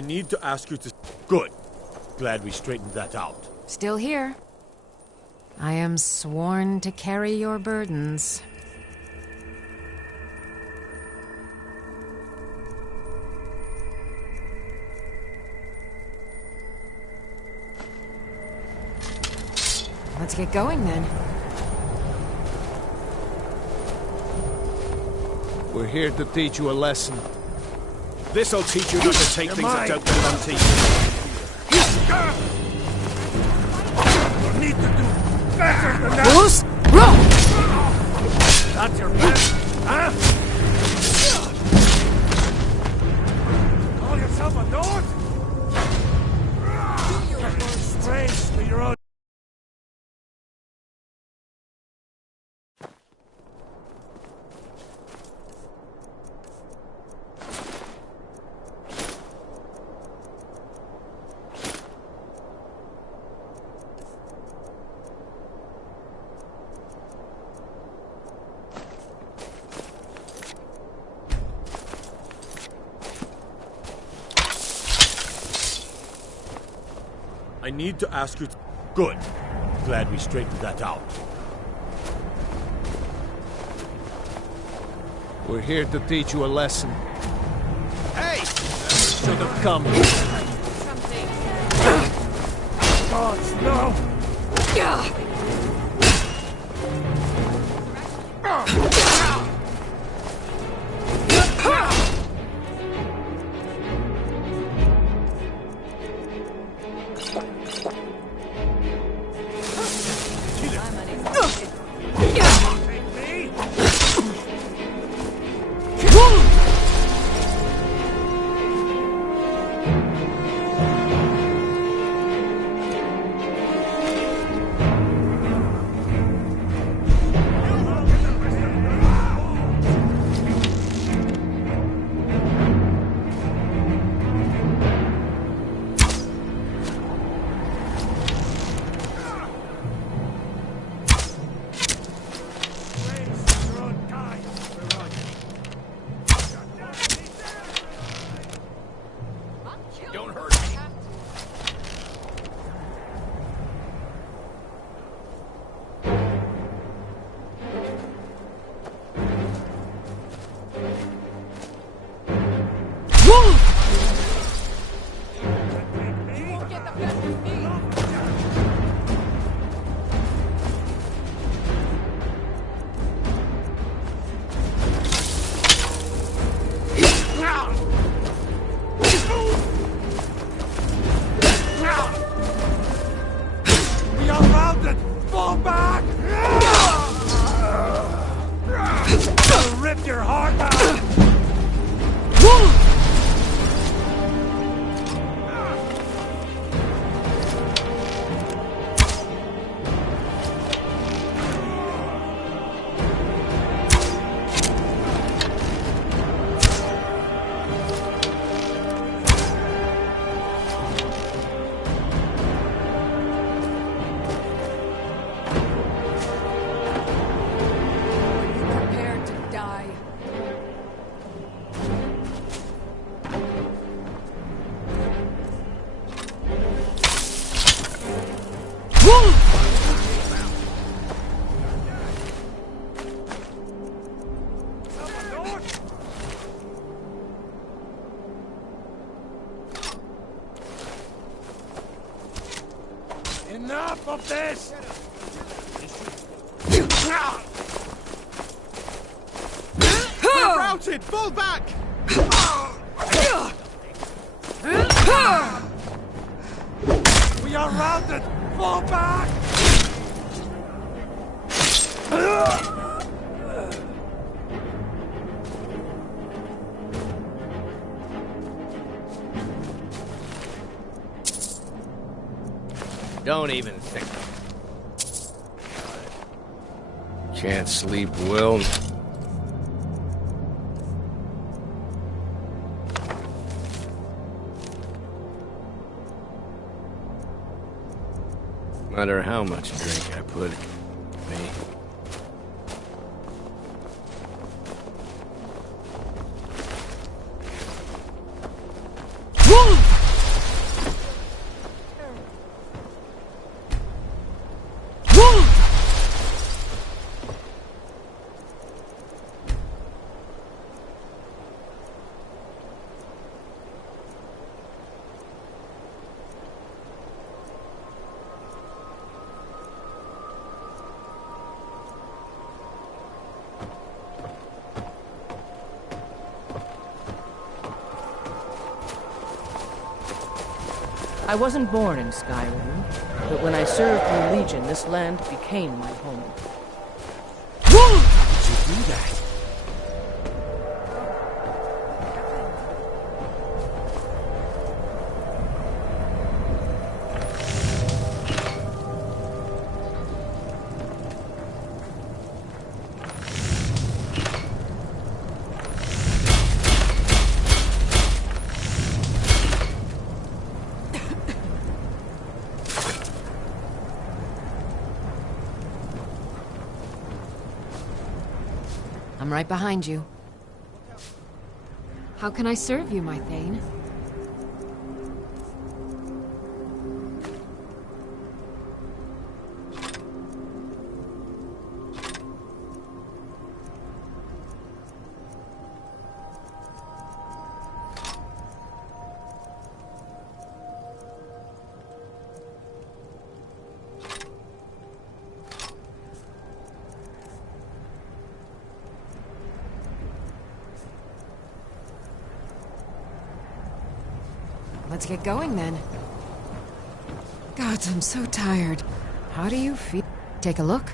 I need to ask you to... Good. Glad we straightened that out. Still here. I am sworn to carry your burdens. Let's get going then. We're here to teach you a lesson. This'll teach you not to take things that don't belong to you. You need to do better than that! Loose! Roll! That's your best, huh? Call yourself a North? Praise to your own... I need to ask you to... Good. Glad we straightened that out. We're here to teach you a lesson. Hey! Should have come. Gods, no! Don't hurt me. Fall back! I'll rip your heart out! Enough of this! We're routed! Fall back! We are routed! Fall back! Don't even think. Can't sleep well. No matter how much drink I put in me. Woo! I wasn't born in Skyrim, but when I served the Legion, this land became my home. How did you do that? I'm right behind you. How can I serve you, my Thane? Let's get going then. God, I'm so tired. How do you feel? Take a look.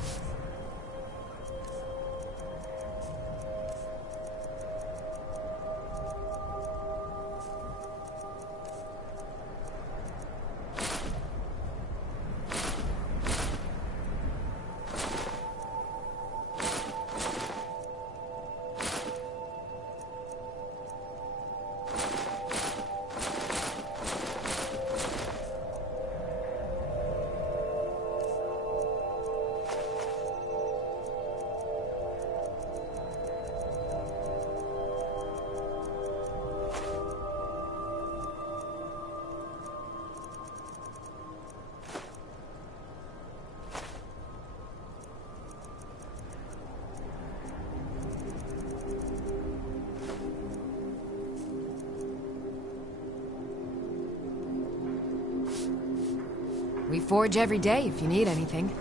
We forge every day if you need anything.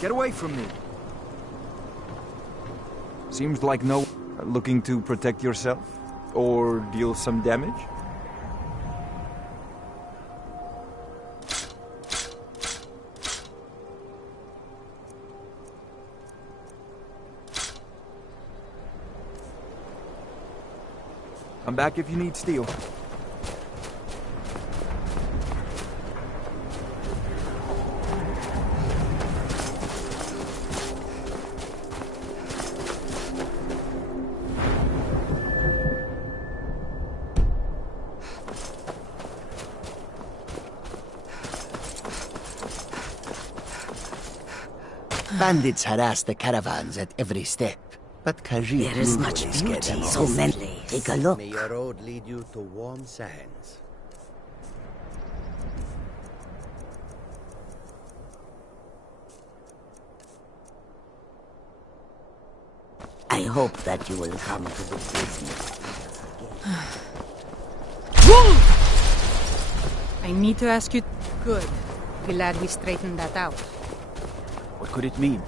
Get away from me! Seems like no... Looking to protect yourself? Or deal some damage? Come back if you need steel. Bandits harass the caravans at every step, but Khajiit There is much usually scare beauty them in off. so many. Take a look. May your road lead you to warm sands. I hope that you will come to the business. I need to ask you... Good. Glad we straightened that out. What could it mean?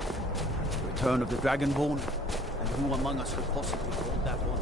The return of the Dragonborn? And who among us could possibly hold that one?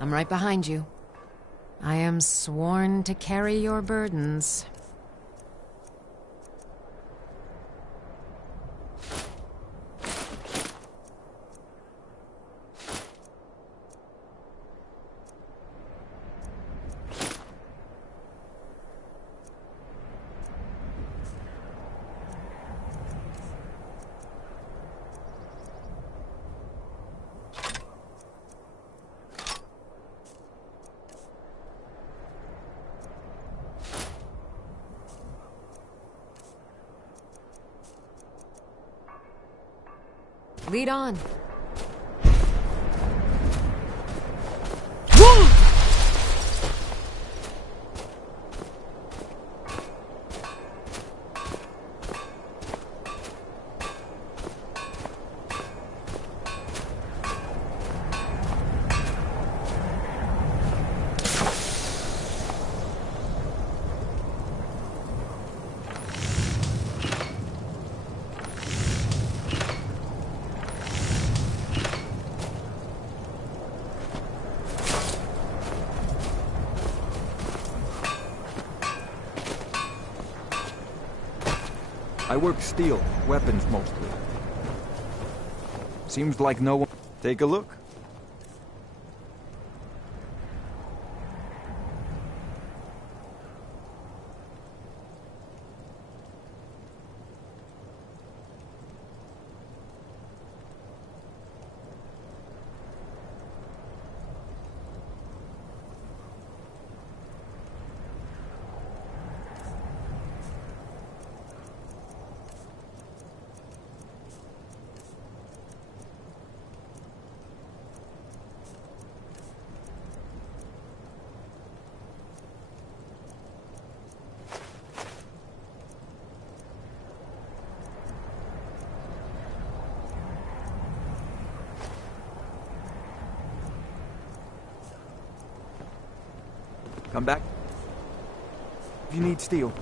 I'm right behind you. I am sworn to carry your burdens. Lead on. I work steel, weapons mostly. Seems like no one... Take a look. Come back. If you need steel.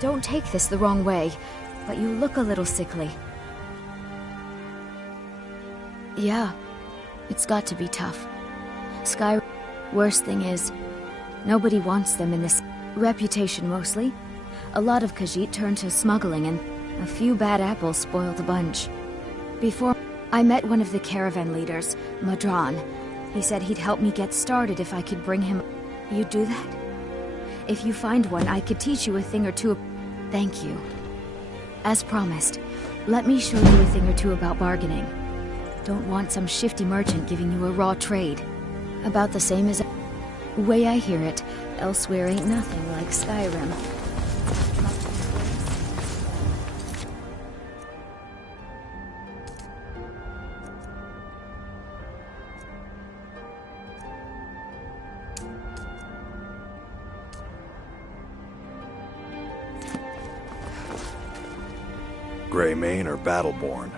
Don't take this the wrong way, but you look a little sickly. Yeah, it's got to be tough. Skyrim. Worst thing is, nobody wants them in this. Reputation mostly. A lot of Khajiit turned to smuggling and a few bad apples spoiled a bunch. Before, I met one of the caravan leaders, Madran. He said he'd help me get started if I could bring him. You'd do that? If you find one, I could teach you a thing or two. Thank you. As promised, let me show you a thing or two about bargaining. Don't want some shifty merchant giving you a raw trade. About the same as... Way I hear it, elsewhere ain't nothing like Skyrim. Greymane or Battleborn?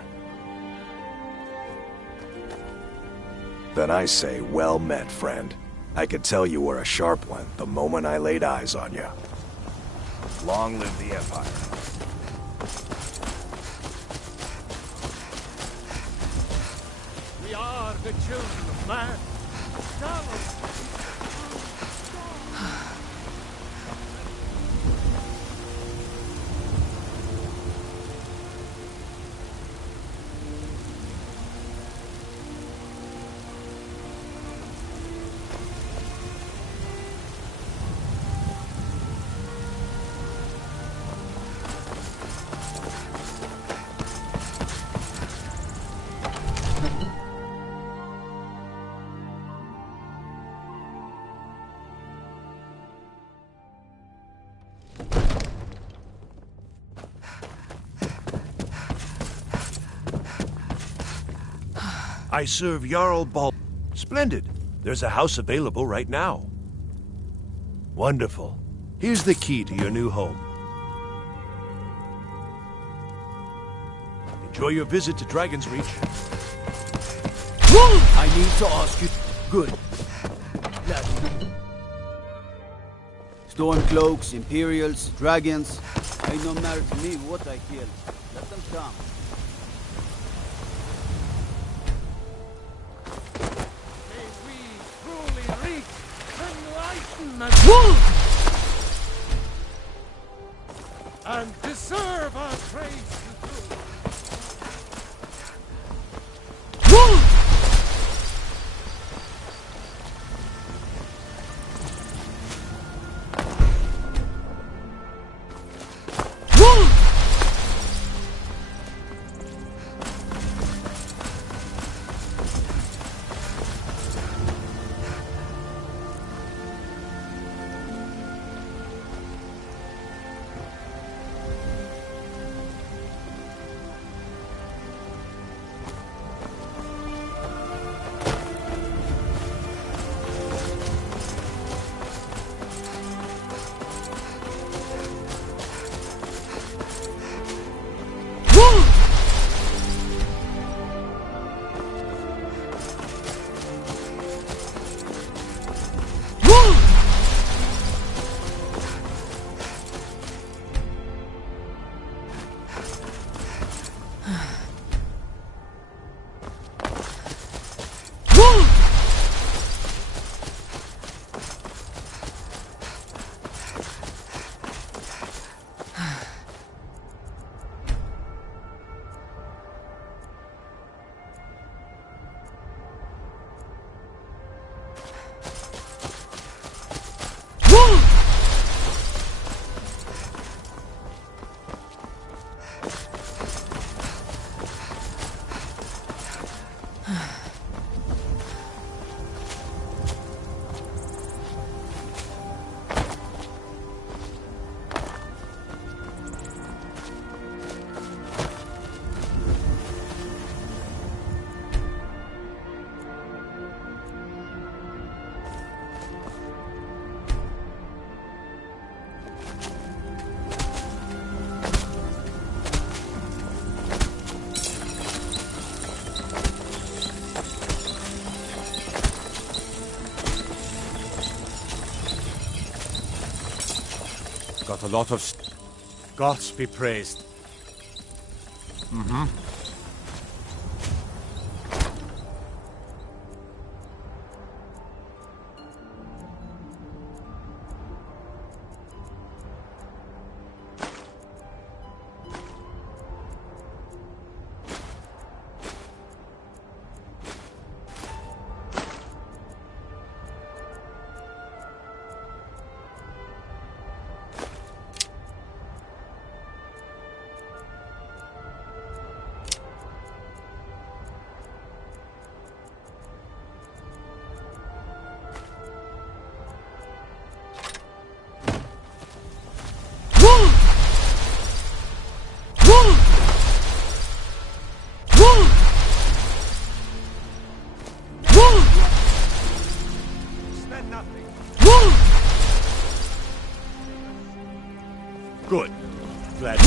Then I say, well met, friend. I could tell you were a sharp one the moment I laid eyes on you. Long live the Empire. We are the children of man. I serve Jarl Bal. Splendid. There's a house available right now. Wonderful. Here's the key to your new home. Enjoy your visit to Dragon's Reach. I need to ask you... Good. Stormcloaks, Imperials, Dragons. Ain't no matter to me what I kill. Let them come. May we truly reach enlightenment and deserve our praise. Got a lot of... Gods be praised. Mm-hmm. Good. Glad.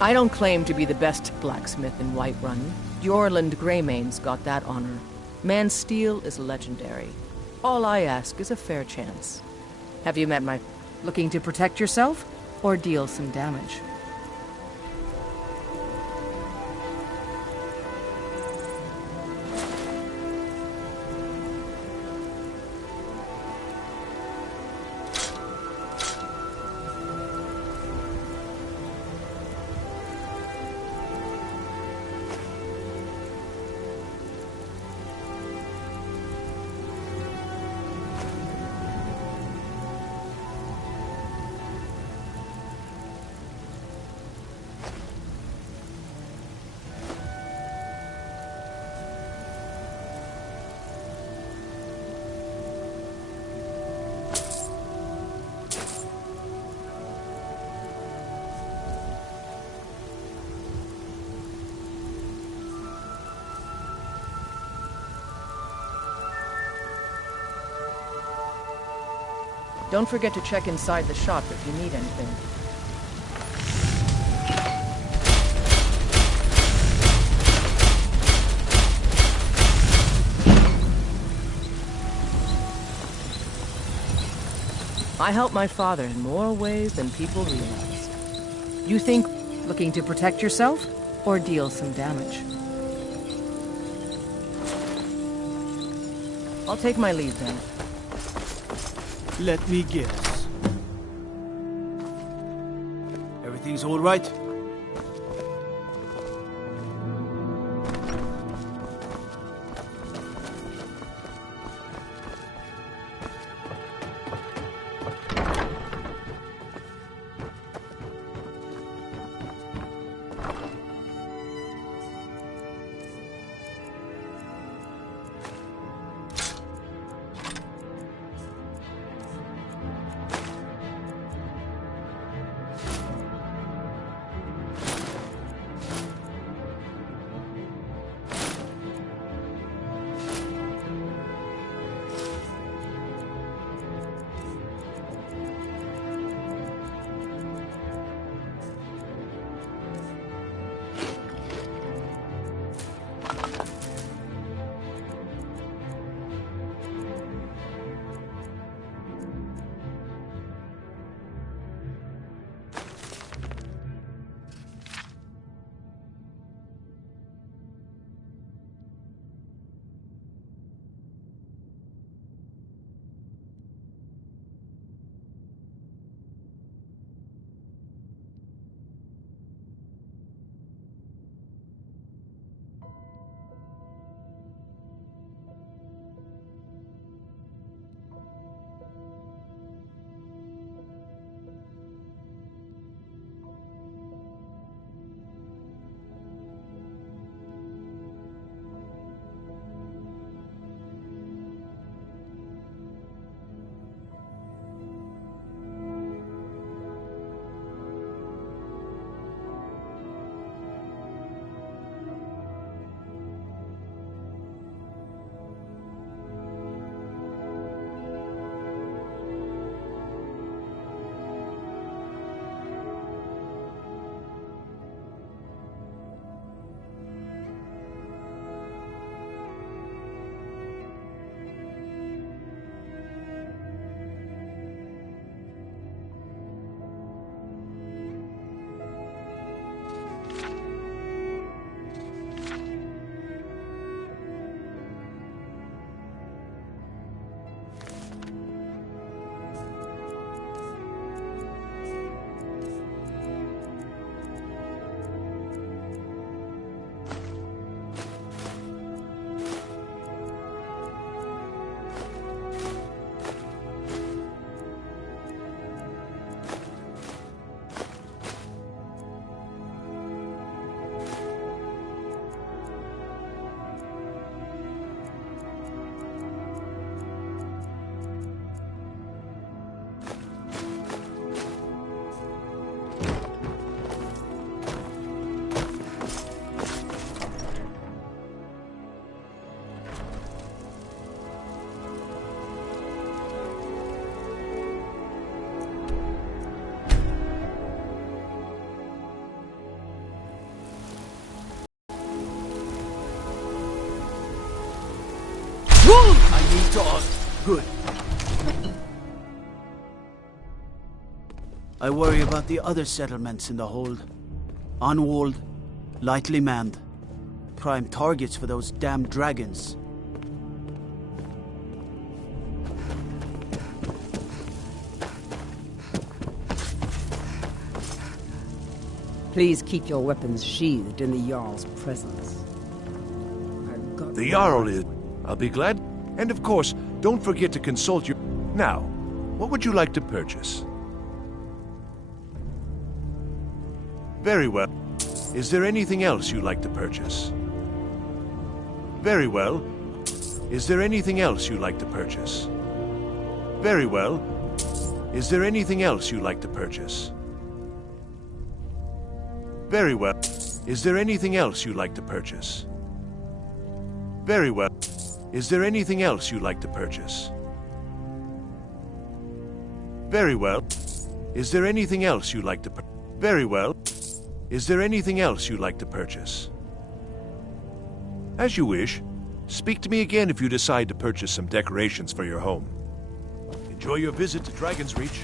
I don't claim to be the best blacksmith in Whiterun. Jorland Greymane's got that honor. Man's steel is legendary. All I ask is a fair chance. Have you met my... Looking to protect yourself or deal some damage? Don't forget to check inside the shop if you need anything. I help my father in more ways than people realize. You think looking to protect yourself or deal some damage? I'll take my leave then. Let me guess. Everything's all right? dog. Good. I worry about the other settlements in the hold. Unwalled, lightly manned. Prime targets for those damned dragons. Please keep your weapons sheathed in the Jarl's presence. The Jarl is... I'll be glad. And of course, don't forget to consult your... Now, what would you like to purchase? Very well. Is there anything else you'd like to purchase? Very well. Is there anything else you'd like to purchase? Very well. Is there anything else you'd like to purchase? Very well. Is there anything else you'd like to purchase? Very well. Is there anything else you'd like to purchase? Very well. Is there anything else you'd like to purchase? Very well. Is there anything else you'd like to purchase? As you wish. Speak to me again if you decide to purchase some decorations for your home. Enjoy your visit to Dragon's Reach.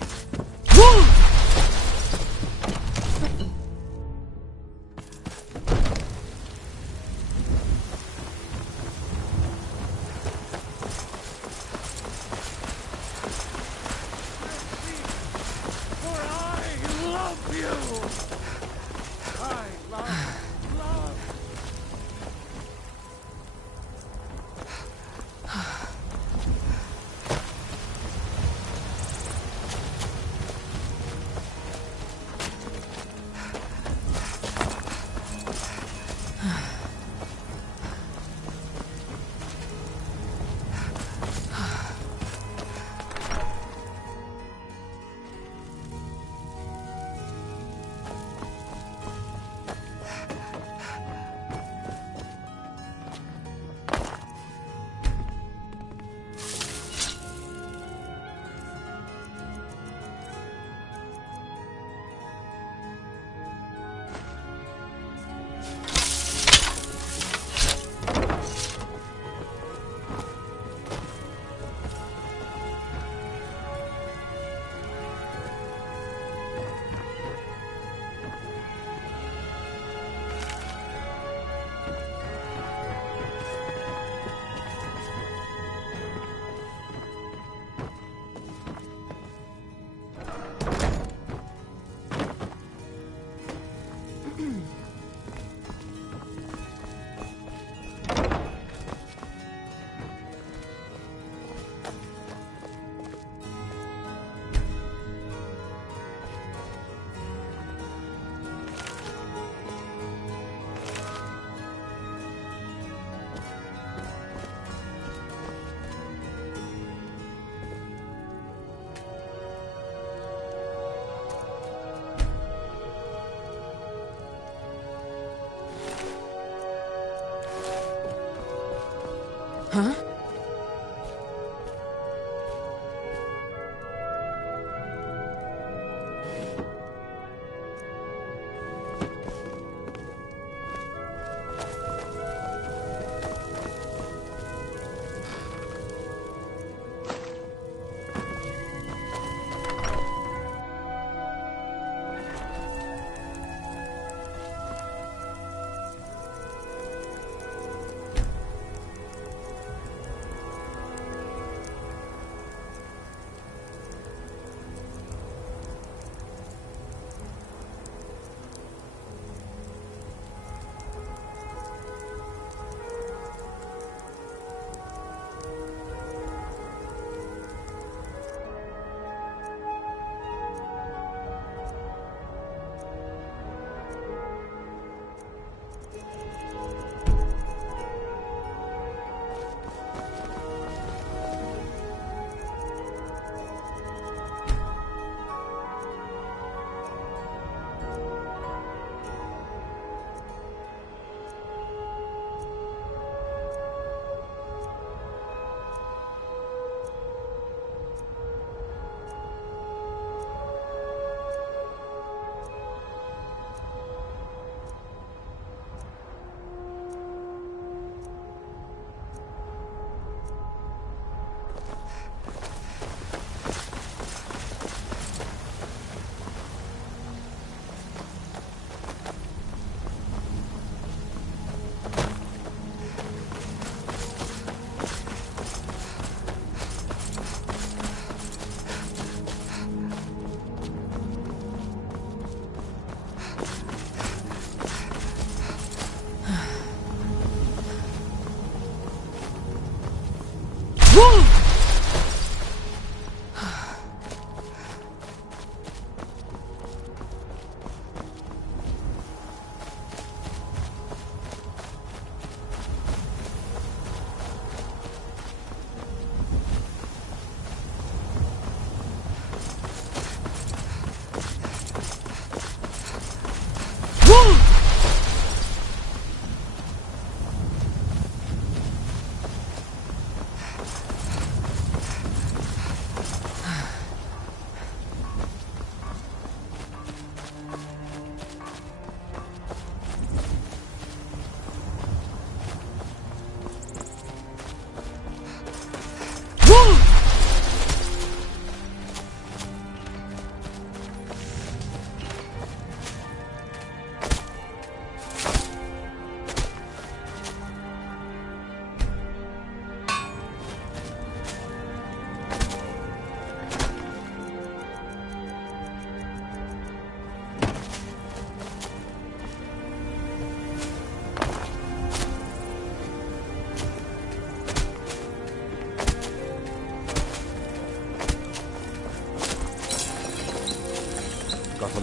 Huh?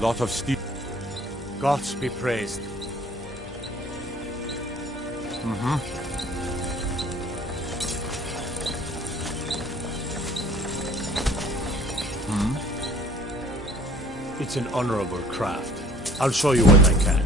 lot of steel. Gods be praised. It's an honorable craft. I'll show you what I can.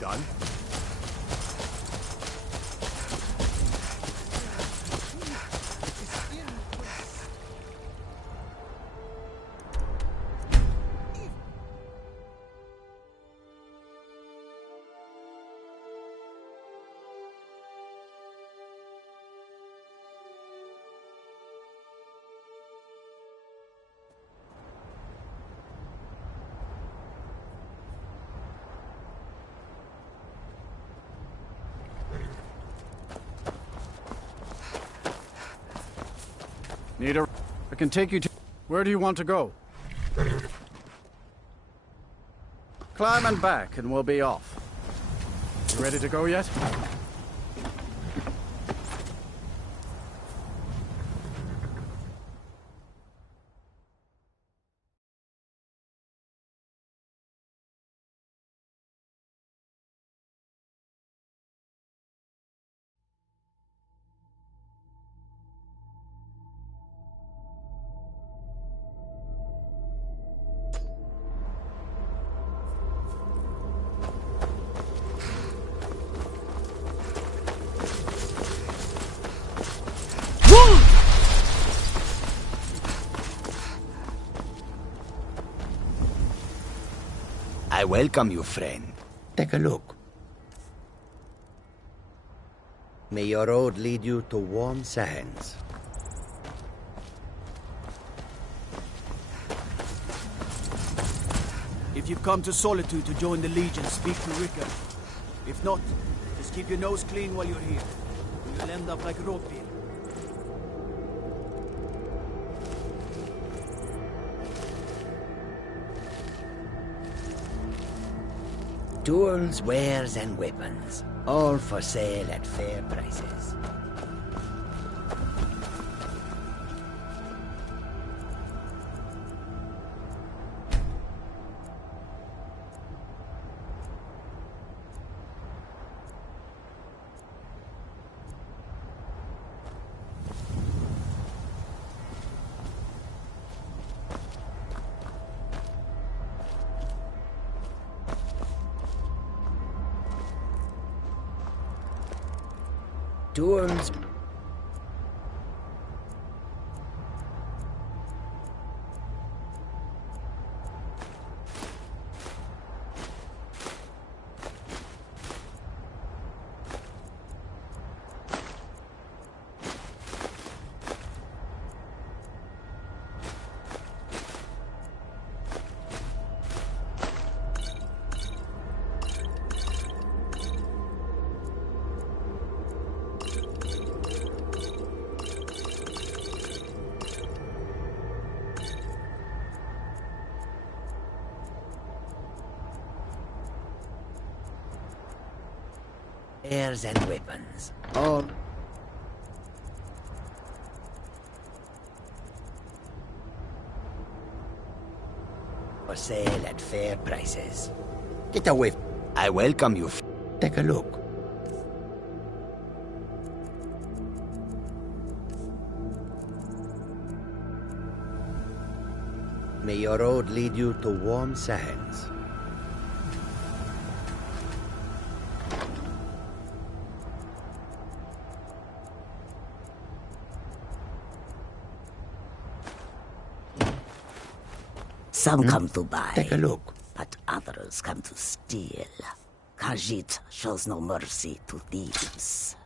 Done? I can take you to... Where do you want to go? Climb and back, and we'll be off. You ready to go yet? I welcome you, friend. Take a look. May your road lead you to warm sands. If you've come to Solitude to join the Legion, speak to Rickard. If not, just keep your nose clean while you're here. You'll end up like Rodbeer. Tools, wares, and weapons. All for sale at fair prices. Tools. Wares and weapons. All for sale at fair prices. Get away. I welcome you. Take a look. May your road lead you to warm sands. Some come to buy. Take a look. But others come to steal. Khajiit shows no mercy to thieves.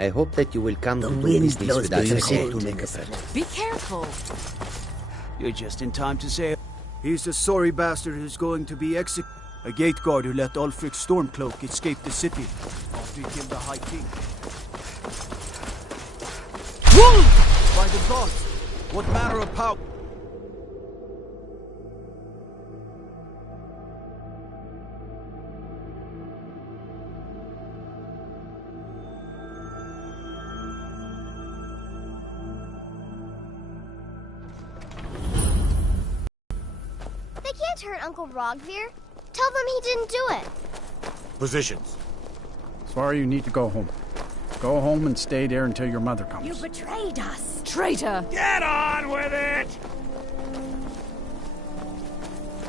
I hope that you will come The to do wind business blows without bitter cold to in make a this purchase. Be careful. You're just in time to say he's the sorry bastard who's going to be executed. A gate guard who let Ulfric's Stormcloak escape the city after he killed the High King. By the gods! What manner of power? They can't hurt Uncle Rogvir. Tell them he didn't do it. Positions. Sorry, you need to go home. Go home and stay there until your mother comes. You betrayed us! Traitor! Get on with it!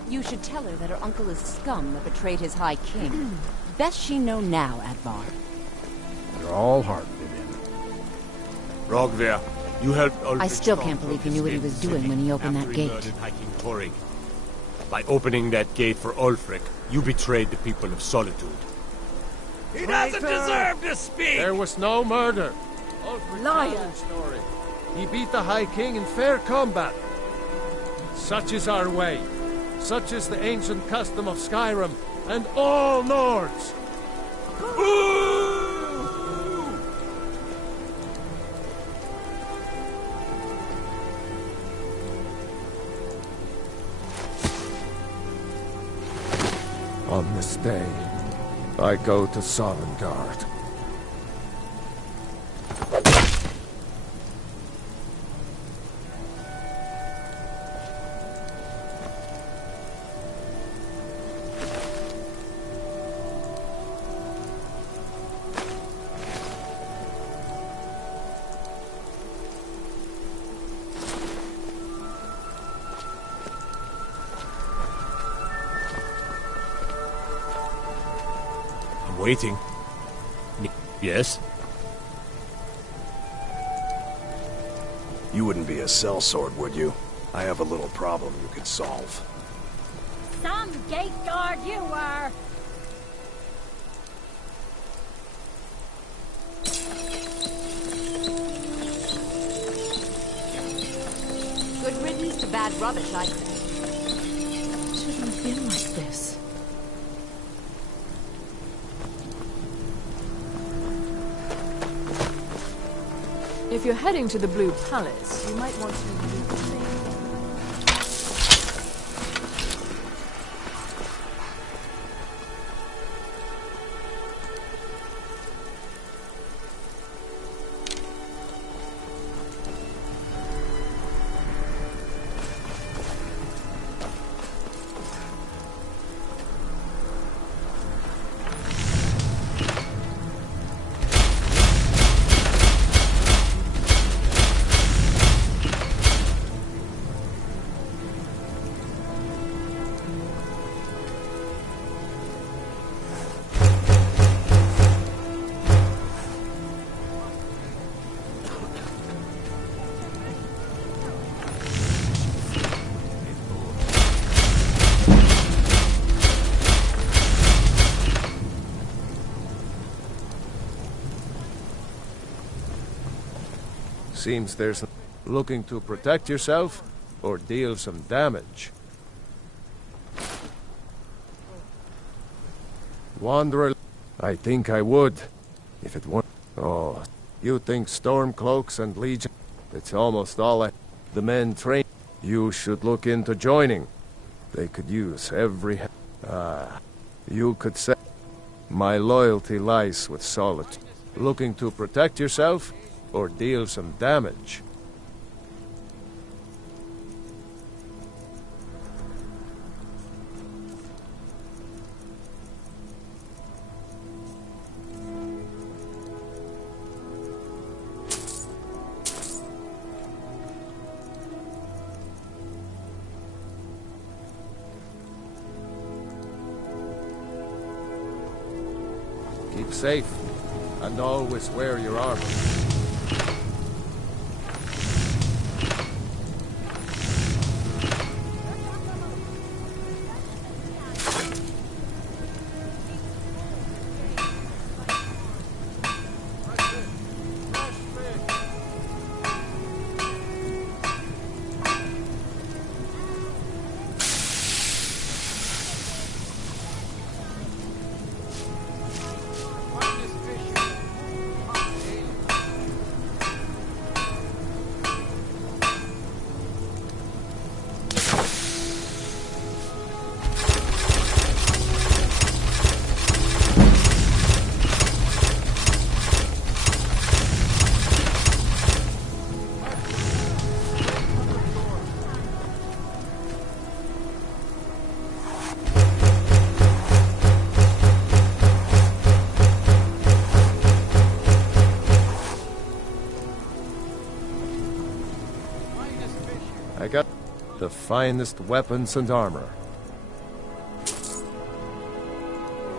You should tell her that her uncle is scum that betrayed his High King. Best she know now, Advar. You're all heart, Vivian. Rogvir, you helped Ulfric. I still can't believe he knew what he was doing when he opened that gate. High King Torrig. By opening that gate for Ulfric, you betrayed the people of Solitude. He doesn't deserve to speak! There was no murder. Liar! Story. He beat the High King in fair combat. Such is our way. Such is the ancient custom of Skyrim and all Nords. On this day, I go to Sovngarde. Waiting. Yes? You wouldn't be a sellsword, would you? I have a little problem you could solve. Some gate guard you were! Good riddance to bad rubbish, I think. Shouldn't have been like this. If you're heading to the Blue Palace, you might want to do the same. Seems there's looking to protect yourself or deal some damage. Wanderer, I think I would, if it weren't. Oh, you think Stormcloaks and Legion? It's almost all the men train. You should look into joining. They could use every. You could say, my loyalty lies with Solitude. Looking to protect yourself or deal some damage. Keep safe, and always wear your armor. I got the finest weapons and armor.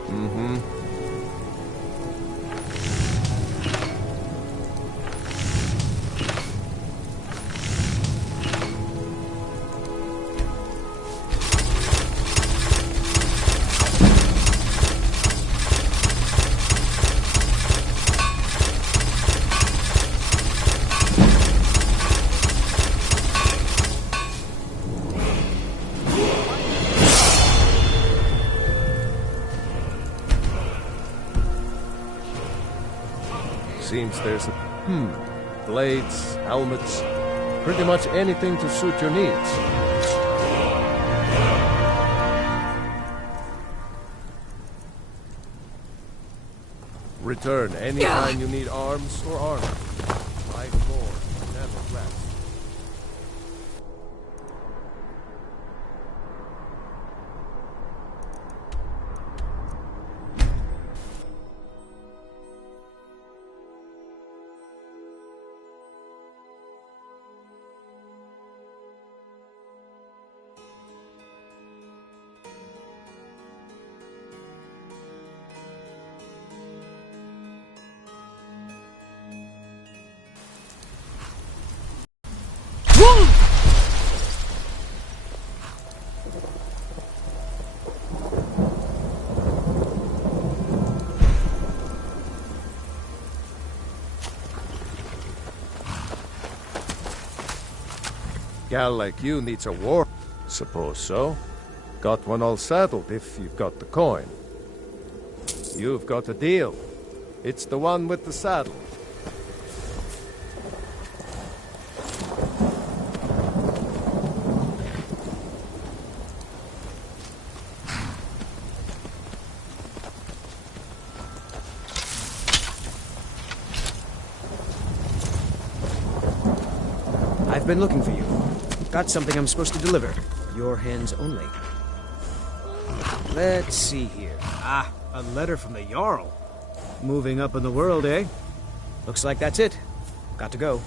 Mm-hmm. Seems there's blades, helmets, pretty much anything to suit your needs. Return anytime you need arms or armor. Fight more, never rest. Gal like you needs a war. Suppose so. Got one all saddled if you've got the coin. You've got a deal. It's the one with the saddle. I've been looking for you. Got something I'm supposed to deliver. Your hands only. Let's see here. Ah, a letter from the Jarl. Moving up in the world, eh? Looks like that's it. Got to go.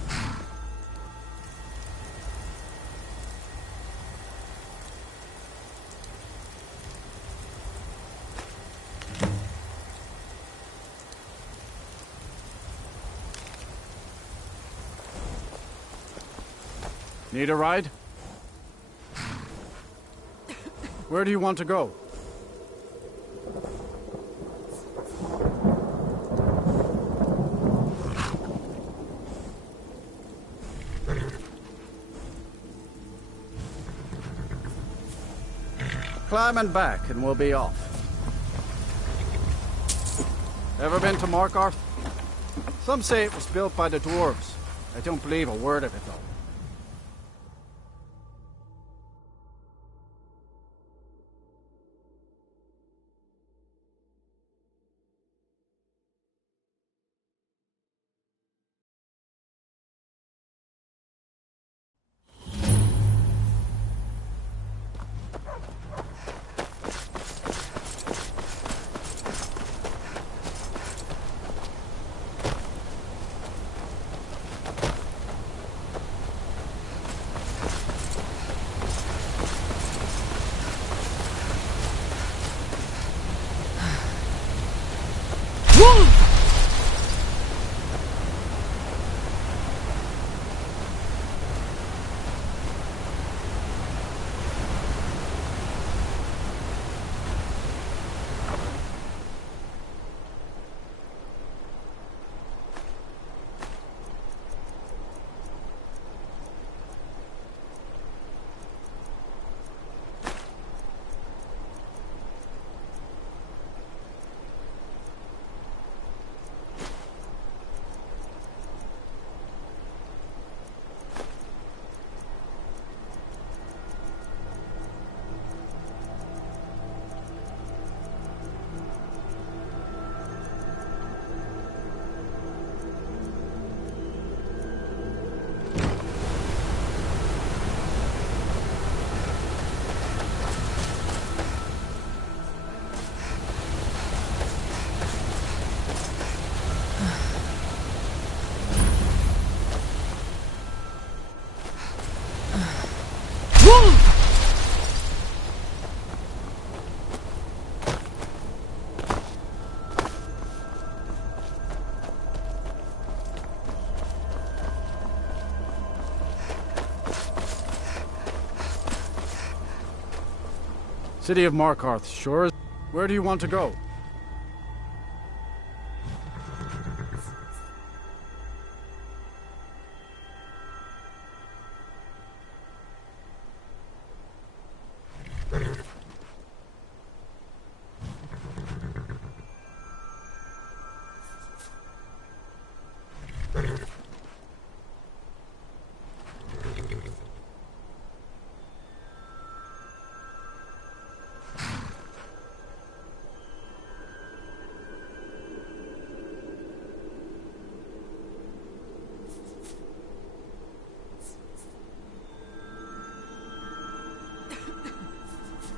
Need a ride? Where do you want to go? Climbing back and we'll be off. Ever been to Markarth? Some say it was built by the dwarves. I don't believe a word of it, though. City of Markarth, sure. Where do you want to go?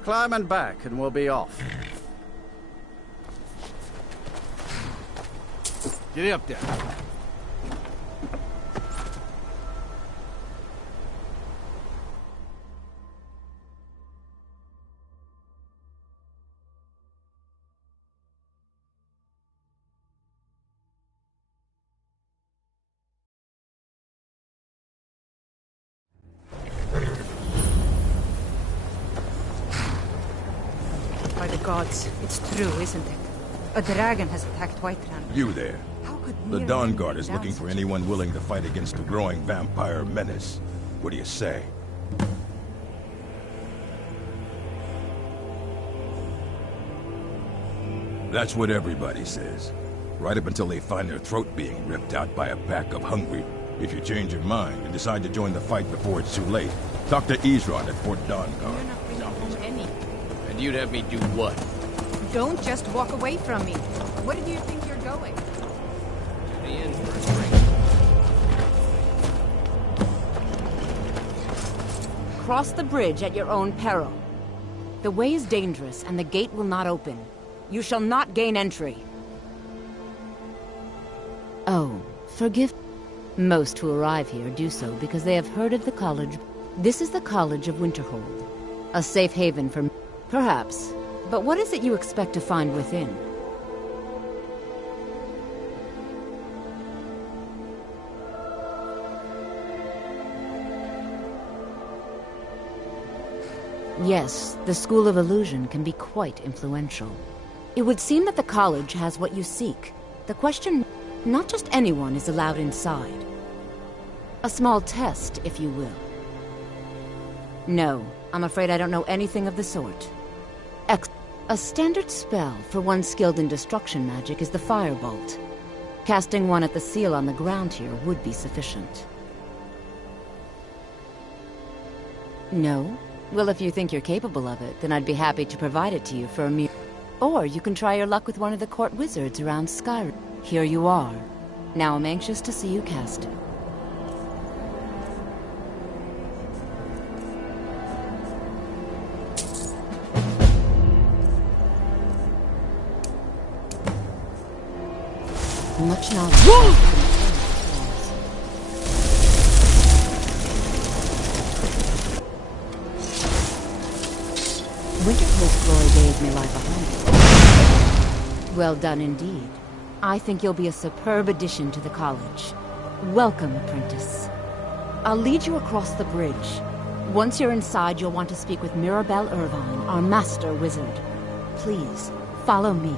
Climbing back and we'll be off. Get up there. By the gods, it's true, isn't it? A dragon has attacked Whiterun. You there. The Dawn Guard is looking for anyone willing to fight against the growing vampire menace. What do you say? That's what everybody says. Right up until they find their throat being ripped out by a pack of hungry. If you change your mind and decide to join the fight before it's too late, talk to Ezron at Fort Dawn Guard. You're not bringing home any. And you'd have me do what? Don't just walk away from me. Where do you think you're going? To the inn for a drink. Cross the bridge at your own peril. The way is dangerous, and the gate will not open. You shall not gain entry. Oh, forgive. Most who arrive here do so because they have heard of the college. This is the College of Winterhold. A safe haven for... Perhaps. But what is it you expect to find within? Yes, the School of Illusion can be quite influential. It would seem that the college has what you seek. The question, not just anyone is allowed inside. A small test, if you will. No, I'm afraid I don't know anything of the sort. A standard spell for one skilled in destruction magic is the Firebolt. Casting one at the seal on the ground here would be sufficient. No? Well, if you think you're capable of it, then I'd be happy to provide it to you for a mere... Or you can try your luck with one of the court wizards around Skyrim. Here you are. Now I'm anxious to see you cast it. Much knowledge. Wintercold's glory days may lie behind you. Well done indeed. I think you'll be a superb addition to the college. Welcome, apprentice. I'll lead you across the bridge. Once you're inside, you'll want to speak with Mirabelle Irvine, our master wizard. Please, follow me.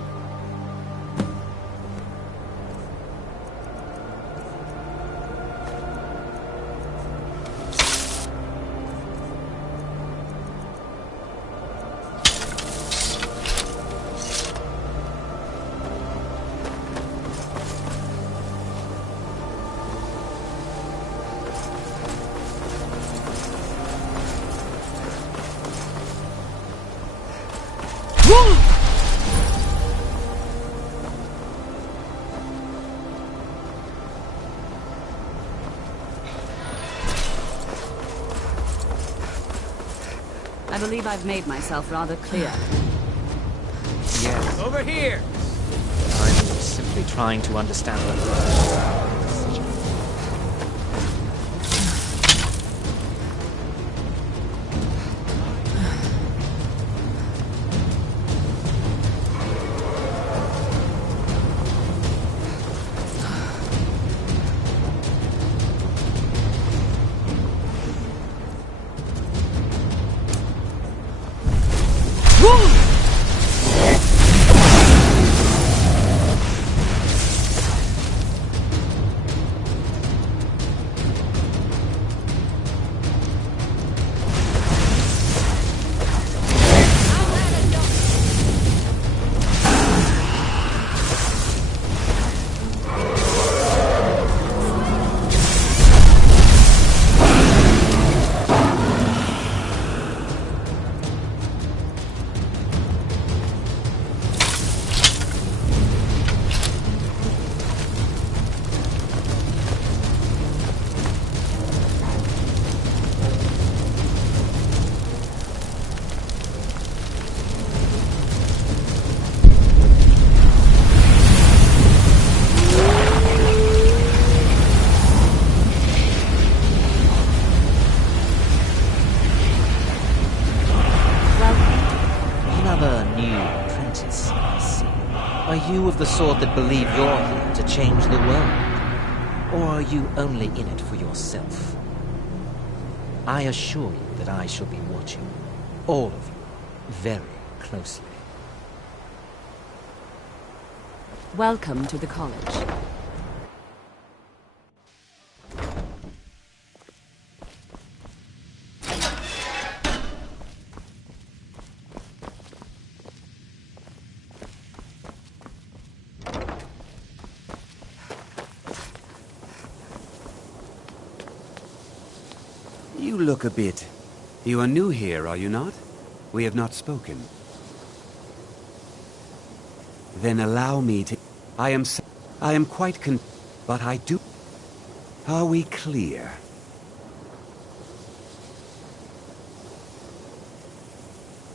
I believe I've made myself rather clear. Yes. Over here! I'm simply trying to understand the... The sort that believe you're here to change the world? Or are you only in it for yourself? I assure you that I shall be watching all of you very closely. Welcome to the college. You look a bit... You are new here, are you not? We have not spoken. Then allow me to... I am quite but I do... Are we clear?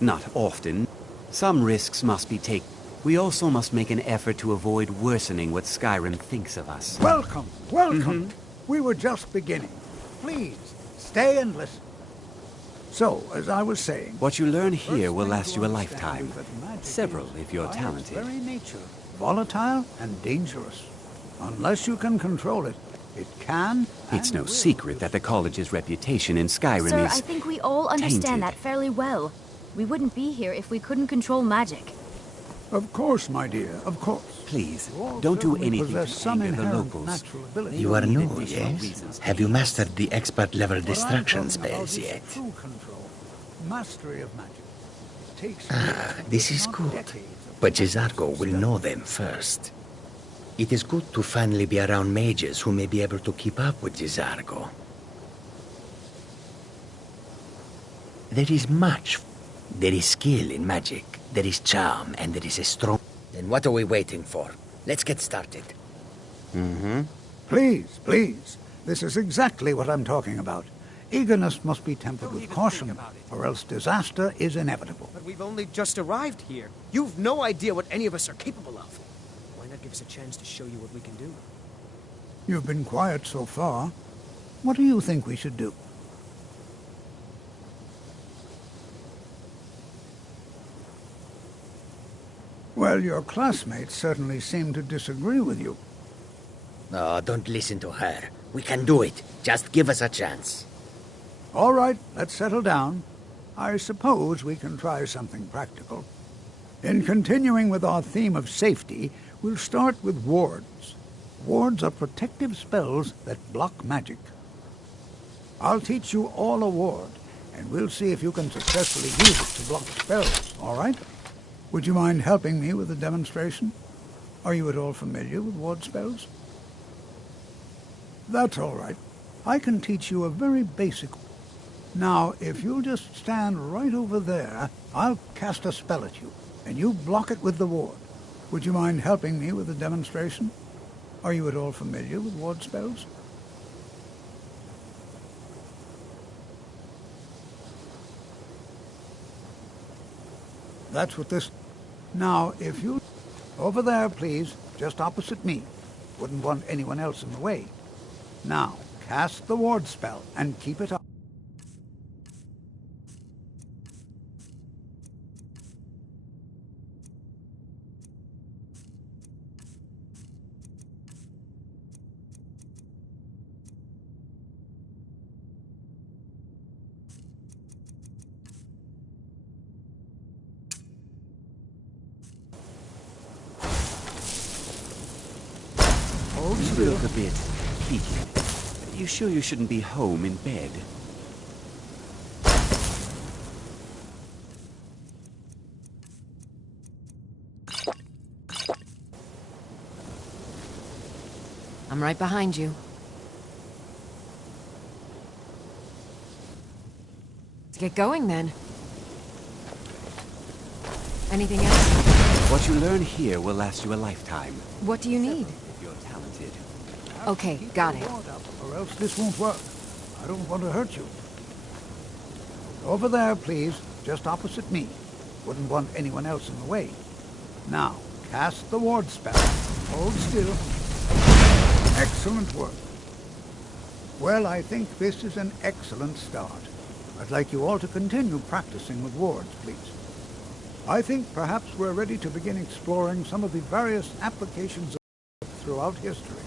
Not often. Some risks must be taken. We also must make an effort to avoid worsening what Skyrim thinks of us. Welcome, welcome. We were just beginning. Please, stay and listen. So, as I was saying... What you learn here will last you a lifetime. Several, if you're talented. Very nature, volatile and dangerous. Unless you can control it, it can... It's no secret that the college's reputation in Skyrim Sir, is I think we all understand tainted. that fairly well. We wouldn't be here if we couldn't control magic. Of course, my dear, of course. Please, don't do anything to anger the locals. You are new, yes? Have you mastered the expert-level destruction spells yet? Mastery of magic takes This is good. But Jizargo will know them first. It is good to finally be around mages who may be able to keep up with Jizargo. There is much. There is skill in magic, there is charm, and there is a strong... Then what are we waiting for? Let's get started. Please, please. This is exactly what I'm talking about. Eagerness must be tempered with caution, or else disaster is inevitable. But we've only just arrived here. You've no idea what any of us are capable of. Why not give us a chance to show you what we can do? You've been quiet so far. What do you think we should do? Well, your classmates certainly seem to disagree with you. Oh, don't listen to her. We can do it. Just give us a chance. All right, let's settle down. I suppose we can try something practical. In continuing with our theme of safety, we'll start with wards. Wards are protective spells that block magic. I'll teach you all a ward, and we'll see if you can successfully use it to block spells, all right? Would you mind helping me with the demonstration? Are you at all familiar with ward spells? That's all right. I can teach you a very basic... Now, if you'll just stand right over there, I'll cast a spell at you, and you block it with the ward. Would you mind helping me with the demonstration? Are you at all familiar with ward spells? That's what this... Now, if you... Over there, please, just opposite me. Wouldn't want anyone else in the way. Now, cast the ward spell and keep it up. You look a bit heated. You sure you shouldn't be home in bed? I'm right behind you. Let's get going then. Anything else? What you learn here will last you a lifetime. What do you need? If you're talented. Okay, got it. Or else this won't work. I don't want to hurt you. Over there, please, just opposite me. Wouldn't want anyone else in the way. Now, cast the ward spell. Hold still. Excellent work. Well, I think this is an excellent start. I'd like you all to continue practicing with wards, please. I think perhaps we're ready to begin exploring some of the various applications of throughout history.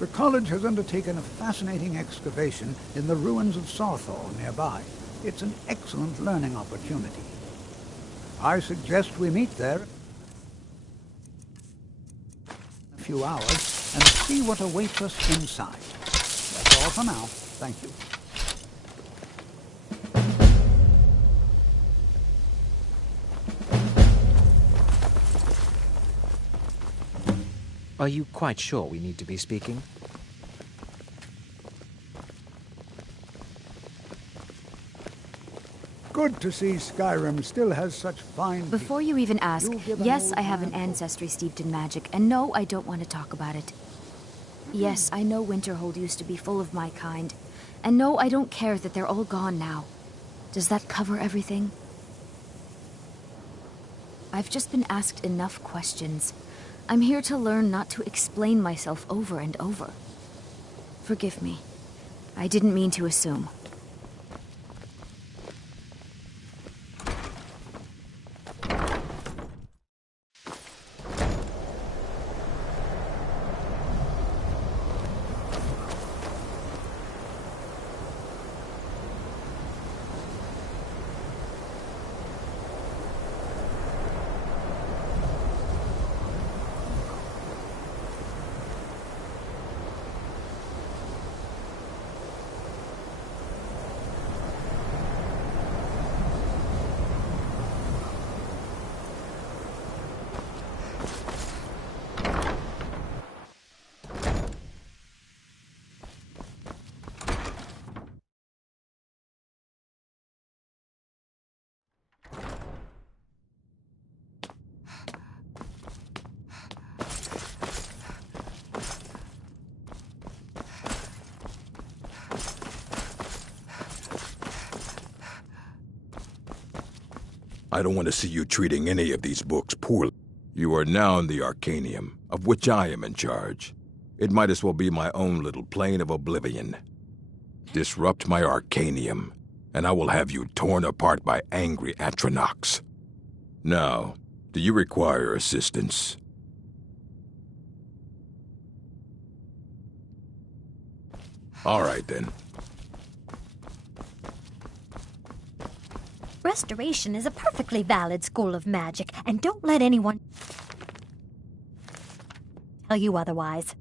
The college has undertaken a fascinating excavation in the ruins of Sarthal nearby. It's an excellent learning opportunity. I suggest we meet there in a few hours and see what awaits us inside. That's all for now. Thank you. Are you quite sure we need to be speaking? Good to see Skyrim still has such fine... Before you even ask, You'll give an yes, old I have an man ancestry steeped in magic, and no, I don't want to talk about it. Yes, I know Winterhold used to be full of my kind, and no, I don't care that they're all gone now. Does that cover everything? I've just been asked enough questions. I'm here to learn not to explain myself over and over. Forgive me. I didn't mean to assume. I don't want to see you treating any of these books poorly. You are now in the Arcanium, of which I am in charge. It might as well be my own little plane of oblivion. Disrupt my Arcanium, and I will have you torn apart by angry Atronachs. Now, do you require assistance? All right, then. Restoration is a perfectly valid school of magic, and don't let anyone tell you otherwise.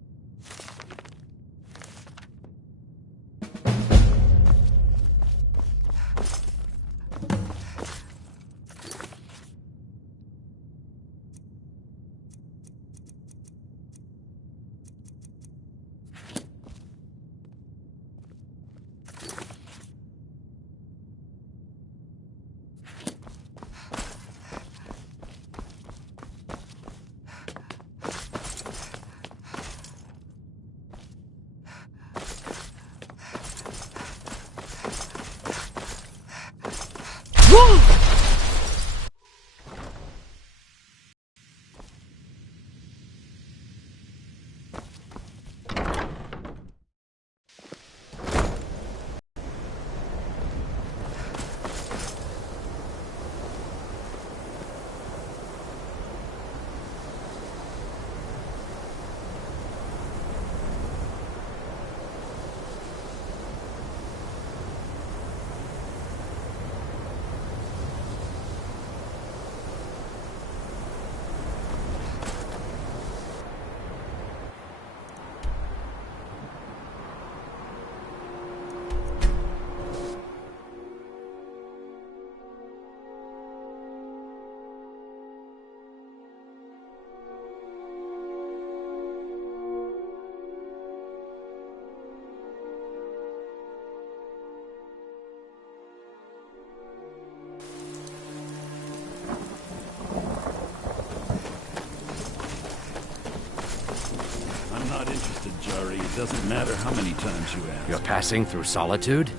I'm not interested, Jari. It doesn't matter how many times you ask. You're passing through solitude?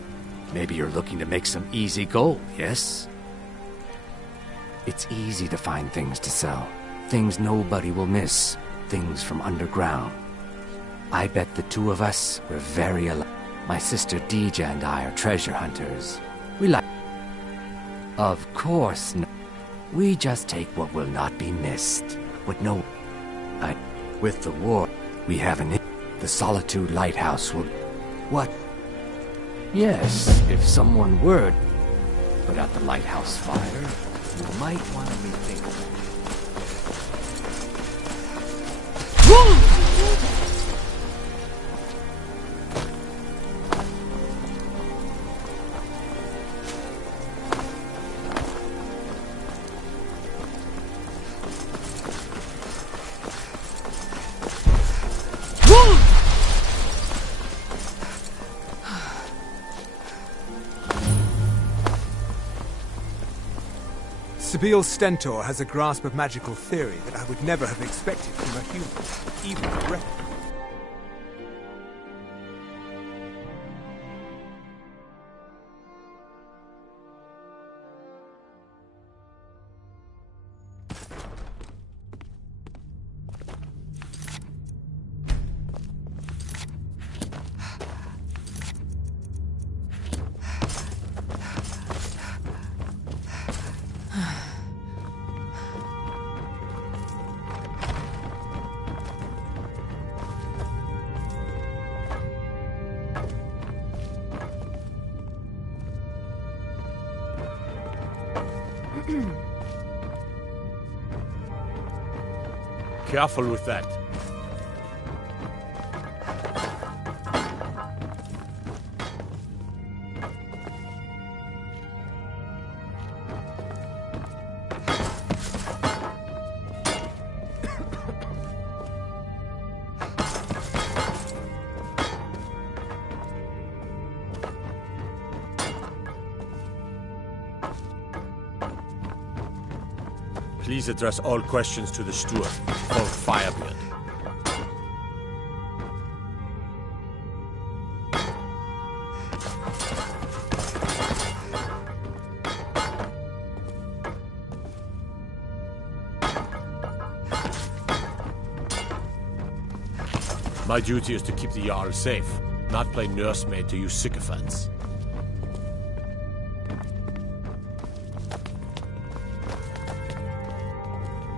Maybe you're looking to make some easy gold, yes? It's easy to find things to sell. Things nobody will miss. Things from underground. I bet the two of us were very alike. My sister Deja and I are treasure hunters. We like... Of course not. We just take what will not be missed. What no... With the war, we have an... The Solitude Lighthouse will... What? Yes, if someone were... Put out the lighthouse fire, you might want to rethink it. Sabil Stentor has a grasp of magical theory that I would never have expected from a human, even a breath. Careful with that. Please address all questions to the steward, called Firebeard. My duty is to keep the Jarl safe, not play nursemaid to you sycophants.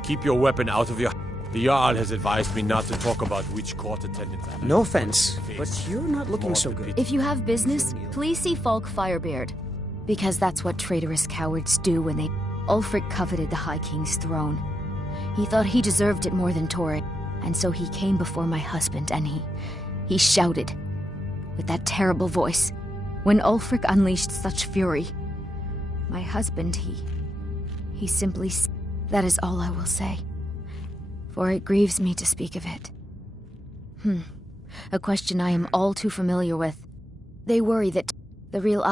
Keep your weapon out of your... The Jarl has advised me not to talk about which court attendants... No offense, but you're not looking so good. If you have business, please see Falk Firebeard. Because that's what traitorous cowards do when they... Ulfric coveted the High King's throne. He thought he deserved it more than Torrid, and so he came before my husband and he shouted, with that terrible voice, when Ulfric unleashed such fury. My husband, he simply... That is all I will say. For it grieves me to speak of it. A question I am all too familiar with. They worry that the real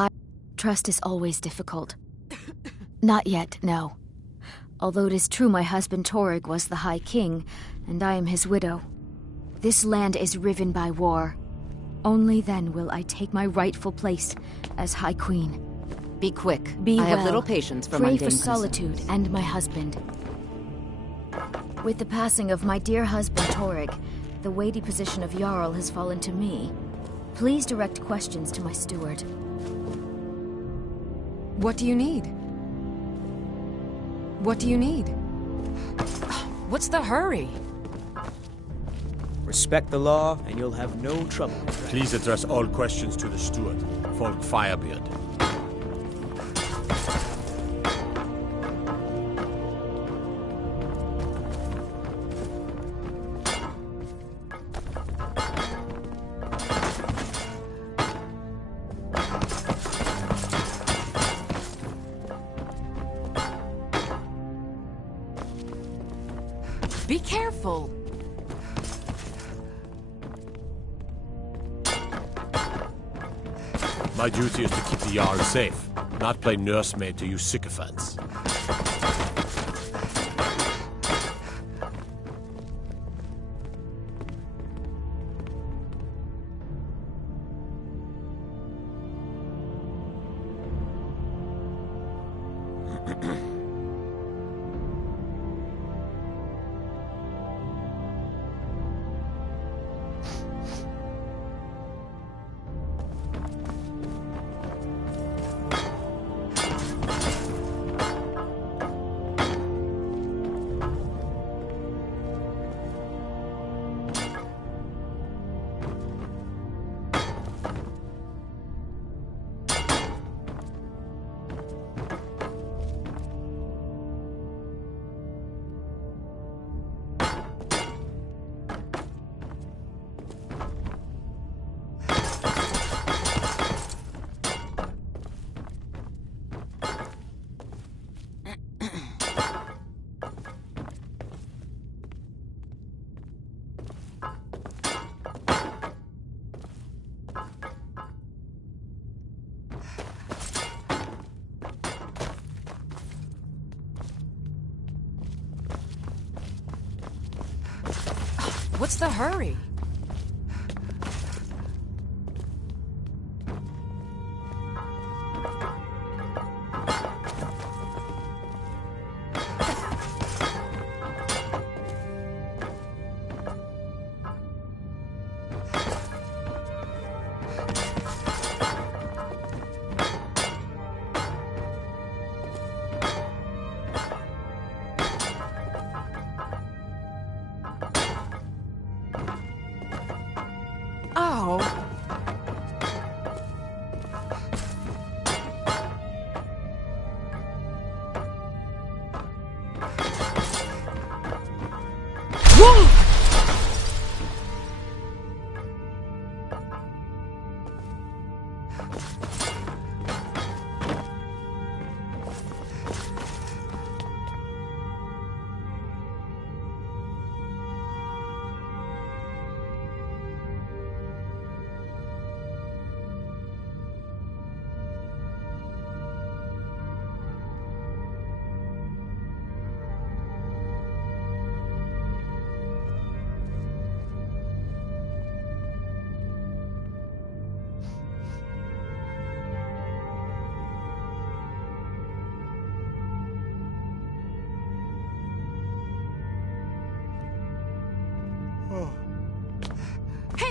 trust is always difficult. Not yet, no. Although it is true my husband Torrig was the High King, and I am his widow. This land is riven by war. Only then will I take my rightful place as High Queen. Be quick. Be I well. have little patience for Pray mundane for solitude concerns. and my husband. With the passing of my dear husband Torrig, the weighty position of Jarl has fallen to me. Please direct questions to my steward. What do you need? What do you need? What's the hurry? Respect the law, and you'll have no trouble. Please address all questions to the steward, Falk Firebeard. Be careful. My duty is to keep the Jarl safe, not play nursemaid to you sycophants. What's the hurry?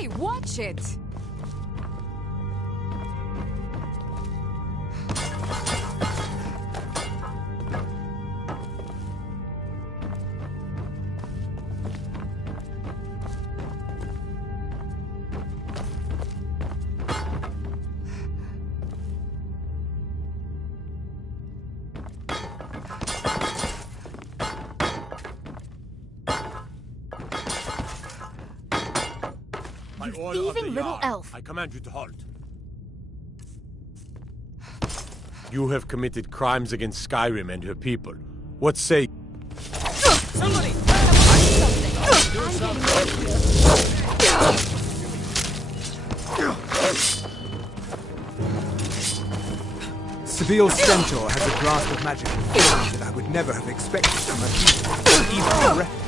Hey, watch it! By You order of the thieving little Jarl, elf. I command you to halt. You have committed crimes against Skyrim and her people. What say? Somebody! Seville Stentor has a grasp of magical theory that I would never have expected from a human, even a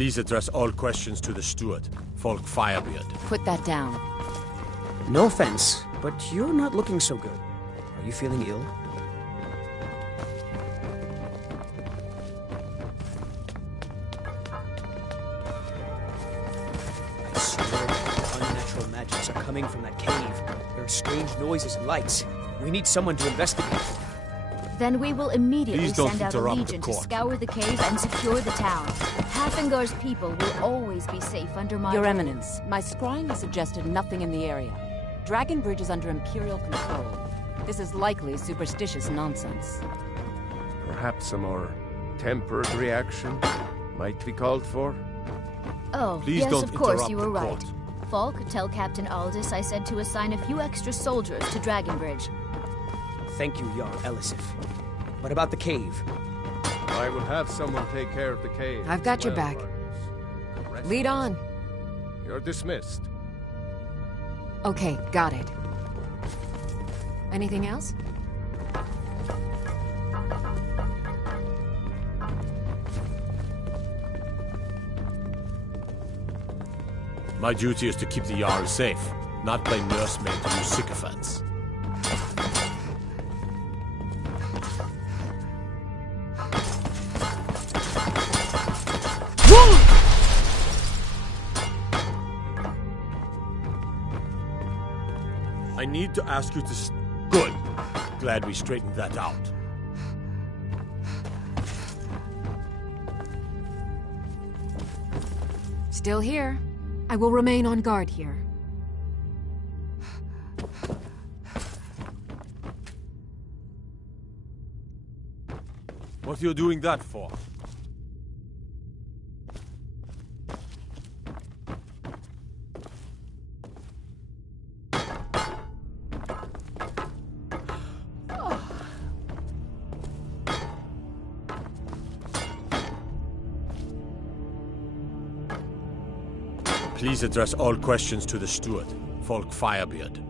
Please address all questions to the steward, Folk Firebeard. Put that down. No offense, but you're not looking so good. Are you feeling ill? I swear, unnatural magics are coming from that cave. There are strange noises and lights. We need someone to investigate. Then we will immediately Please don't send out a interrupt the legion to court. scour the cave and secure the town. Hathingar's people will always be safe under my Your rule. Eminence, my scrying has suggested nothing in the area. Dragonbridge is under Imperial control. This is likely superstitious nonsense. Perhaps a more tempered reaction might be called for? Oh, Please yes, don't of course, interrupt you were the right. court. Falk, tell Captain Aldous I said to assign a few extra soldiers to Dragonbridge. Thank you, Jarl Elisif. What about the cave? I will have someone take care of the cave. I've got your Well, back. Marcus. Lead on. You're dismissed. Okay, got it. Anything else? My duty is to keep the Jarl safe, not play nursemaid to you sycophants. I need to ask you to Good. Glad we straightened that out. Still here. I will remain on guard here. What are you doing that for? Please address all questions to the steward, Folk Firebeard.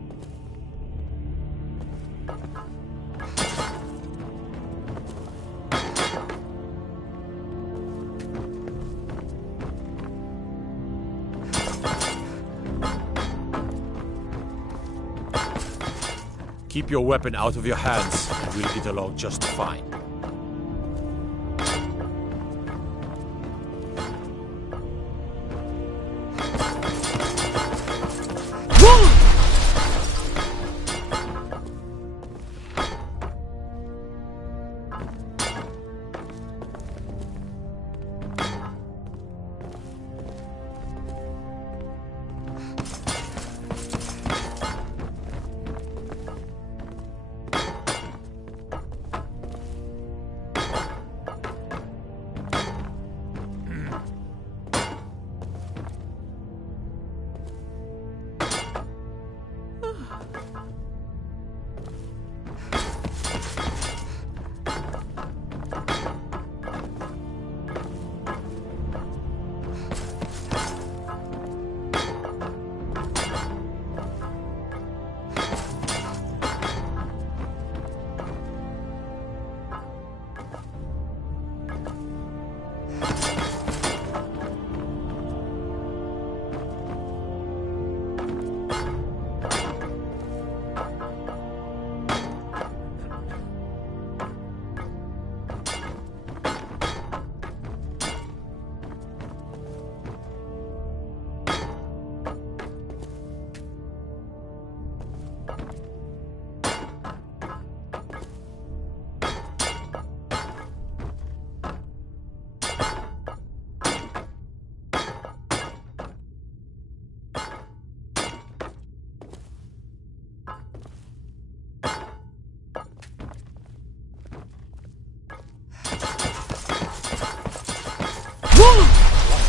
Keep your weapon out of your hands, and we'll get along just fine.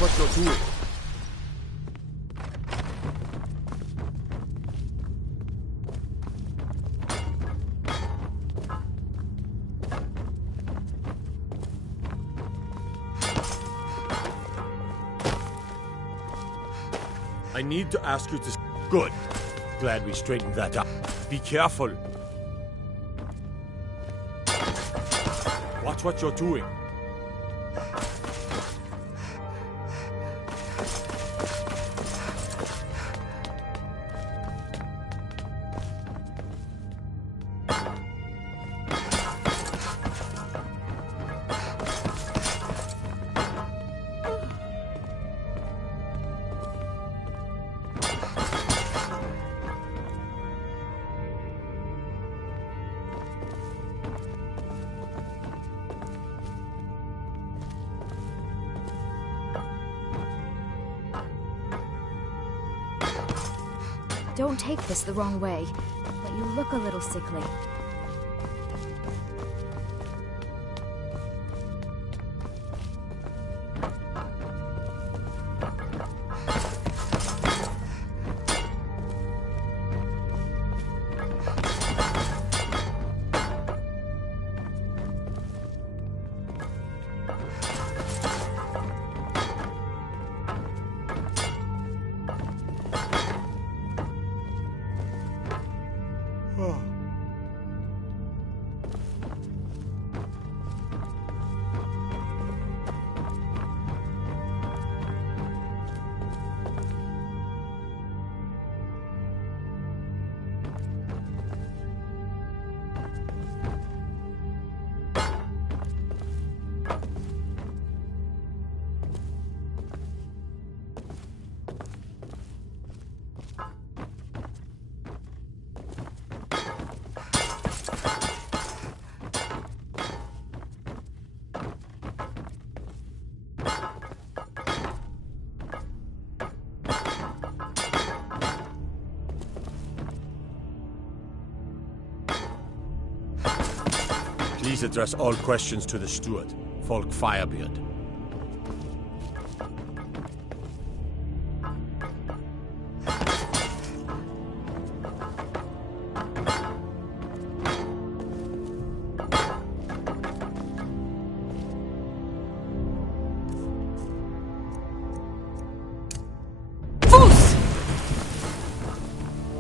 Watch what you're doing. I need to ask you to... Good. Glad we straightened that out. Be careful. Watch what you're doing. Don't take this the wrong way, but you look a little sickly. Please address all questions to the steward, Folk Firebeard.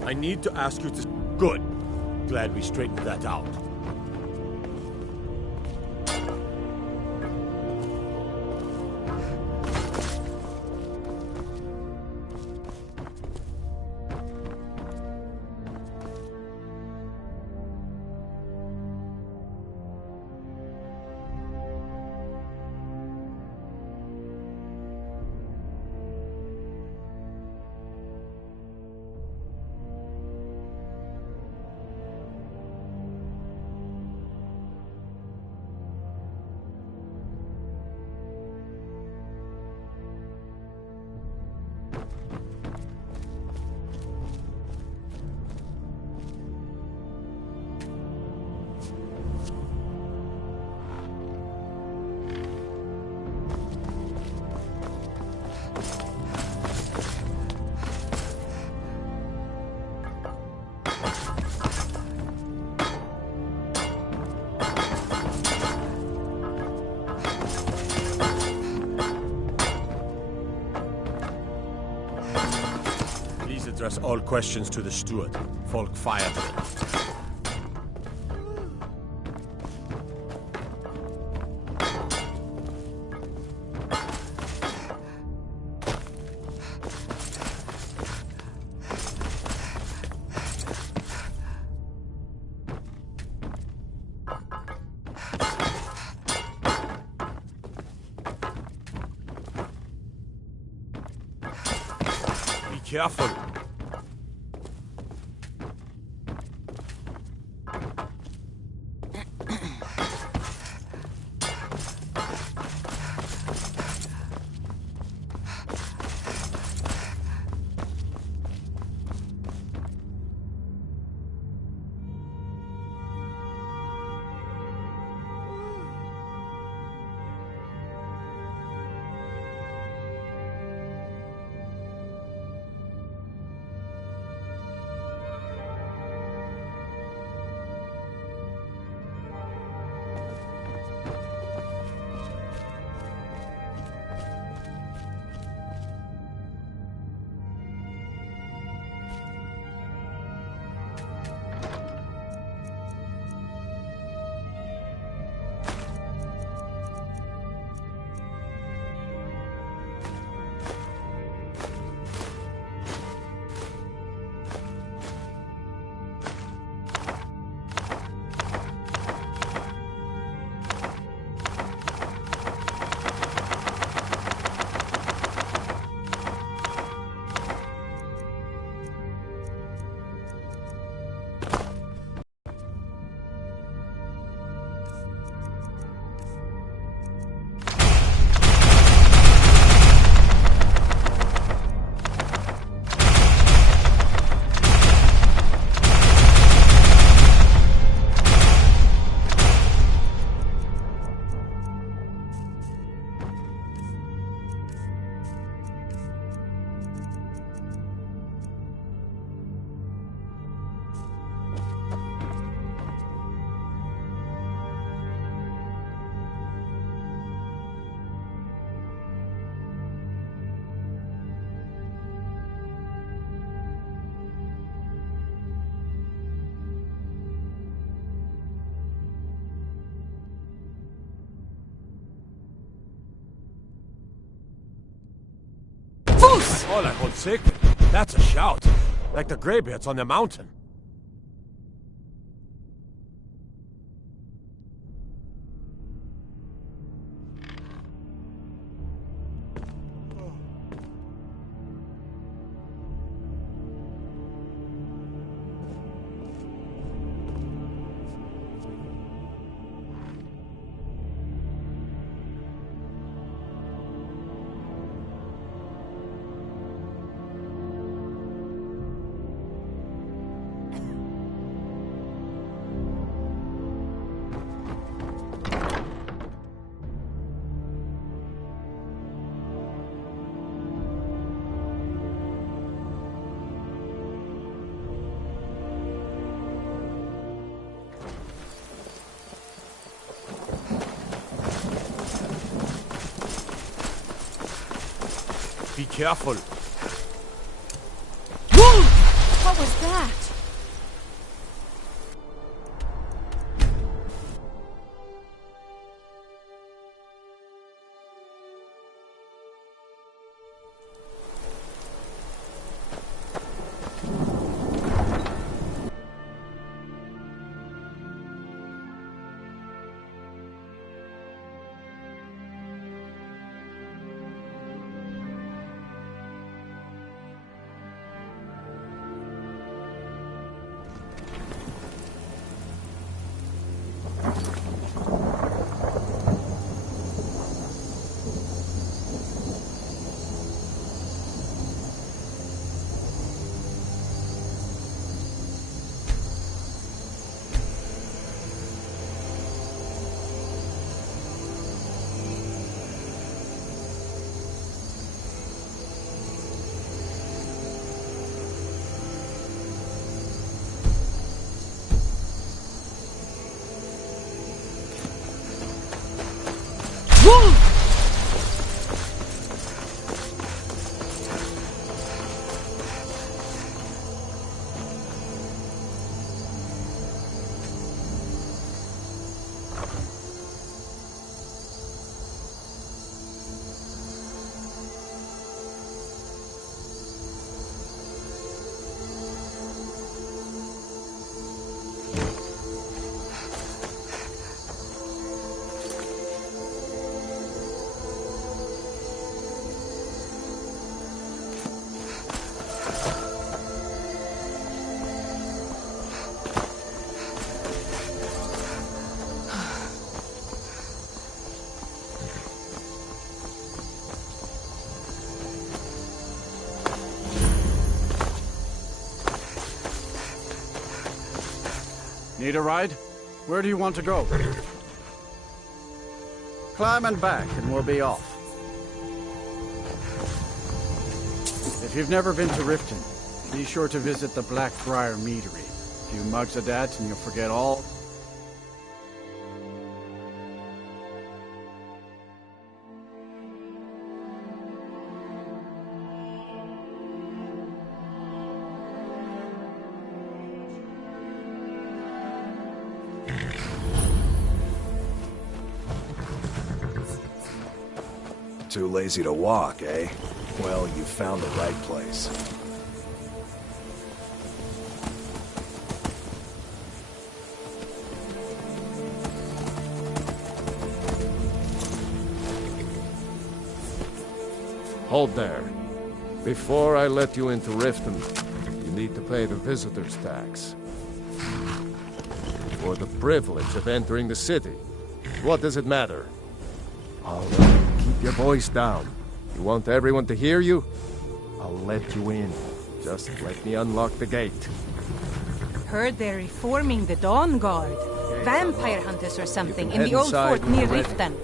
I need to ask you to... Good. Glad we straightened that out. Address all questions to the steward, Folk Firebeard. careful. Oh, I hold sacred. That's a shout. Like the greybeards on the mountain. Be careful. What was that? Need a ride? Where do you want to go? Climb and back, and we'll be off. If you've never been to Riften, be sure to visit the Blackbriar Meadery. A few mugs of that, and you'll forget all. Too lazy to walk, eh? Well, you found the right place. Hold there. Before I let you into Riften, you need to pay the visitor's tax. For the privilege of entering the city. What does it matter? All right, keep your voice down. You want everyone to hear you? I'll let you in. Just let me unlock the gate. Heard they're reforming the Dawn Guard. Vampire hunters or something in head the old inside fort near when you're ready. Riften.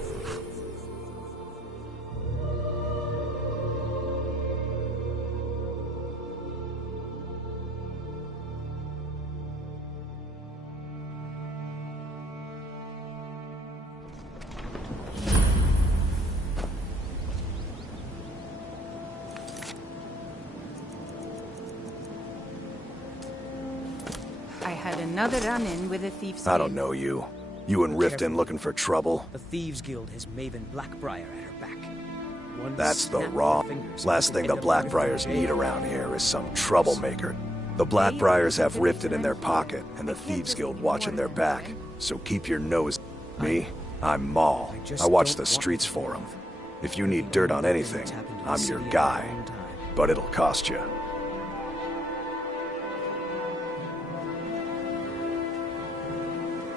I had another run-in with a thief's I don't know you. You in Riften looking for trouble? The Thieves Guild has Maven Blackbriar at her back. One That's the snap of wrong. her fingers Last and thing the end up in Blackbriars Riften need jail. around here is some troublemaker. The Blackbriars have Riften in their pocket, and the Thieves Guild watching their back. So keep your nose. Me? I'm Maul. I watch the streets for them. If you need dirt on anything, I'm your guy. But it'll cost you.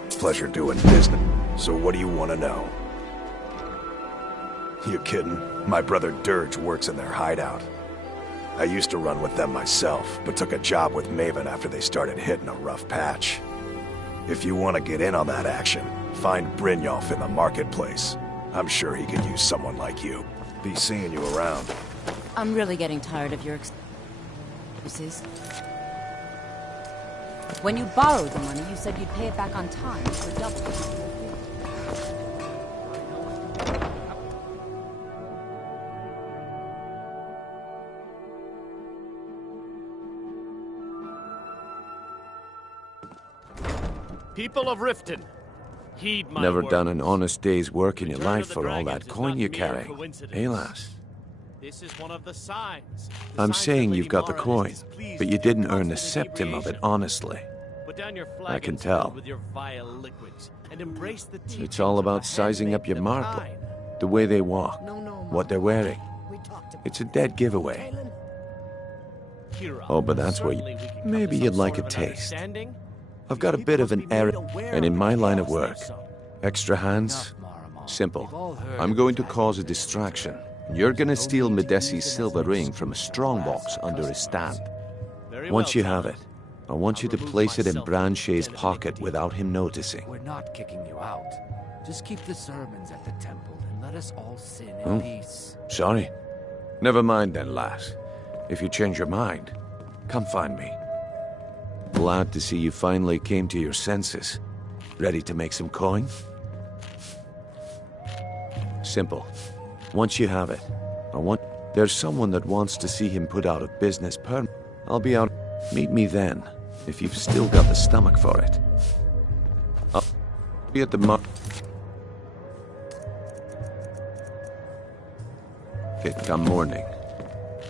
Pleasure doing business. So what do you want to know? You kidding? My brother Dirge works in their hideout. I used to run with them myself, but took a job with Maven after they started hitting a rough patch. If you want to get in on that action, find Brynjolf in the marketplace. I'm sure he could use someone like you. Be seeing you around. I'm really getting tired of your excuses. When you borrowed the money, you said you'd pay it back on time for double. Quiet. People of Riften, heed my Never word. done an honest day's work in your Return life of the for all dragons that is coin not you mere carry. coincidence. Hey, lass. This is one of the signs. I'm Signs saying that you've Lady got the Mara coin, is displeased but you with didn't your earn a constant septim of it inebriation. honestly. Put down your I can flagons tell. filled with your vile liquids and embrace the teachings It's all of about the sizing up handmaid your of marble. time. The way they walk, what they're wearing. It's a dead giveaway. Kira, Oh, but that's where certainly we can come maybe to you'd some like a sort of taste. understanding. I've got a bit of an errand, and in my line of work, extra hands, simple. I'm going to cause a distraction. You're gonna steal Medesi's silver ring from a strongbox under his stand. Once you have it, I want you to place it in Branchay's pocket without him noticing. We're not kicking you out. Just keep the sermons at the temple and let us all sin in Oh, peace. sorry. Never mind then, lass. If you change your mind, come find me. Glad to see you finally came to your senses. Ready to make some coin? Simple. Once you have it, there's someone that wants to see him put out of business permanently. I'll be out. Meet me then, if you've still got the stomach for it. I'll be at the market come morning.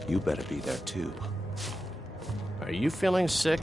You better be there too. Are you feeling sick?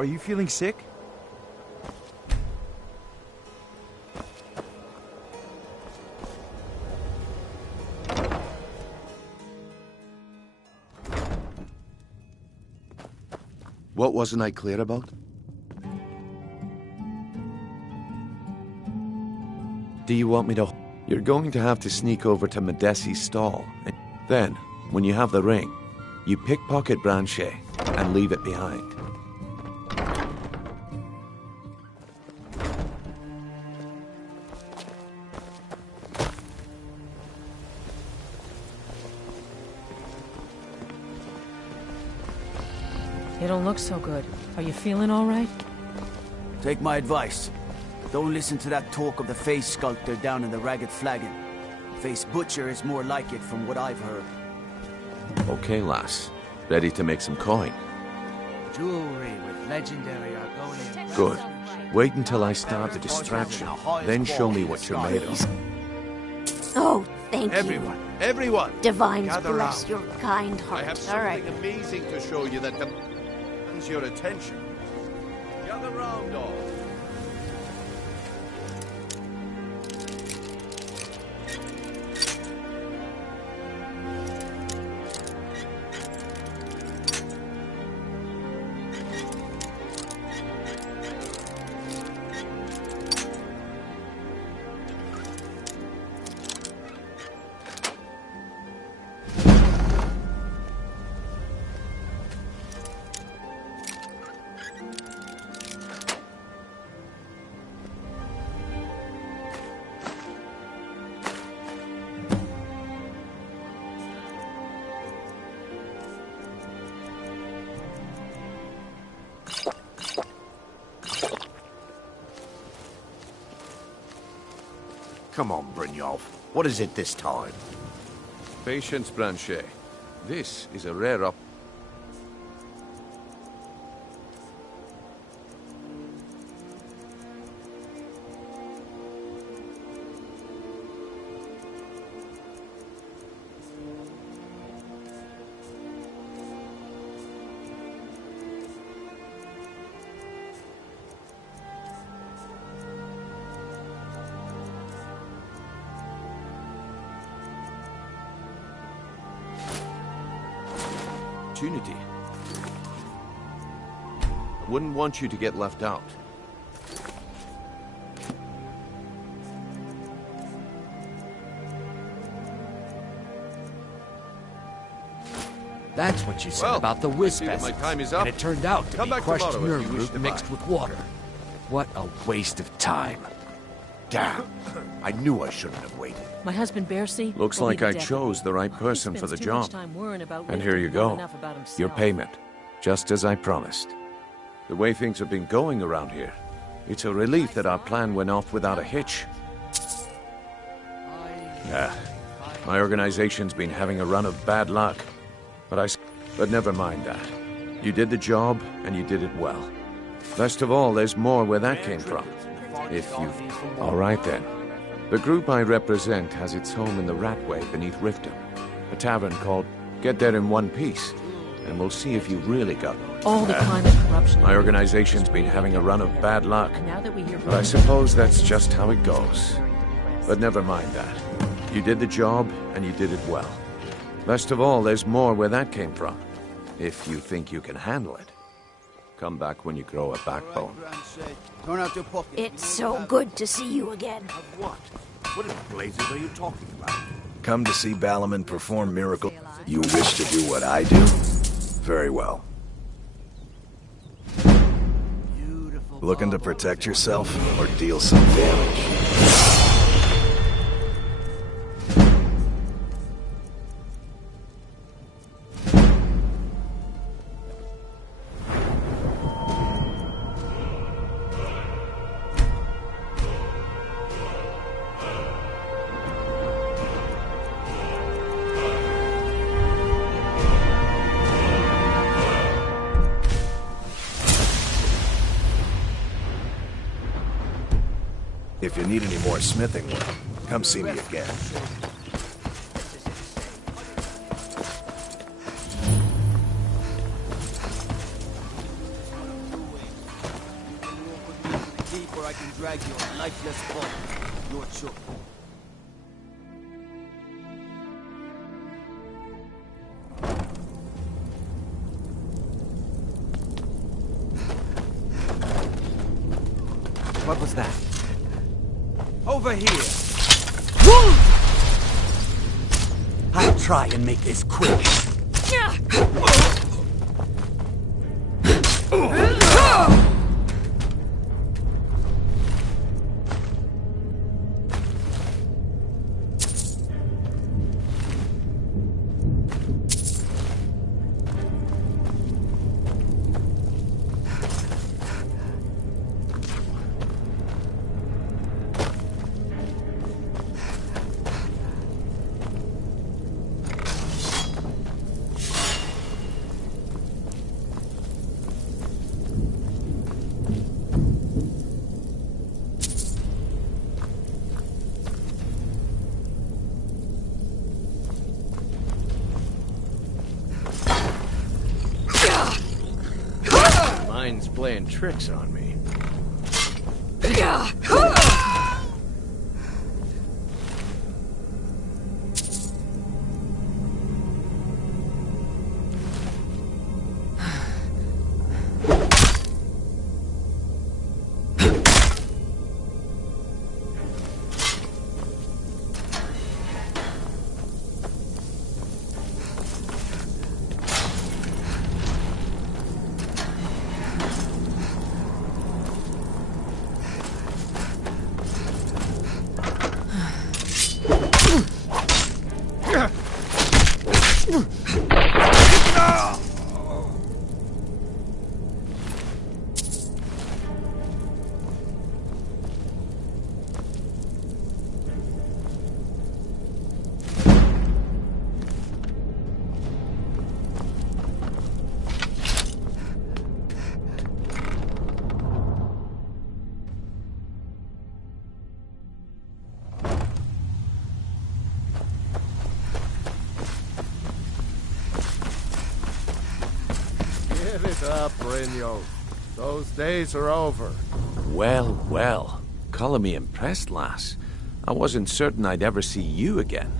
Are you feeling sick? What wasn't I clear about? Do you want me to... You're going to have to sneak over to Medesi's stall. Then, when you have the ring, you pickpocket Branchet and leave it behind. You don't look so good. Are you feeling all right? Take my advice. Don't listen to that talk of the face sculptor down in the Ragged Flagon. Face butcher is more like it from what I've heard. Okay, lass. Ready to make some coin? Jewelry with legendary Argonian... Good. Wait until I start the distraction. Then show me what you're made of. Oh, thank Everyone, you. everyone! Divines gather bless round. your kind heart. I have All right. something amazing to show you that demands your attention. Gather round, all. Come on, Brynjolf. What is it this time? Patience, Branchet. This is a rare op... opportunity. Wouldn't want you to get left out. That's what you said about the wisp my essence, time is up. and it turned out to Come be back crushed tomorrow if you nerve wish root to mixed buy. with water. What a waste of time. Damn. I knew I shouldn't have waited. My husband Bercy. Looks will be like the I deputy. chose the right person for the Spends too much job. time worrying about And here you lifting, not go. enough about himself. Your payment. Just as I promised. The way things have been going around here, it's a relief that our plan went off without a hitch. Yeah. My organization's been having a run of bad luck. But never mind that. You did the job, and you did it well. Best of all, there's more where that came from. If you... All right, then. The group I represent has its home in the Ratway beneath Riften. A tavern called Get There in One Piece. And we'll see if you really got it. All the climate corruption. My organization's been having a run of bad luck. Now that we hear But I suppose that's just how it goes. But never mind that. You did the job, and you did it well. Best of all, there's more where that came from. If you think you can handle it. Come back when you grow a backbone. Turn out your pocket. It's so good to see you again. What? What in blazes are you talking about? Come to see Balaman perform miracles. You wish to do what I do? Very well. Looking to protect yourself or deal some damage? If you need any more smithing work, come see me again. drag your lifeless body. Your choice. What was that? Over here! I'll try and make this quick. Mine's playing tricks on me. Give it up, Brynjo. Those days are over. Well, well. Color me impressed, lass. I wasn't certain I'd ever see you again.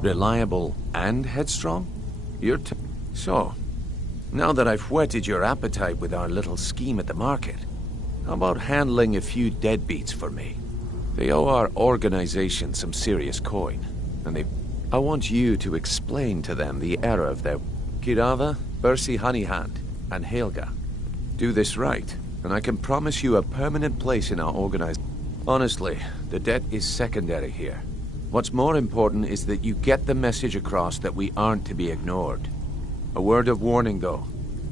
Reliable and headstrong? So, now that I've whetted your appetite with our little scheme at the market, how about handling a few deadbeats for me? They owe our organization some serious coin, and I want you to explain to them the error of their Kirava, Bersi Honeyhand, and Helga. Do this right, and I can promise you a permanent place in our organization. Honestly, the debt is secondary here. What's more important is that you get the message across that we aren't to be ignored. A word of warning, though.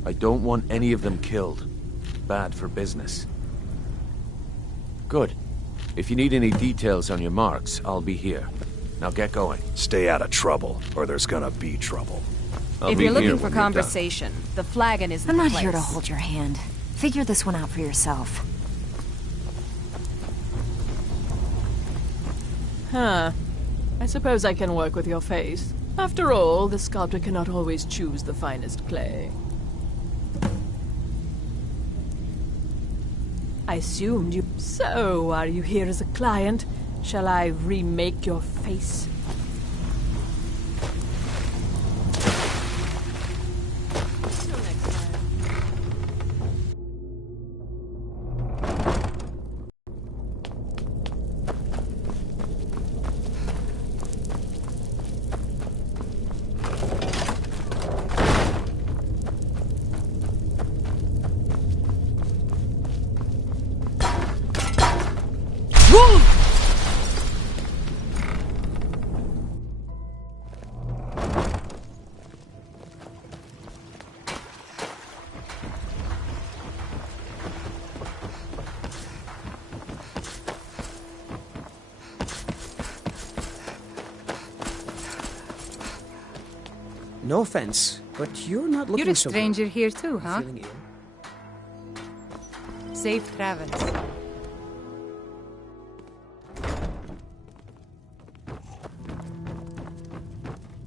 I don't want any of them killed. Bad for business. Good. If you need any details on your marks, I'll be here. Now get going. Stay out of trouble, or there's gonna be trouble. If you're looking for conversation, the flagon is the I'm not place. here to hold your hand. Figure this one out for yourself. Huh. I suppose I can work with your face. After all, the sculptor cannot always choose the finest clay. I assumed you... So, are you here as a client? Shall I remake your face? No offense, but you're not looking so You're a good. stranger here too, huh? Feeling ill? Safe travels.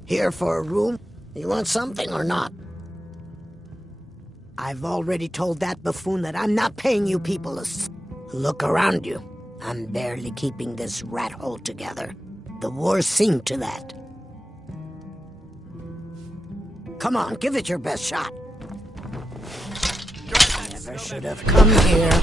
Here for a room? You want something or not? I've already told that buffoon that I'm not paying you people Look around you. I'm barely keeping this rat hole together. The war's seen to that. Come on, give it your best shot. Never should have come here.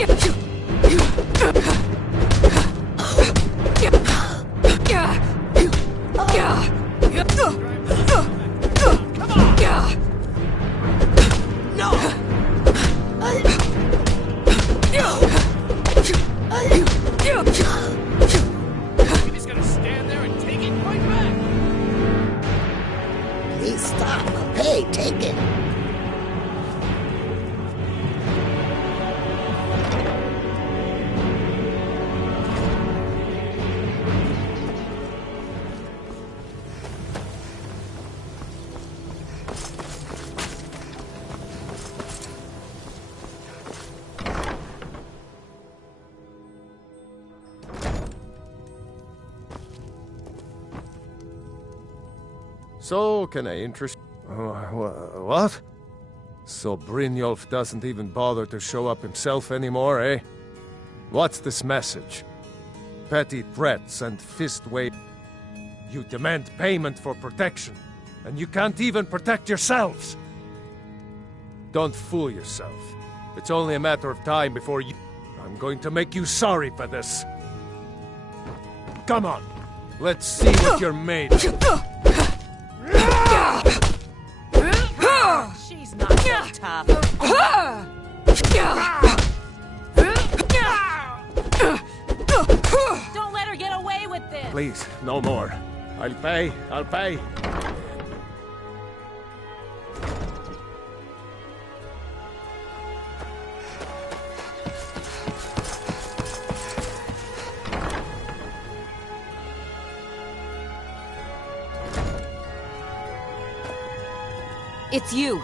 You're just gonna stand there and take it? Point back! Please stop. Okay, take it. So, can I interest... what? So Brynjolf doesn't even bother to show up himself anymore, eh? What's this message? Petty threats and fist wave. You demand payment for protection, and you can't even protect yourselves! Don't fool yourself. It's only a matter of time before you... I'm going to make you sorry for this. Come on, let's see what you're made of. She's not so tough. Don't let her get away with this. Please, no more. I'll pay. It's you!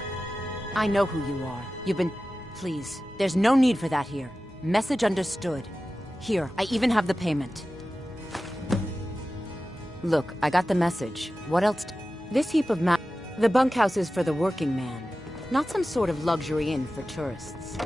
I know who you are. You've been... Please, there's no need for that here. Message understood. Here, I even have the payment. Look, I got the message. What else? This heap of The bunkhouse is for the working man. Not some sort of luxury inn for tourists.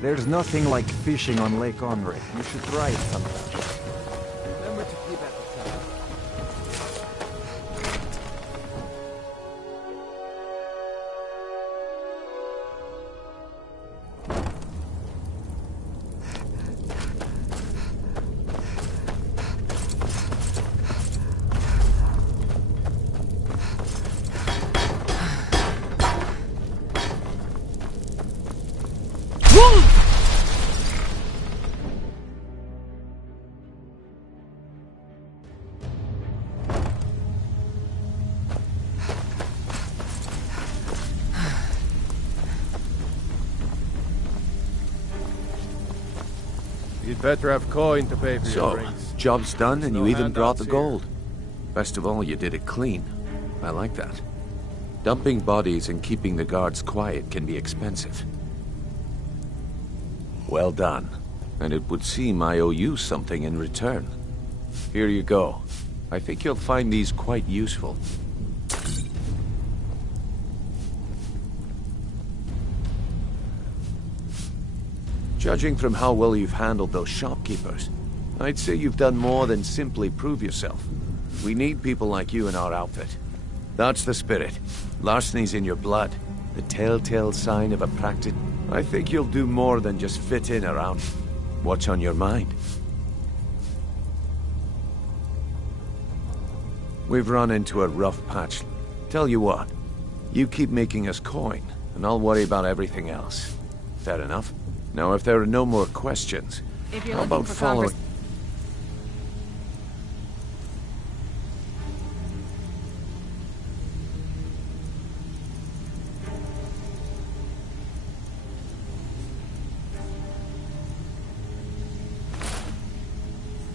There's nothing like fishing on Lake Onre. You should try it sometime. Remember to keep at the time. You'd better have coin to pay for your drinks. Job's done and No you even brought the handouts here. gold. Best of all, you did it clean. I like that. Dumping bodies and keeping the guards quiet can be expensive. Well done. And it would seem I owe you something in return. Here you go. I think you'll find these quite useful. Judging from how well you've handled those shopkeepers, I'd say you've done more than simply prove yourself. We need people like you in our outfit. That's the spirit. Larceny's in your blood. The telltale sign of a practice. I think you'll do more than just fit in around. What's on your mind? We've run into a rough patch. Tell you what, you keep making us coin, and I'll worry about everything else. Fair enough? Now, if there are no more questions, If you're how looking about for following...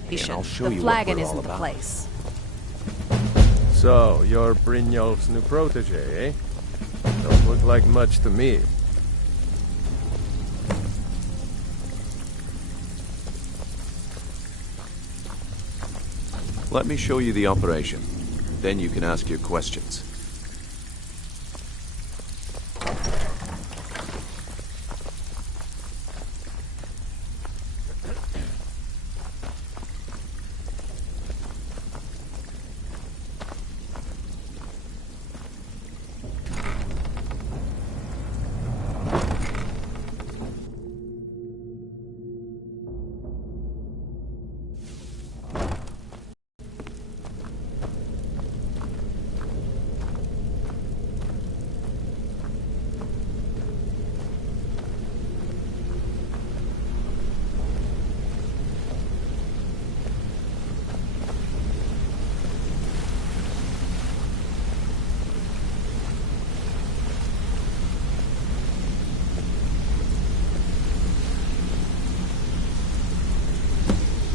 And I'll show The you flagon what we're isn't all the about. place. So, you're Brynjolf's new protege, eh? Don't look like much to me. Let me show you the operation. Then you can ask your questions.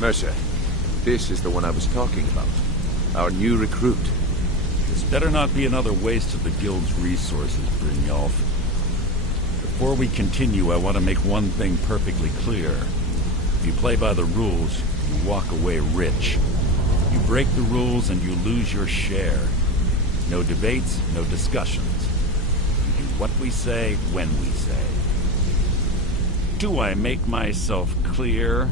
Mercer, this is the one I was talking about. Our new recruit. This better not be another waste of the Guild's resources, Brynjolf. Before we continue, I want to make one thing perfectly clear. If you play by the rules, you walk away rich. You break the rules and you lose your share. No debates, no discussions. We do what we say, when we say. Do I make myself clear?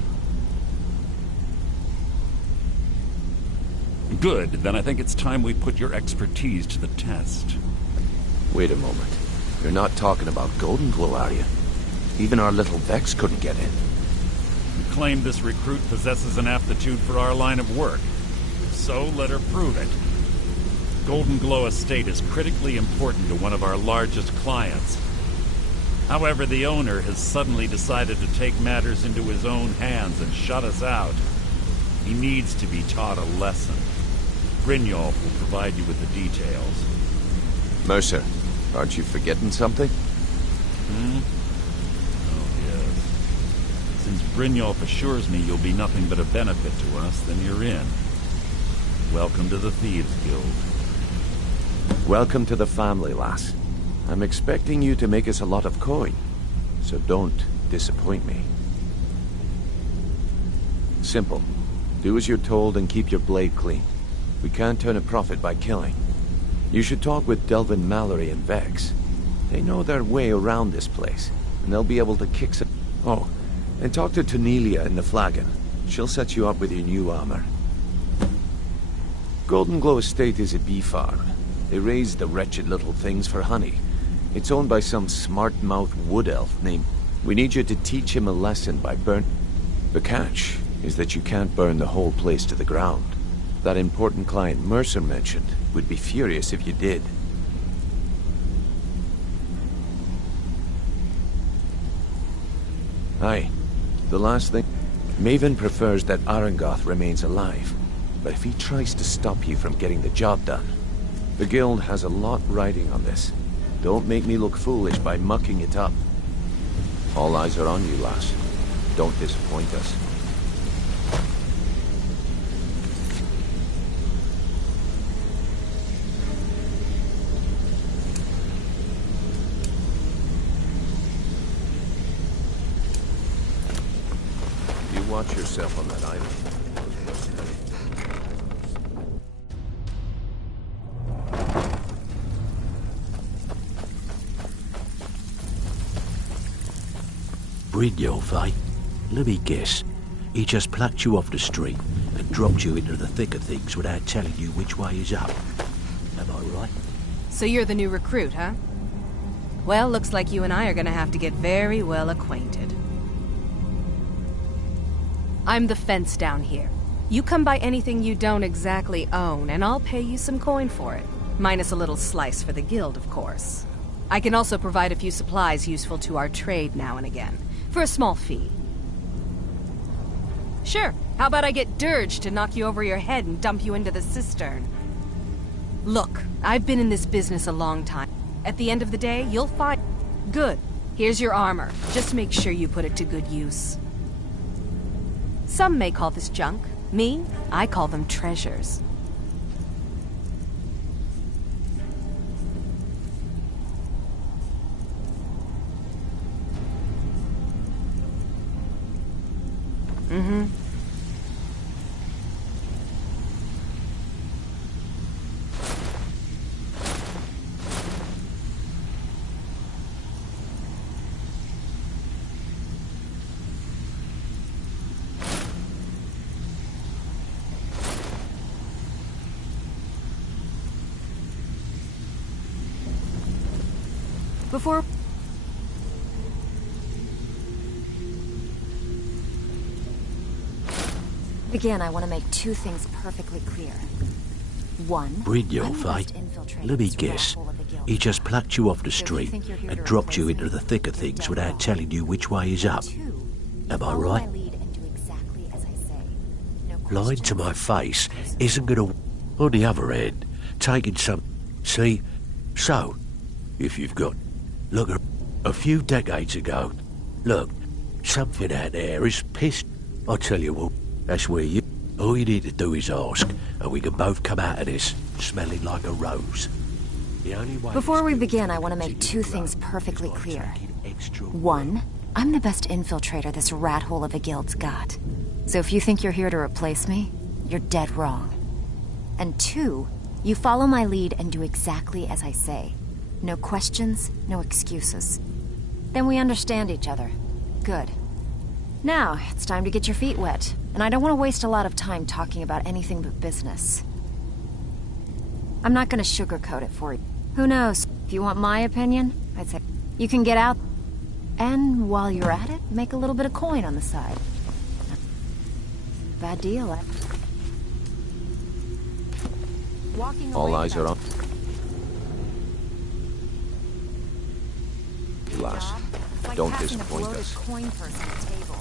Good, then I think it's time we put your expertise to the test. Wait a moment. You're not talking about Golden Glow, are you? Even our little Vex couldn't get in. You claim this recruit possesses an aptitude for our line of work. If so, let her prove it. Golden Glow Estate is critically important to one of our largest clients. However, the owner has suddenly decided to take matters into his own hands and shut us out. He needs to be taught a lesson. Brynjolf will provide you with the details. Mercer, aren't you forgetting something? Oh, yes. Since Brynjolf assures me you'll be nothing but a benefit to us, then you're in. Welcome to the Thieves Guild. Welcome to the family, lass. I'm expecting you to make us a lot of coin, so don't disappoint me. Simple. Do as you're told and keep your blade clean. We can't turn a profit by killing. You should talk with Delvin Mallory and Vex. They know their way around this place, and they'll be able to kick some... Oh, and talk to Tonelia in the Flagon. She'll set you up with your new armor. Golden Glow Estate is a bee farm. They raise the wretched little things for honey. It's owned by some smart-mouthed wood elf named... We need you to teach him a lesson by The catch is that you can't burn the whole place to the ground. That important client Mercer mentioned would be furious if you did. Aye. The last thing... Maven prefers that Arangoth remains alive, but if he tries to stop you from getting the job done, the Guild has a lot riding on this. Don't make me look foolish by mucking it up. All eyes are on you, lass. Don't disappoint us. Watch yourself on that island. Brynjolf, eh? Let me guess. He just plucked you off the street and dropped you into the thick of things without telling you which way is up. Am I right? So you're the new recruit, huh? Well, looks like you and I are gonna have to get very well acquainted. I'm the fence down here. You come by anything you don't exactly own, and I'll pay you some coin for it. Minus a little slice for the guild, of course. I can also provide a few supplies useful to our trade now and again, for a small fee. Sure, how about I get Dirge to knock you over your head and dump you into the cistern? Look, I've been in this business a long time. At the end of the day, you'll find... Good. Here's your armor. Just make sure you put it to good use. Some may call this junk. Me, I call them treasures. Before... Begin, I want to make two things perfectly clear. One, Brynjolf, eh? Let me guess. He just plucked you off the street and dropped you into the thick of things without telling you which way is up. Am I right? Lying to my face isn't gonna... On the other hand, taking some... See? So, if you've got... Look, a few decades ago... Look, something out there is pissed. I tell you what, that's where you... All you need to do is ask, and we can both come out of this smelling like a rose. The only way... Before we begin, I want to make two things perfectly clear. One, I'm the best infiltrator this rat hole of a guild's got. So if you think you're here to replace me, you're dead wrong. And two, you follow my lead and do exactly as I say. No questions, no excuses. Then we understand each other. Good. Now, it's time to get your feet wet. And I don't want to waste a lot of time talking about anything but business. I'm not going to sugarcoat it for you. Who knows? If you want my opinion, I'd say you can get out. And while you're at it, make a little bit of coin on the side. Bad deal, eh? All eyes are on. Lass, don't disappoint us. Coin purse on the table.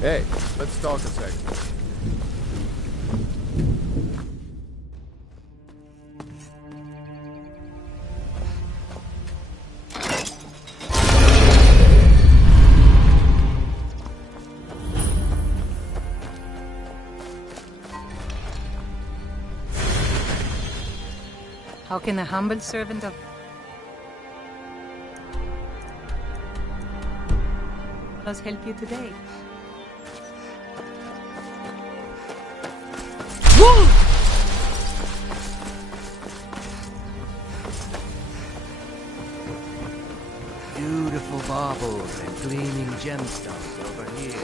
Hey, let's talk a second. How can the humble servant of us help you today? Beautiful baubles and gleaming gemstones over here.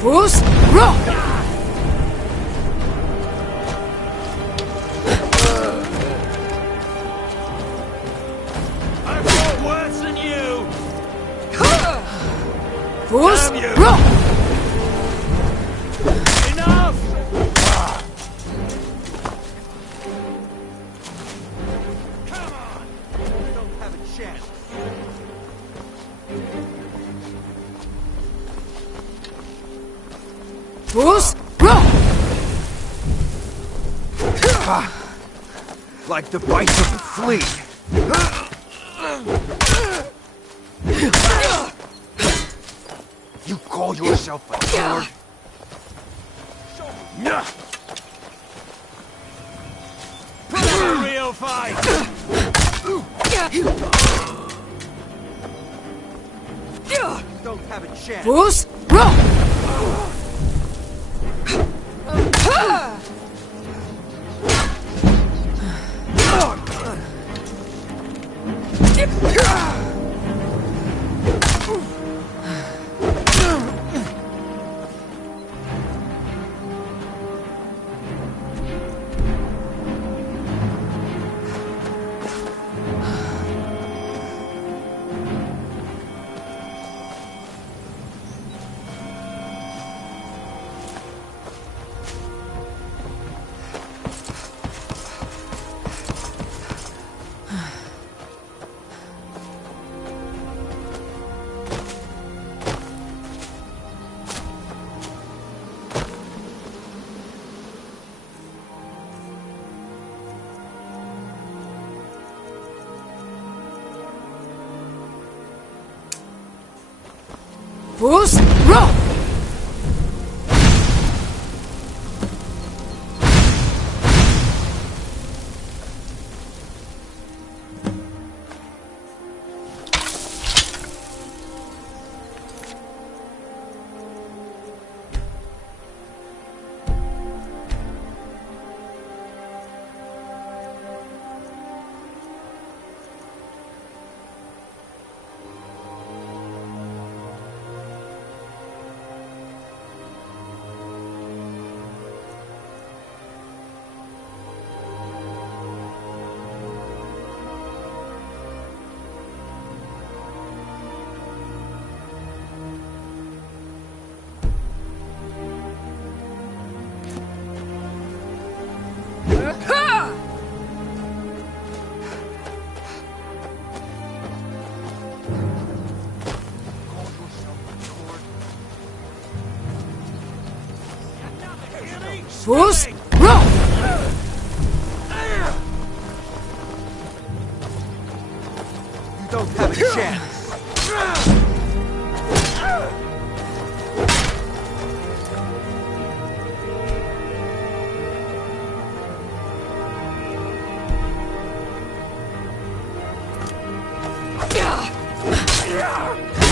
Bruce, roll! I've got worse than you! Bruce, Damn you! roll! Enough! Come on! You don't have a chance. Bruce, roll! Like the bites of a flea. You call yourself a sword? A real fight! You don't have a chance. Bruce, roll! Bruce, roll! Bruce, roll! You don't have a chance.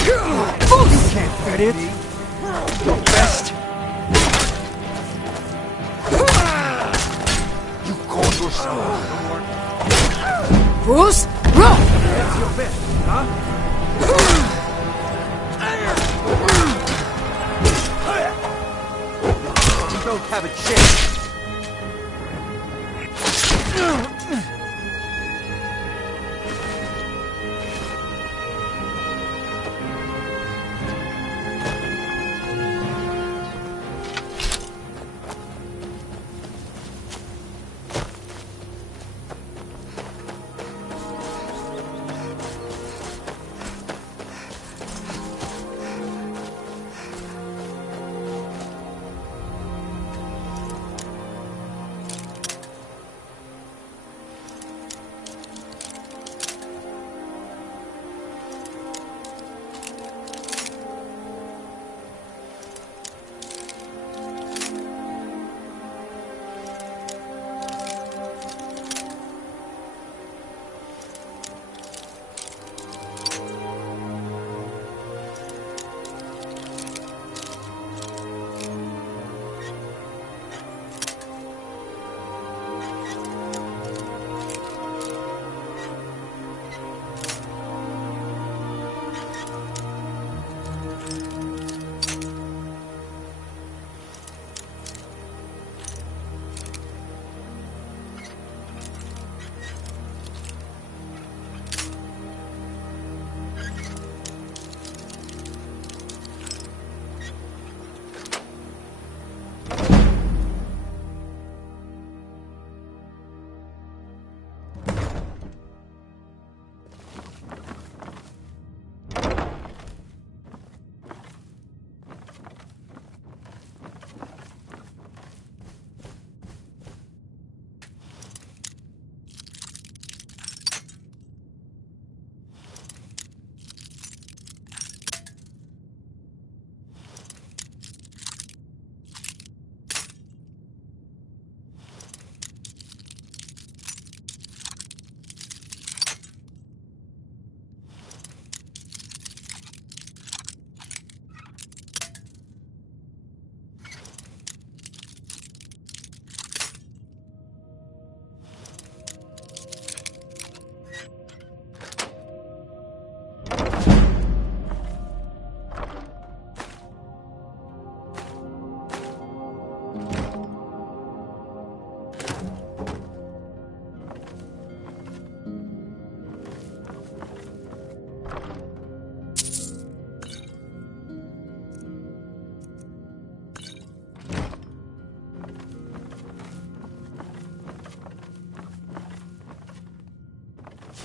You can't fit it. Your best. You call yourself a lord? Bruce, roll! That's your best, huh? You don't have a chance.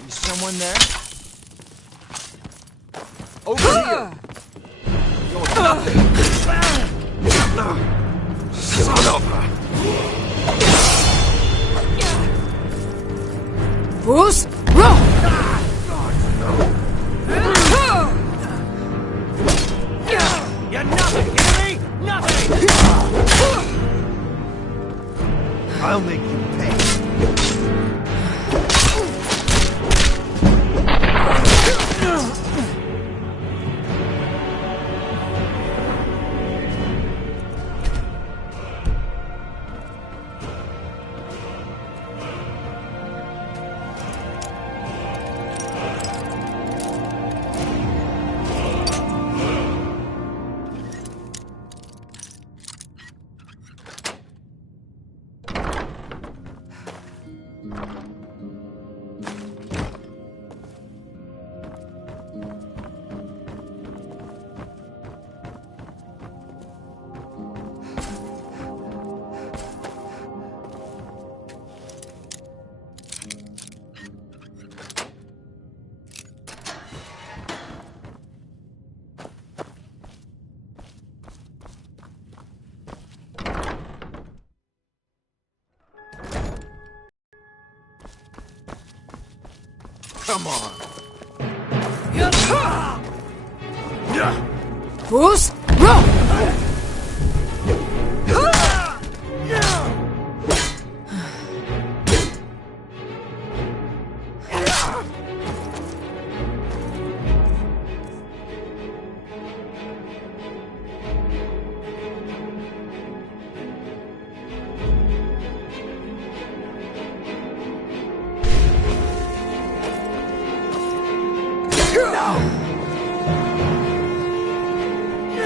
Is someone there? Over here! You're nothing! Son of a... Who's wrong? You're nothing, you hear me? Nothing! I'll make you pay. Come on. Who's wrong?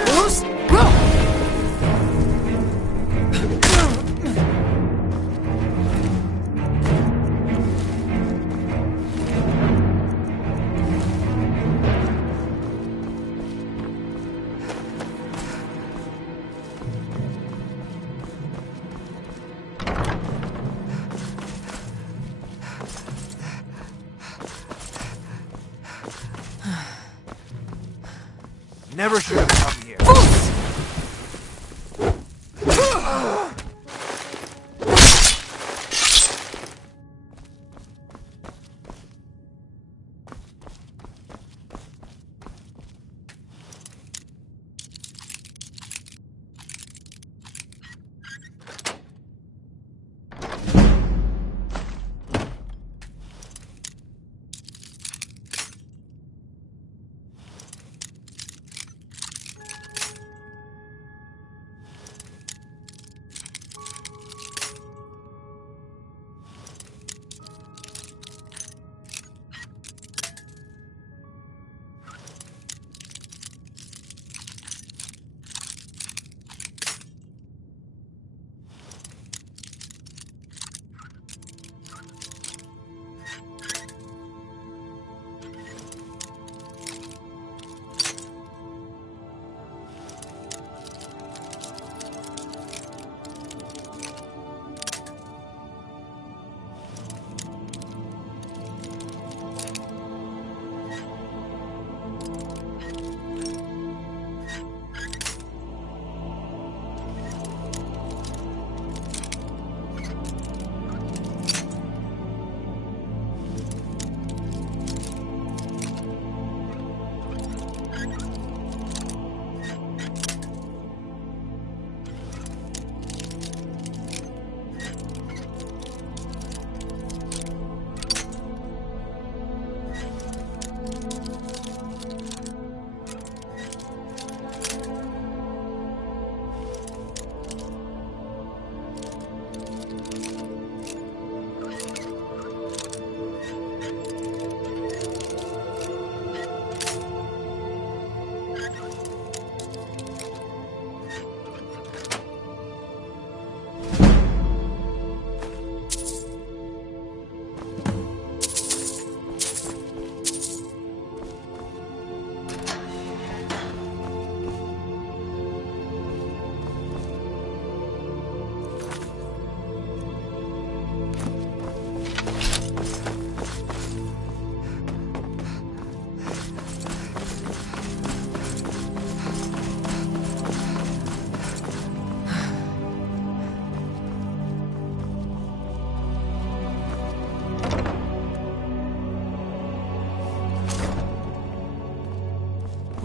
Who's wrong? Never should have come here.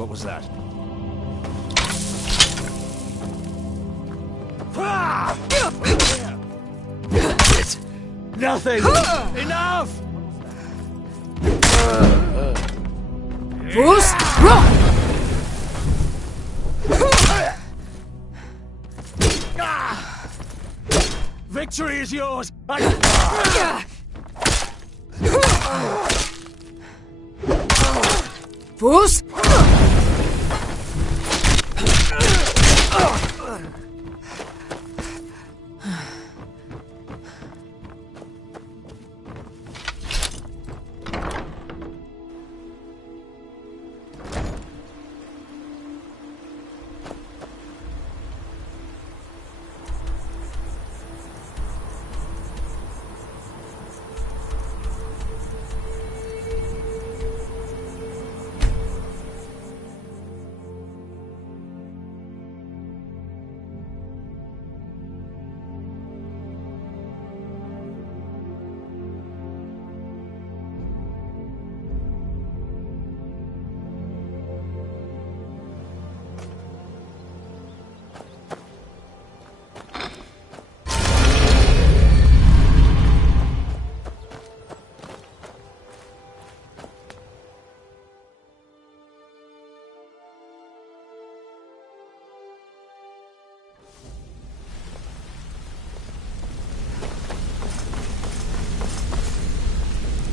What was that? It's nothing! Enough! Bruce, Victory is yours! Bruce!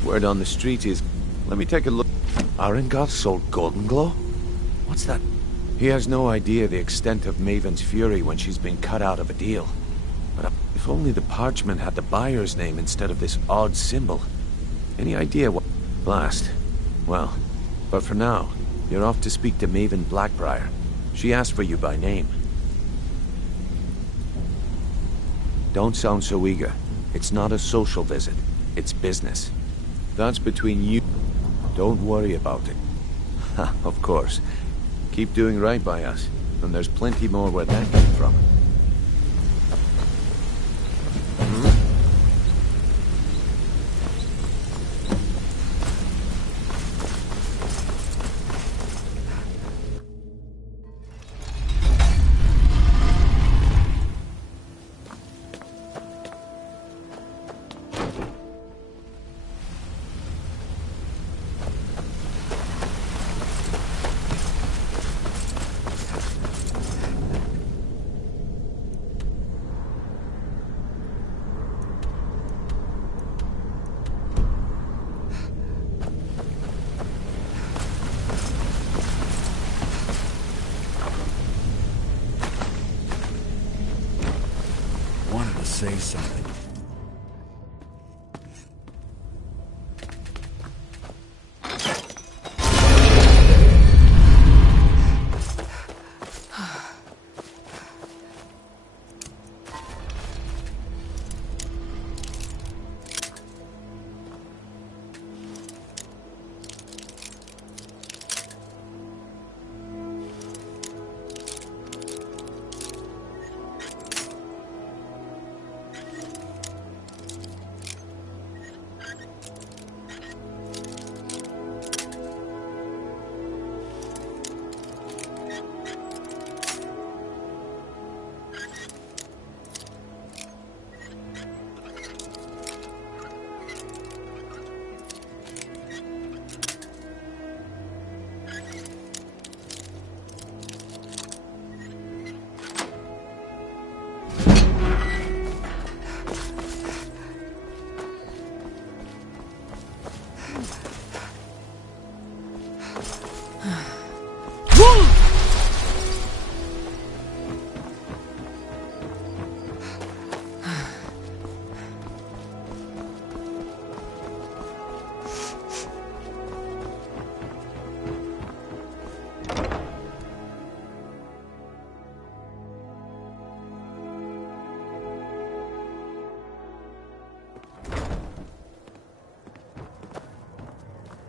Word on the street is... Let me take a look. Arengoth sold Golden Glow? What's that? He has no idea the extent of Maven's fury when she's been cut out of a deal. But if only the parchment had the buyer's name instead of this odd symbol. Any idea what... Blast. Well, but for now, you're off to speak to Maven Blackbriar. She asked for you by name. Don't sound so eager. It's not a social visit. It's business. That's between you. Don't worry about it. Ha, of course. Keep doing right by us, and there's plenty more where that came from. Say something.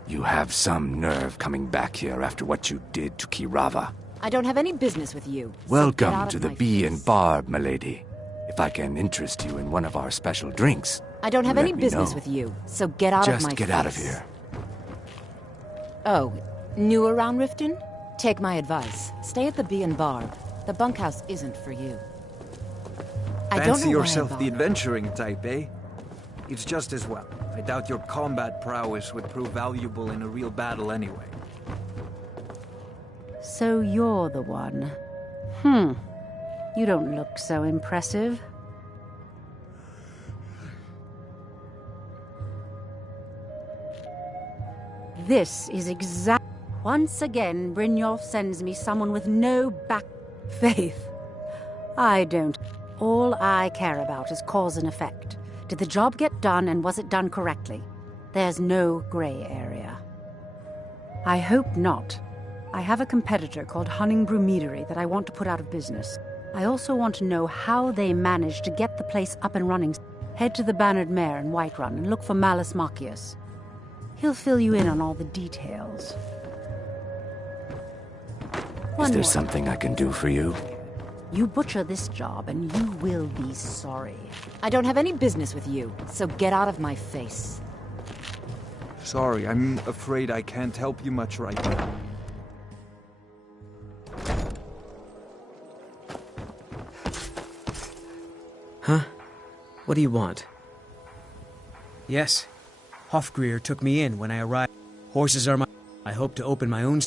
You have some nerve coming back here after what you did to Kirava. I don't have any business with you. So Welcome to the Bee and Barb, milady. If I can interest you in one of our special drinks, I don't have let any me business know. with you, so get out of my Just get out of here. Oh, new around Riften? Take my advice. Stay at the Bee and Barb. The bunkhouse isn't for you. I don't know Fancy why I yourself the bothered. adventuring type, eh? It's just as well. I doubt your combat prowess would prove valuable in a real battle anyway. So you're the one. You don't look so impressive. This is exact. Once again, Brynjolf sends me someone with no back faith. I don't. All I care about is cause and effect. Did the job get done, and was it done correctly? There's no gray area. I hope not. I have a competitor called Hunningbrew Meadery that I want to put out of business. I also want to know how they managed to get the place up and running. Head to the Bannered Mare in Whiterun and look for Malus Machius. He'll fill you in on all the details. Is there something I can do for you? You butcher this job and you will be sorry. I don't have any business with you, so get out of my face. Sorry, I'm afraid I can't help you much right now. Huh? What do you want? Yes. Hofgrir took me in when I arrived. Horses are my... I hope to open my own...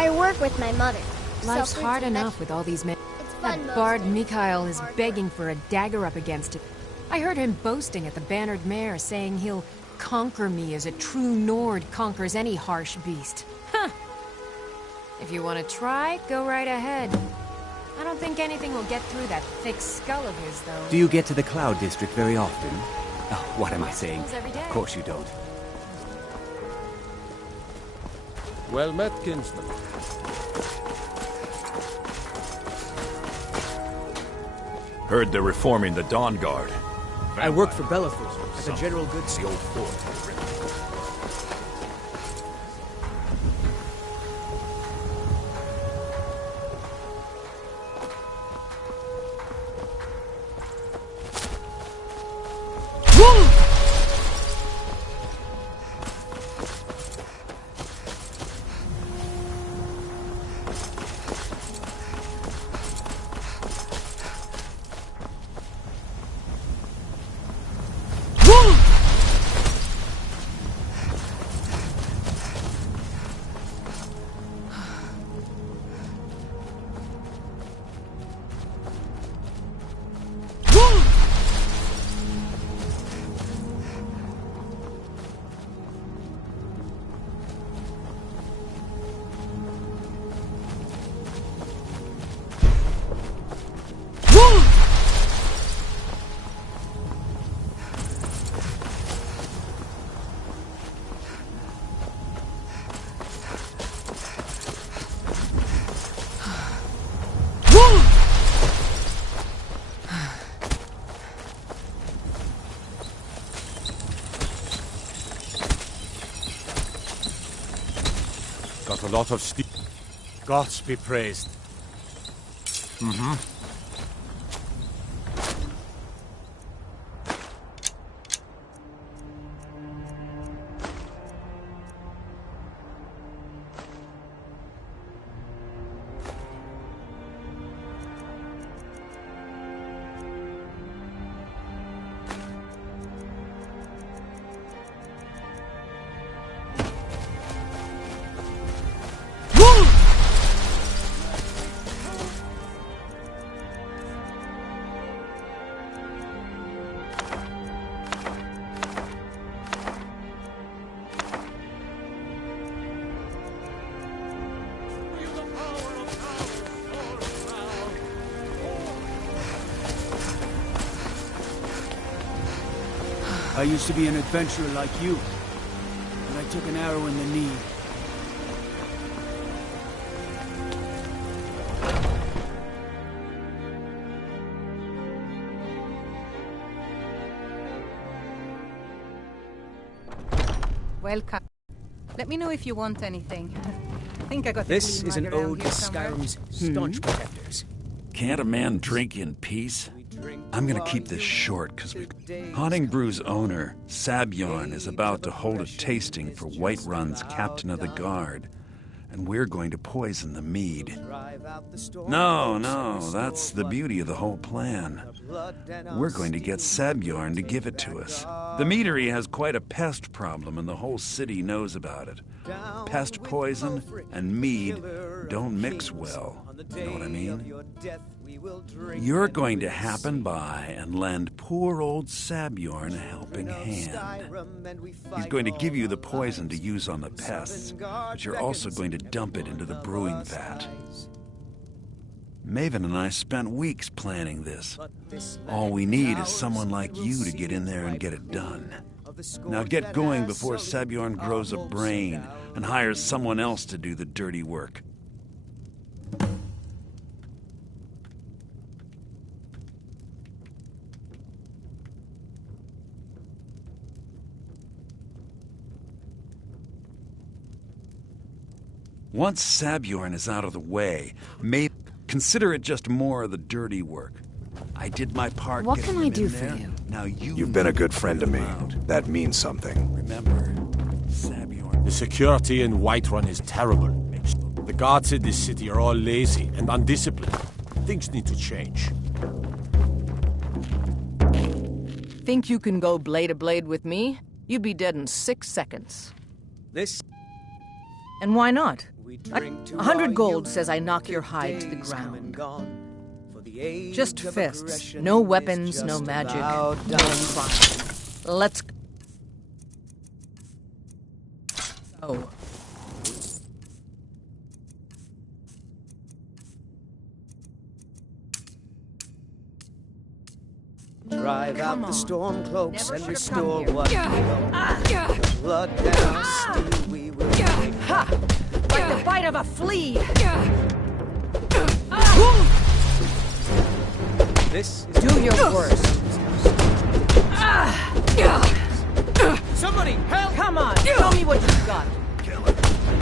I work with my mother. Life's Suffering hard from enough with all these men. fun That bard mostly. Mikhail is begging for a dagger up against it. I heard him boasting at the Bannered Mare, saying he'll conquer me as a true Nord conquers any harsh beast. Huh. If you want to try, go right ahead. I don't think anything will get through that thick skull of his, though. Do you get to the Cloud District very often? Oh, what am I saying? Every day. Of course you don't. Well met, kinsman. Heard they're reforming the Dawn Guard. I work for Belethus at the General Goods... The old fort. a lot of steel. Gods be praised. Mm-hmm. I used to be an adventurer like you, but I took an arrow in the knee. Welcome. Let me know if you want anything. I think I got the This green is an light around ode here to somewhere. Skyrim's staunch protectors. Can't a man drink in peace? I'm gonna keep this short, because Haunting Brew's owner, Sabjorn, is about to hold a tasting for Whiterun's Captain of the Guard, and we're going to poison the mead. No, that's the beauty of the whole plan. We're going to get Sabjorn to give it to us. The meadery has quite a pest problem, and the whole city knows about it. Pest poison and mead don't mix well. You know what I mean? You're going to happen by and lend poor old Sabjorn a helping hand. He's going to give you the poison to use on the pests, but you're also going to dump it into the brewing vat. Maven and I spent weeks planning this. All we need is someone like you to get in there and get it done. Now get going before Sabjorn grows a brain and hires someone else to do the dirty work. Once Sabjorn is out of the way, consider it just more of the dirty work. I did my part. What can I do for you? Now You've been a good friend to me. That means something. Remember, Sabjorn. The security in Whiterun is terrible. The guards in this city are all lazy and undisciplined. Things need to change. Think you can go blade to blade with me? You'd be dead in 6 seconds. This? And why not? 100 gold says I knock your hide to the ground. Just fists. No weapons, no magic, no crime. Let's go. Drive out the storm cloaks and restore what we own. Blood down, steel we will take. Ha! Like the bite of a flea! This is do your worst. Somebody help! Come on, show me what you've got.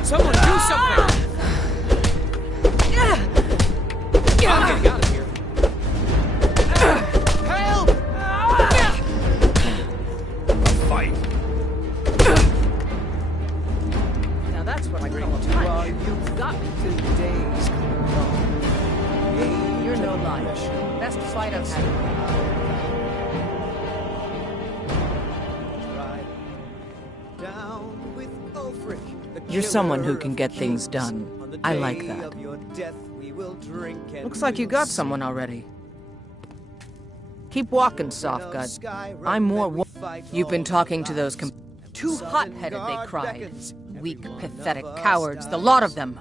Someone do something! I'm getting out of here. Help! Fight! Now that's what I call a punch. You've got me till the days come gone. You're no liar. Best fight I've had. You're someone who can get things done. I like that. Looks like you got someone already. Keep walking, Softgut. I'm more You've been talking to those too hot-headed, they cried. Weak, pathetic cowards, the lot of them.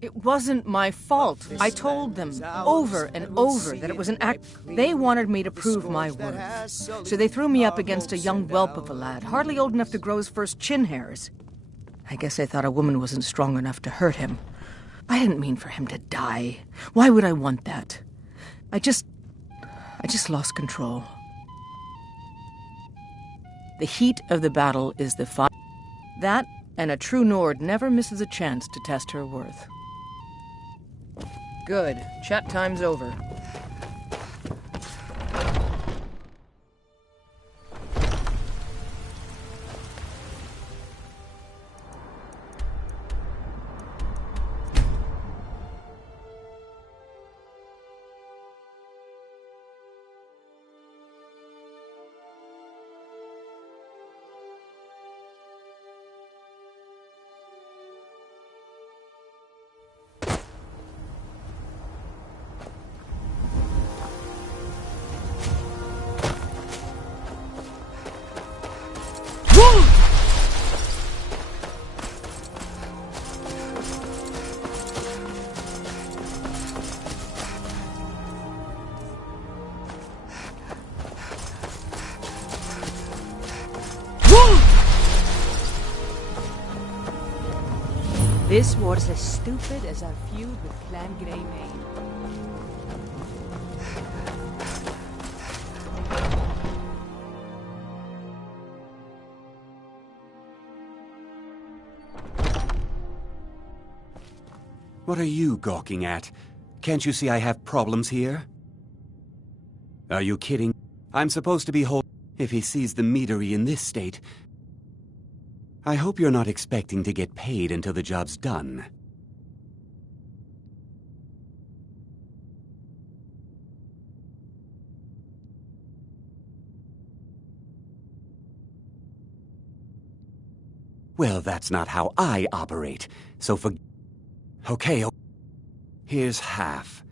It wasn't my fault. I told them over and over that it was an act. They wanted me to prove my worth. So they threw me up against a young whelp of a lad, hardly old enough to grow his first chin hairs. I guess they thought a woman wasn't strong enough to hurt him. I didn't mean for him to die. Why would I want that? I just lost control. The heat of the battle is the fire. That And a true Nord never misses a chance to test her worth. Good. Chat time's over. This war's as stupid as our feud with Clan Greymane. What are you gawking at? Can't you see I have problems here? Are you kidding? I'm supposed to be if he sees the meadery in this state. I hope you're not expecting to get paid until the job's done. Well, that's not how I operate, so Okay, here's half.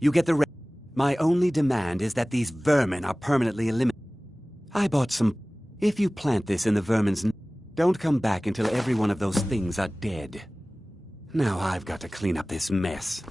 You get the rest. My only demand is that these vermin are permanently eliminated. I bought some. If you plant this in the vermin's don't come back until every one of those things are dead. Now I've got to clean up this mess.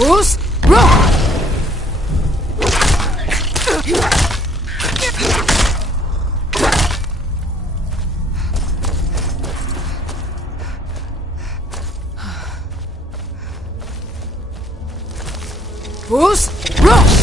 Bruce, run! Bruce, run!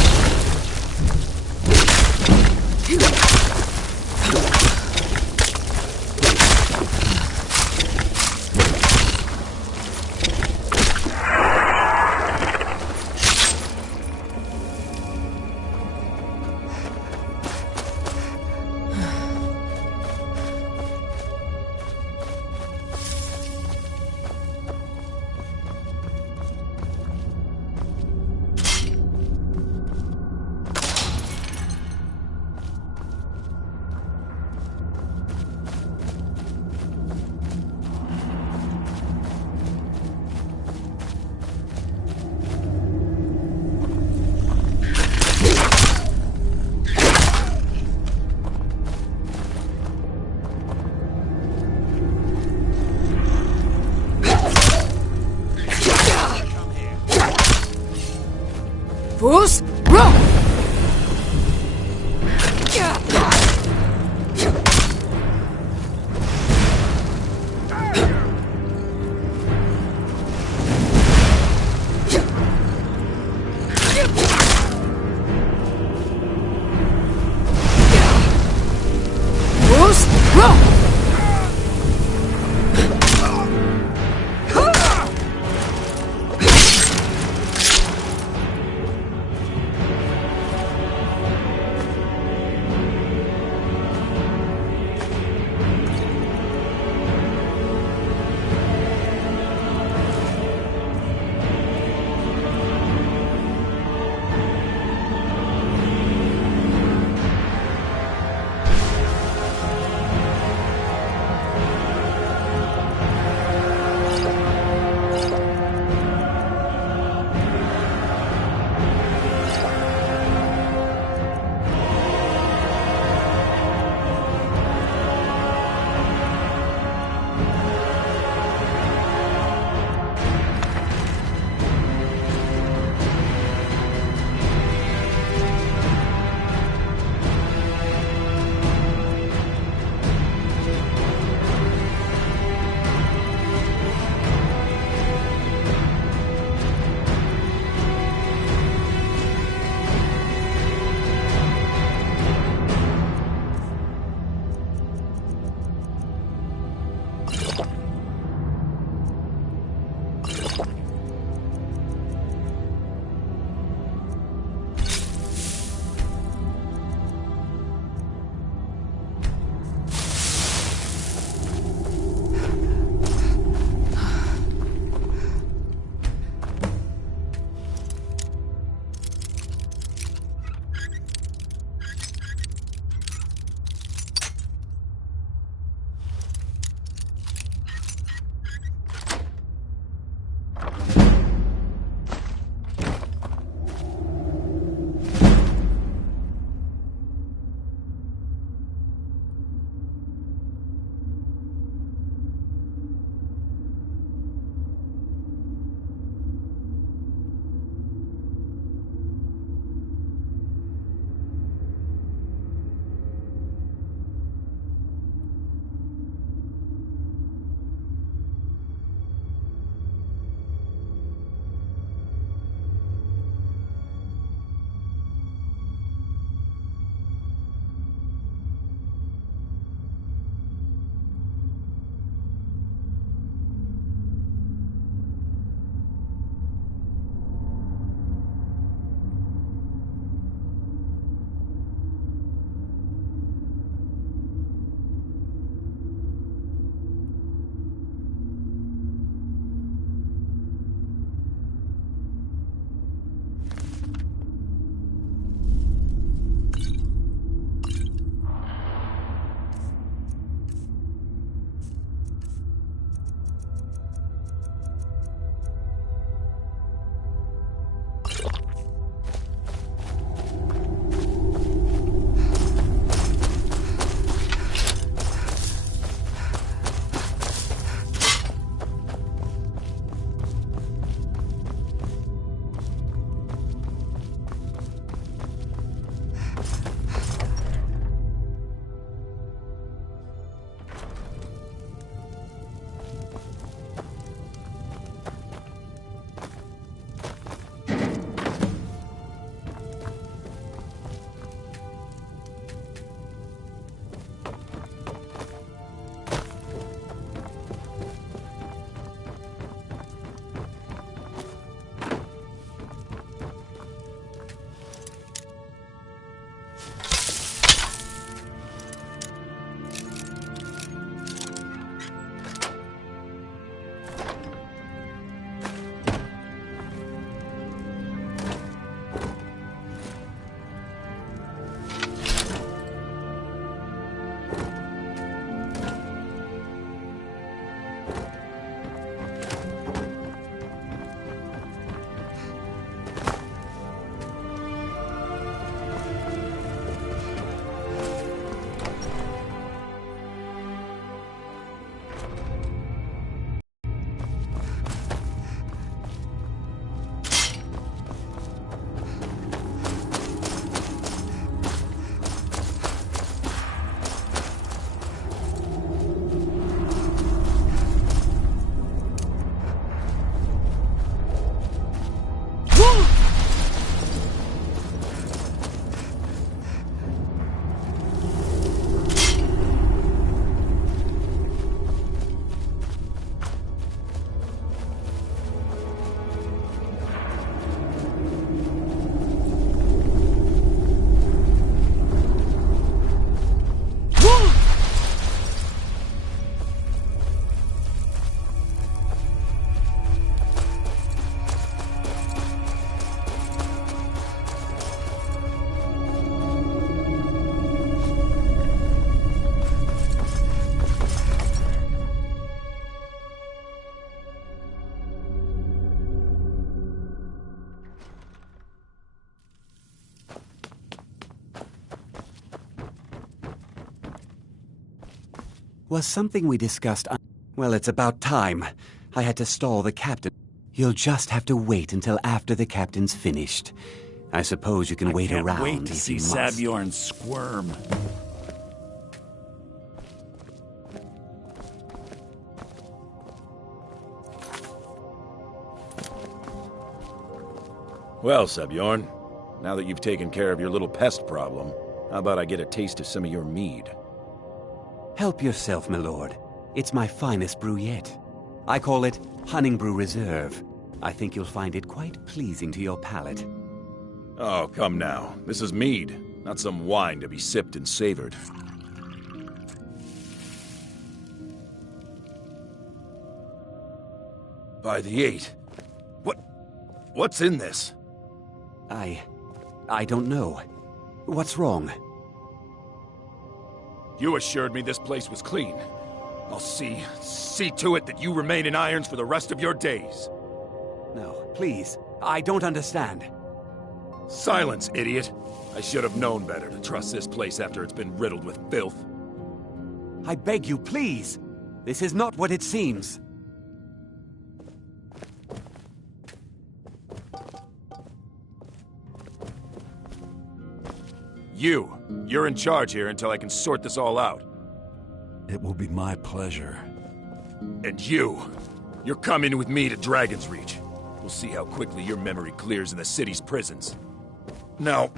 Was something we discussed Well, it's about time. I had to stall the captain. You'll just have to wait until after the captain's finished. I suppose you can wait around. I can't wait to if see you must. Sabjorn squirm. Well, Sabjorn, now that you've taken care of your little pest problem, how about I get a taste of some of your mead? Help yourself, my lord. It's my finest brew yet. I call it Honningbrew Reserve. I think you'll find it quite pleasing to your palate. Oh, come now. This is mead, not some wine to be sipped and savored. By the 8. What's in this? I don't know. What's wrong? You assured me this place was clean. I'll see to it that you remain in irons for the rest of your days. No, please. I don't understand. Silence, idiot. I should have known better to trust this place after it's been riddled with filth. I beg you, please. This is not what it seems. You're in charge here until I can sort this all out. It will be my pleasure. And you're coming with me to Dragon's Reach. We'll see how quickly your memory clears in the city's prisons. Now,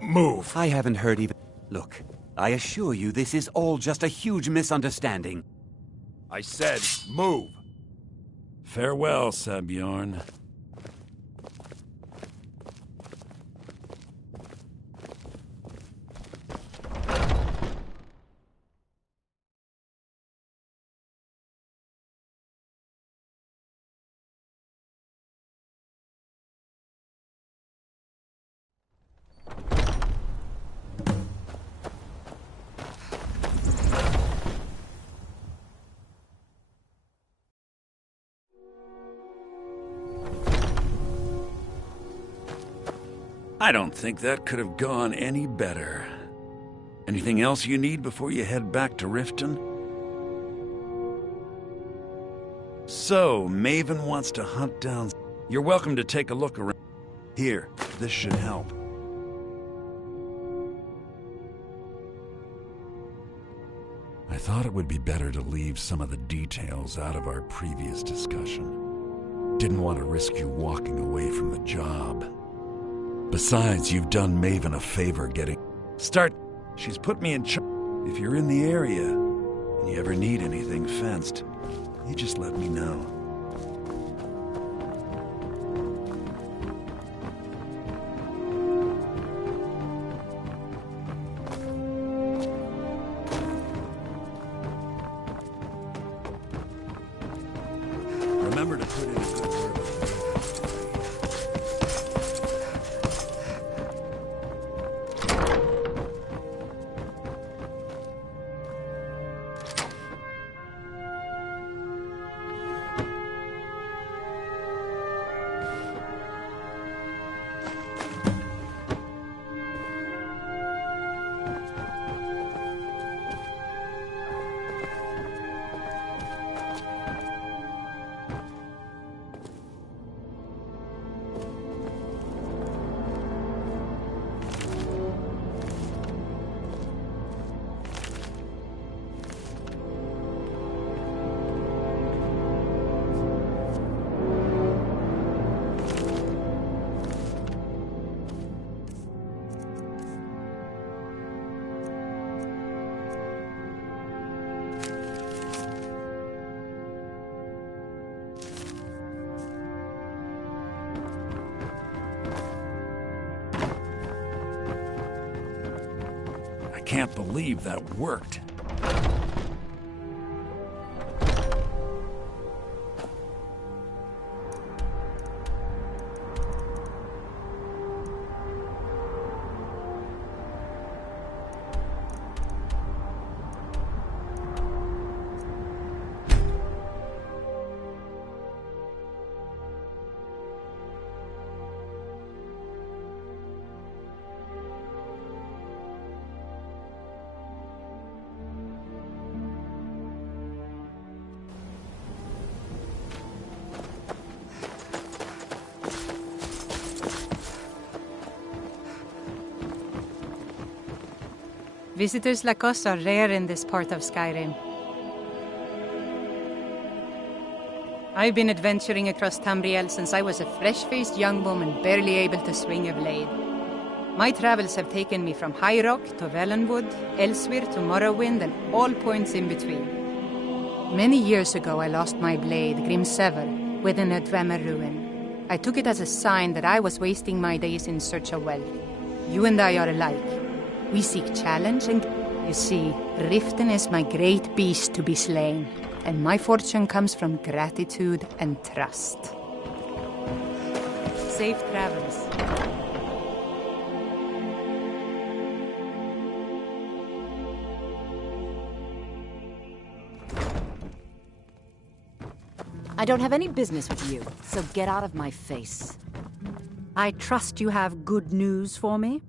move. I haven't heard even... Look, I assure you this is all just a huge misunderstanding. I said, move. Farewell, Sabjorn. I don't think that could have gone any better. Anything else you need before you head back to Riften? So, Maven wants to hunt down... You're welcome to take a look around. Here, this should help. I thought it would be better to leave some of the details out of our previous discussion. Didn't want to risk you walking away from the job. Besides, you've done Maven a favor getting... She's put me in charge. If you're in the area, and you ever need anything fenced, you just let me know. Remember to put in a good word. I can't believe that worked. Visitors like us are rare in this part of Skyrim. I've been adventuring across Tamriel since I was a fresh-faced young woman barely able to swing a blade. My travels have taken me from High Rock to Valenwood, elsewhere to Morrowind, and all points in between. Many years ago I lost my blade, Grimsever, within a Dwemer ruin. I took it as a sign that I was wasting my days in search of wealth. You and I are alike. We seek challenge and... You see, Riften is my great beast to be slain, and my fortune comes from gratitude and trust. Safe travels. I don't have any business with you, so get out of my face. I trust you have good news for me?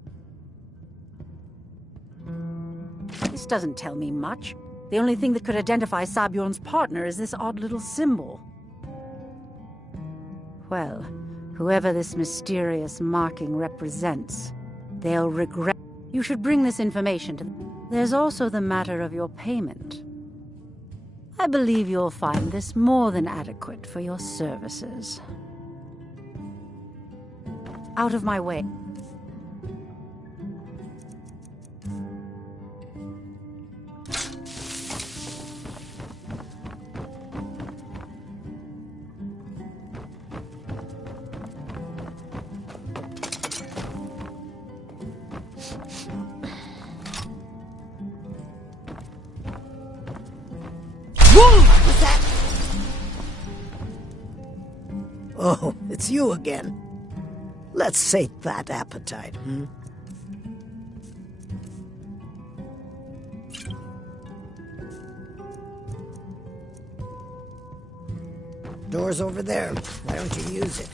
This doesn't tell me much. The only thing that could identify Sabjorn's partner is this odd little symbol. Well, whoever this mysterious marking represents, they'll regret. You should bring this information to them. There's also the matter of your payment. I believe you'll find this more than adequate for your services. Out of my way. What's that? Oh, it's you again. Let's sate that appetite, hmm? Door's over there. Why don't you use it?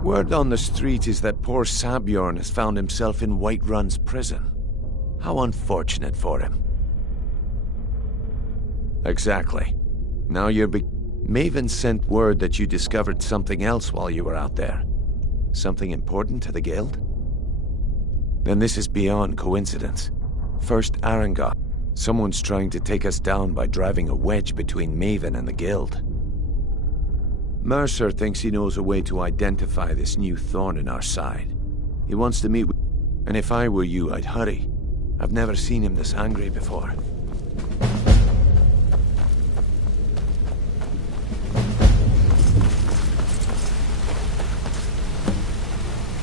Word on the street is that poor Sabjorn has found himself in Whiterun's prison. How unfortunate for him. Exactly. Now you're Maven sent word that you discovered something else while you were out there. Something important to the guild? Then this is beyond coincidence. First Arangot. Someone's trying to take us down by driving a wedge between Maven and the guild. Mercer thinks he knows a way to identify this new thorn in our side. He wants to meet with... And if I were you, I'd hurry. I've never seen him this angry before.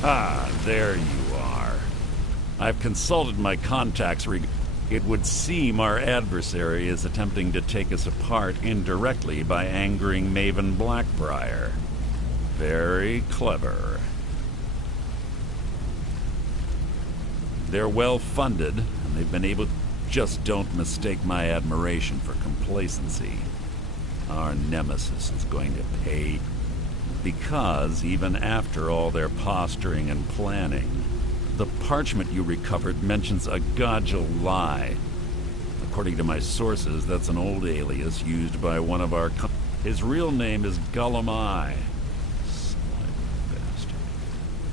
Ah, there you are. I've consulted my contacts It would seem our adversary is attempting to take us apart indirectly by angering Maven Blackbriar. Very clever. They're well funded, and they've been able to... Just don't mistake my admiration for complacency. Our nemesis is going to pay... Because, even after all their posturing and planning, the parchment you recovered mentions a Godjal lie. According to my sources, that's an old alias used by one of our... His real name is Gullumai. Slimy bastard.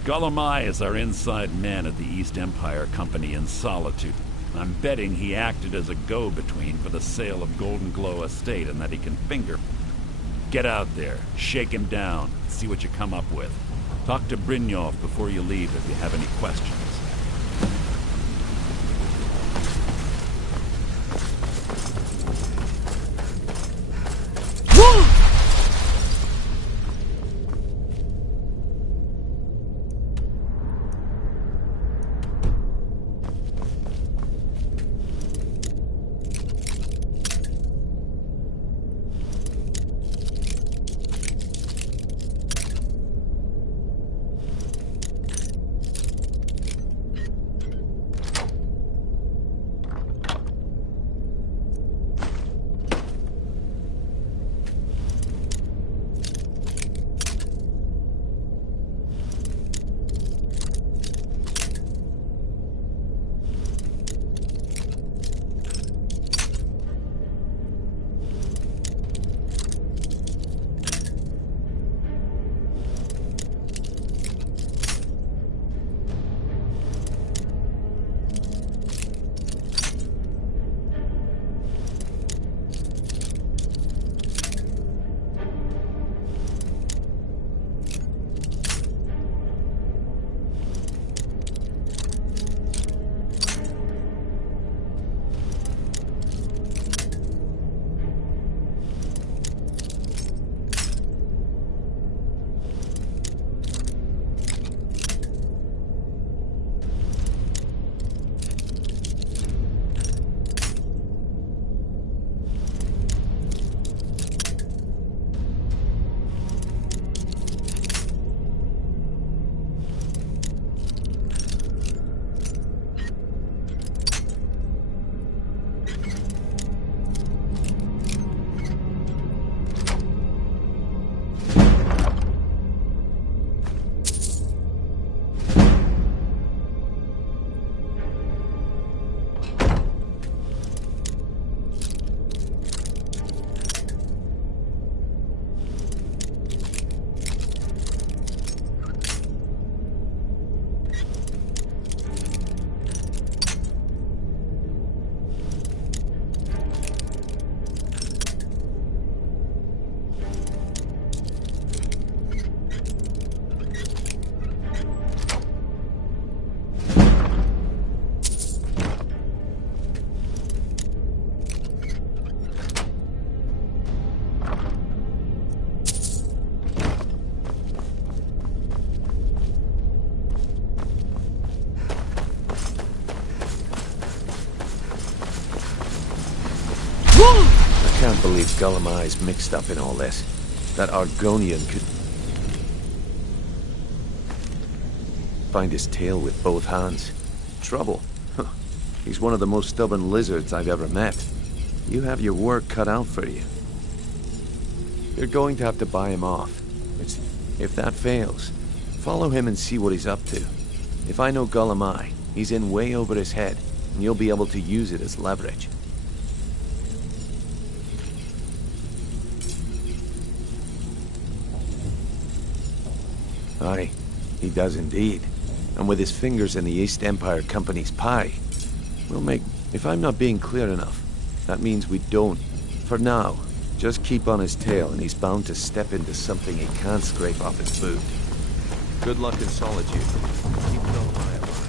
Gullumai is our inside man at the East Empire Company in Solitude. I'm betting he acted as a go-between for the sale of Golden Glow Estate and that he can finger... Get out there, shake him down, see what you come up with. Talk to Brynjolf before you leave if you have any questions. believe Gullumai's mixed up in all this. That Argonian could find his tail with both hands. Trouble. Huh. He's one of the most stubborn lizards I've ever met. You have your work cut out for you. You're going to have to buy him off. If that fails, follow him and see what he's up to. If I know Gullumai, he's in way over his head, and you'll be able to use it as leverage. Aye, he does indeed. And with his fingers in the East Empire Company's pie, we'll make... If I'm not being clear enough, that means we don't. For now, just keep on his tail and he's bound to step into something he can't scrape off his boot. Good luck in solitude. Keep Gullumai alive.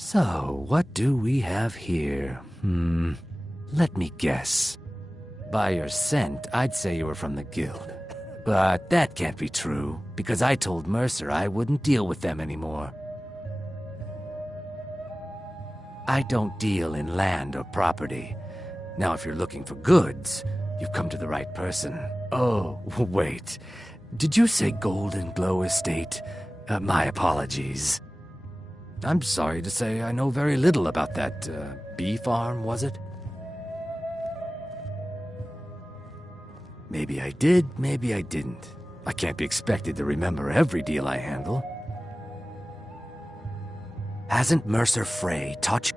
So, what do we have here? Let me guess. By your scent, I'd say you were from the guild. But that can't be true, because I told Mercer I wouldn't deal with them anymore. I don't deal in land or property. Now, if you're looking for goods, you've come to the right person. Oh, wait. Did you say Golden Glow Estate? My apologies. I'm sorry to say I know very little about that, bee farm, was it? Maybe I did, maybe I didn't. I can't be expected to remember every deal I handle. Hasn't Mercer Frey taught you?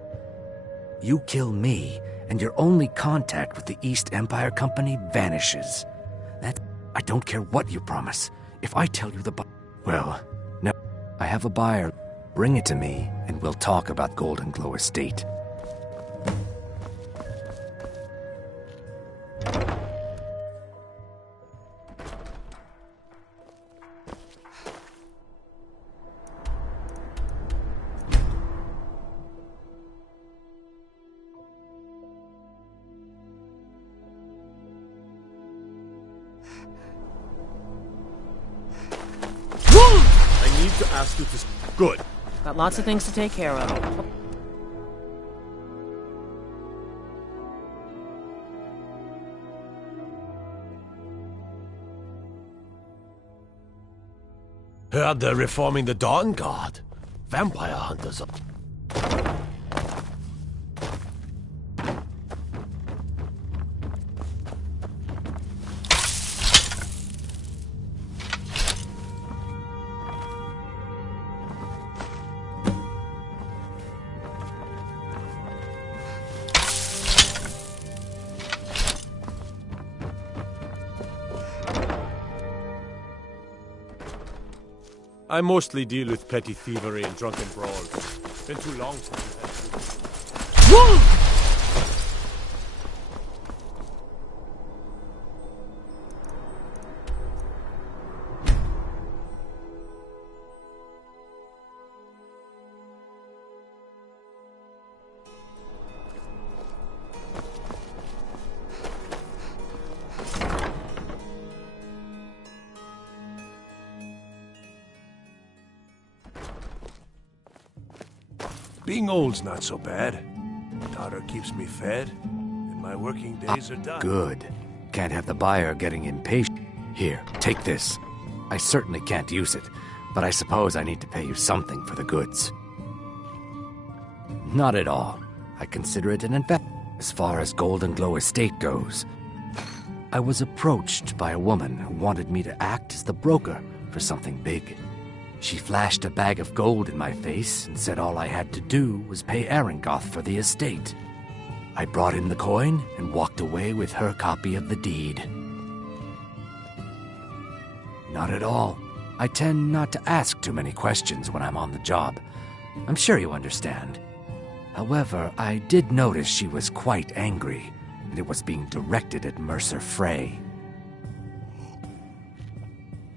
You kill me, and your only contact with the East Empire Company vanishes. I don't care what you promise. If I tell you well, no. I have a buyer. Bring it to me, and we'll talk about Golden Glow Estate. I need to ask you to... Good. Got lots of things to take care of. Heard they're reforming the Dawn Guard. Vampire hunters. I mostly deal with petty thievery and drunken brawls. Been too long since we've had... Being old's not so bad. Daughter keeps me fed, and my working days are done. Good. Can't have the buyer getting impatient. Here, take this. I certainly can't use it, but I suppose I need to pay you something for the goods. Not at all. I consider it an investment. As far as Golden Glow Estate goes, I was approached by a woman who wanted me to act as the broker for something big. She flashed a bag of gold in my face and said all I had to do was pay Arangoth for the estate. I brought in the coin and walked away with her copy of the deed. Not at all. I tend not to ask too many questions when I'm on the job. I'm sure you understand. However, I did notice she was quite angry, and it was being directed at Mercer Frey.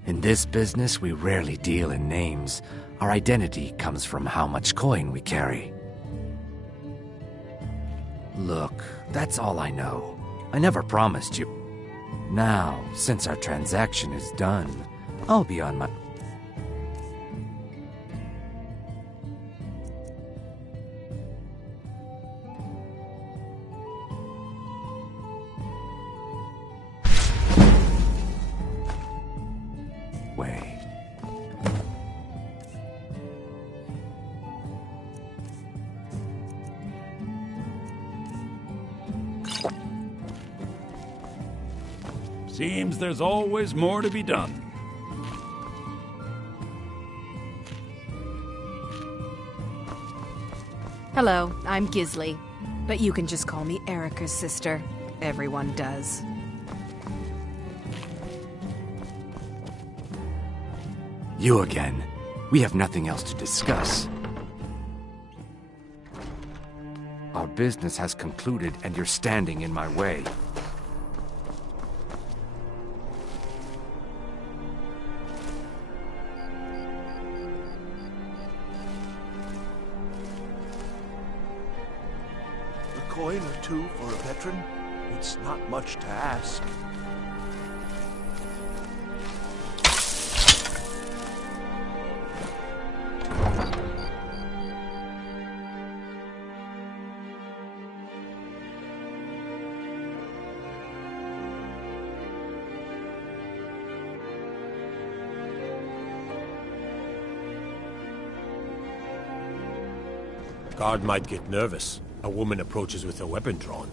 In this business, we rarely deal in names. Our identity comes from how much coin we carry. Look, that's all I know. I never promised you. Now, since our transaction is done, I'll be on my... way. Seems there's always more to be done. Hello, I'm Gisli, but you can just call me Erica's sister. Everyone does. You again. We have nothing else to discuss. Our business has concluded and you're standing in my way. A coin or two for a veteran? It's not much to ask. Guard might get nervous. A woman approaches with a weapon drawn.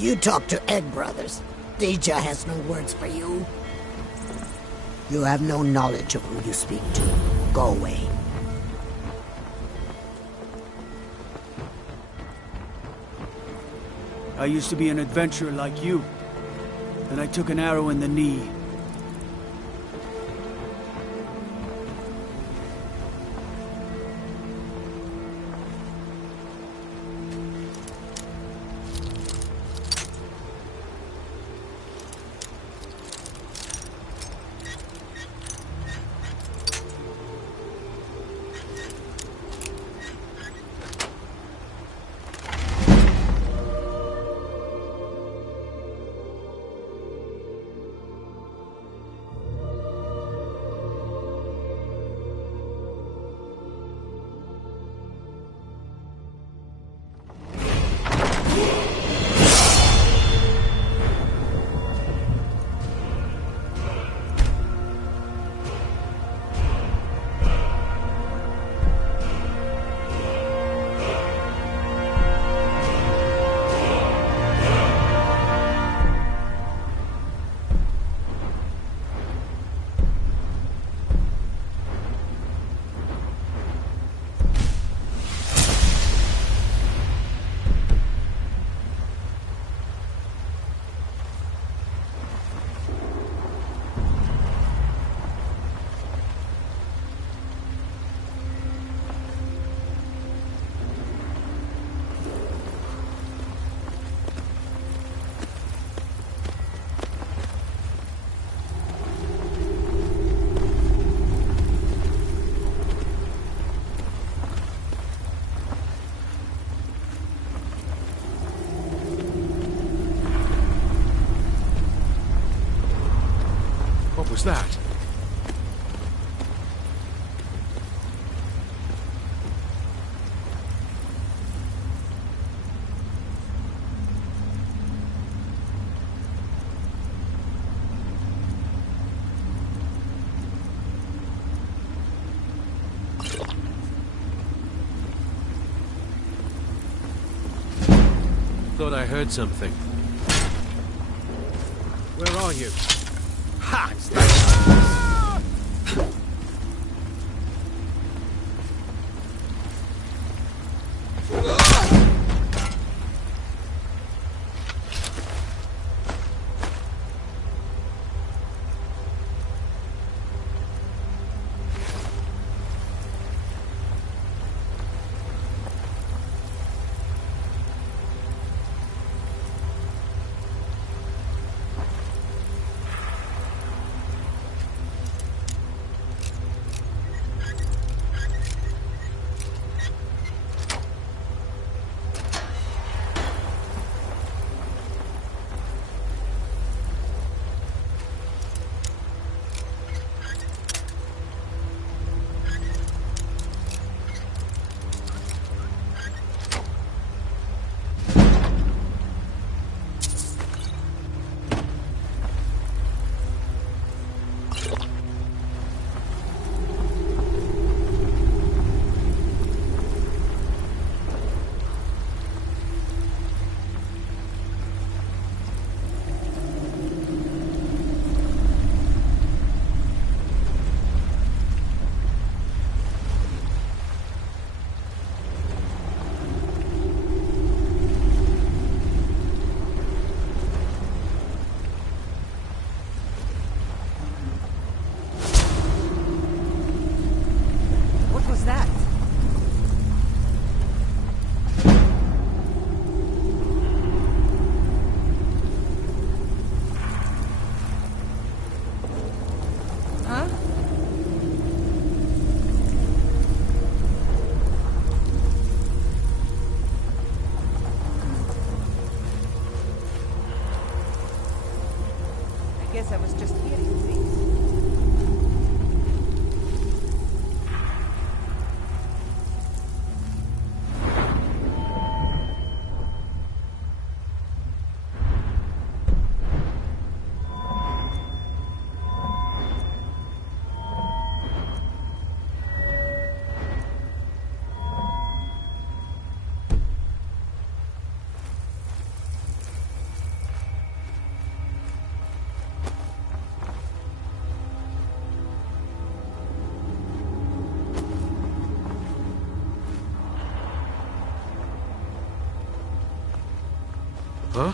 You talk to Egg Brothers. Deja has no words for you. You have no knowledge of who you speak to. Go away. I used to be an adventurer like you. Then I took an arrow in the knee. What was that? Thought I heard something. Where are you? Ha! It's that. Huh?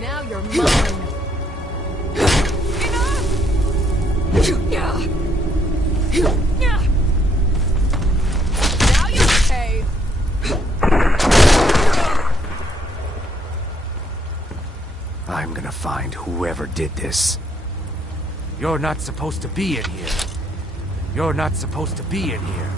Now you're mine. Now you pay. I'm gonna find whoever did this. You're not supposed to be in here. You're not supposed to be in here.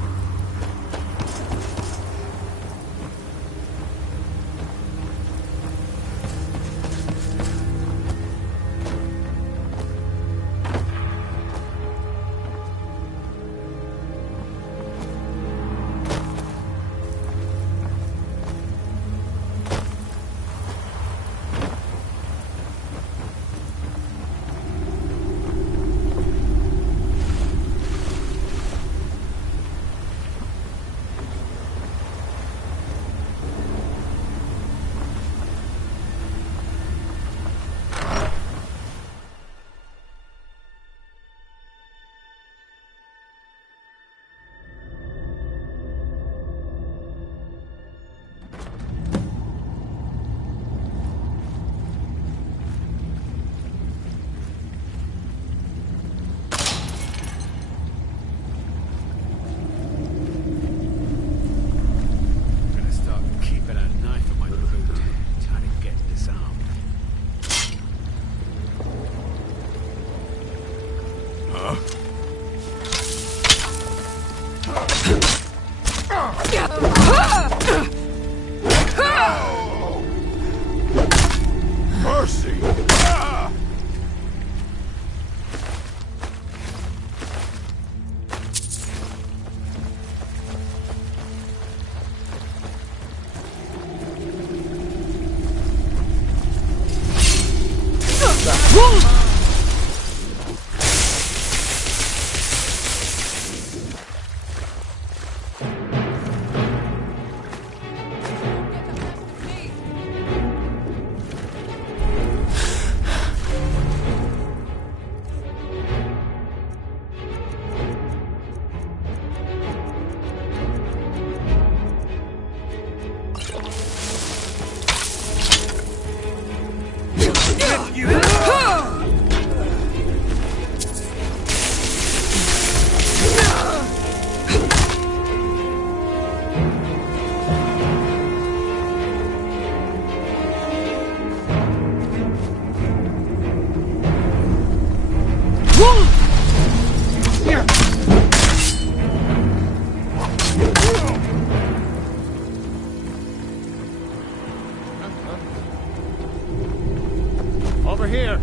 Mercy! Over here!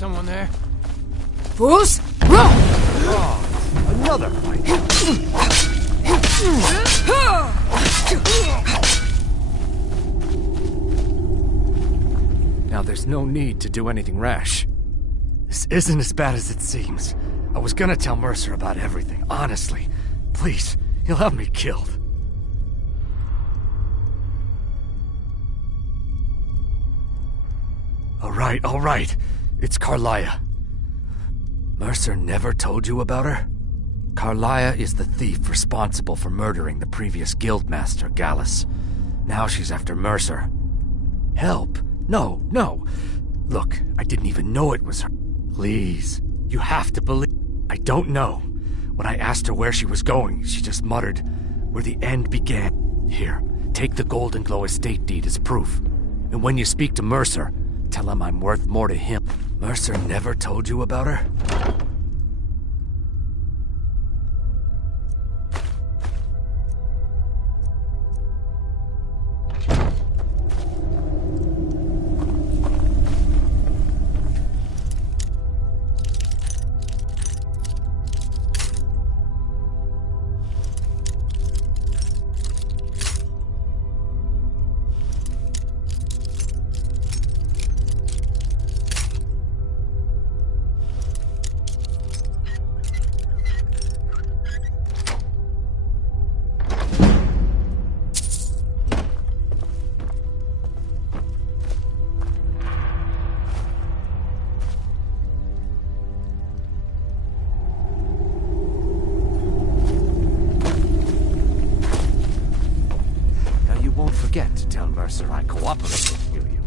Someone there? fools! Another fight. Now there's no need to do anything rash. This isn't as bad as it seems. I was gonna tell Mercer about everything, honestly. Please, he'll have me killed. All right. It's Carlia. Mercer never told you about her? Carlia is the thief responsible for murdering the previous guildmaster, Gallus. Now she's after Mercer. Help? No. Look, I didn't even know it was her. Please, you have to believe. I don't know. When I asked her where she was going, she just muttered, where the end began. Here, take the Golden Glow estate deed as proof. And when you speak to Mercer, tell him I'm worth more to him. Mercer never told you about her? Forget to tell Mercer I cooperated, will you?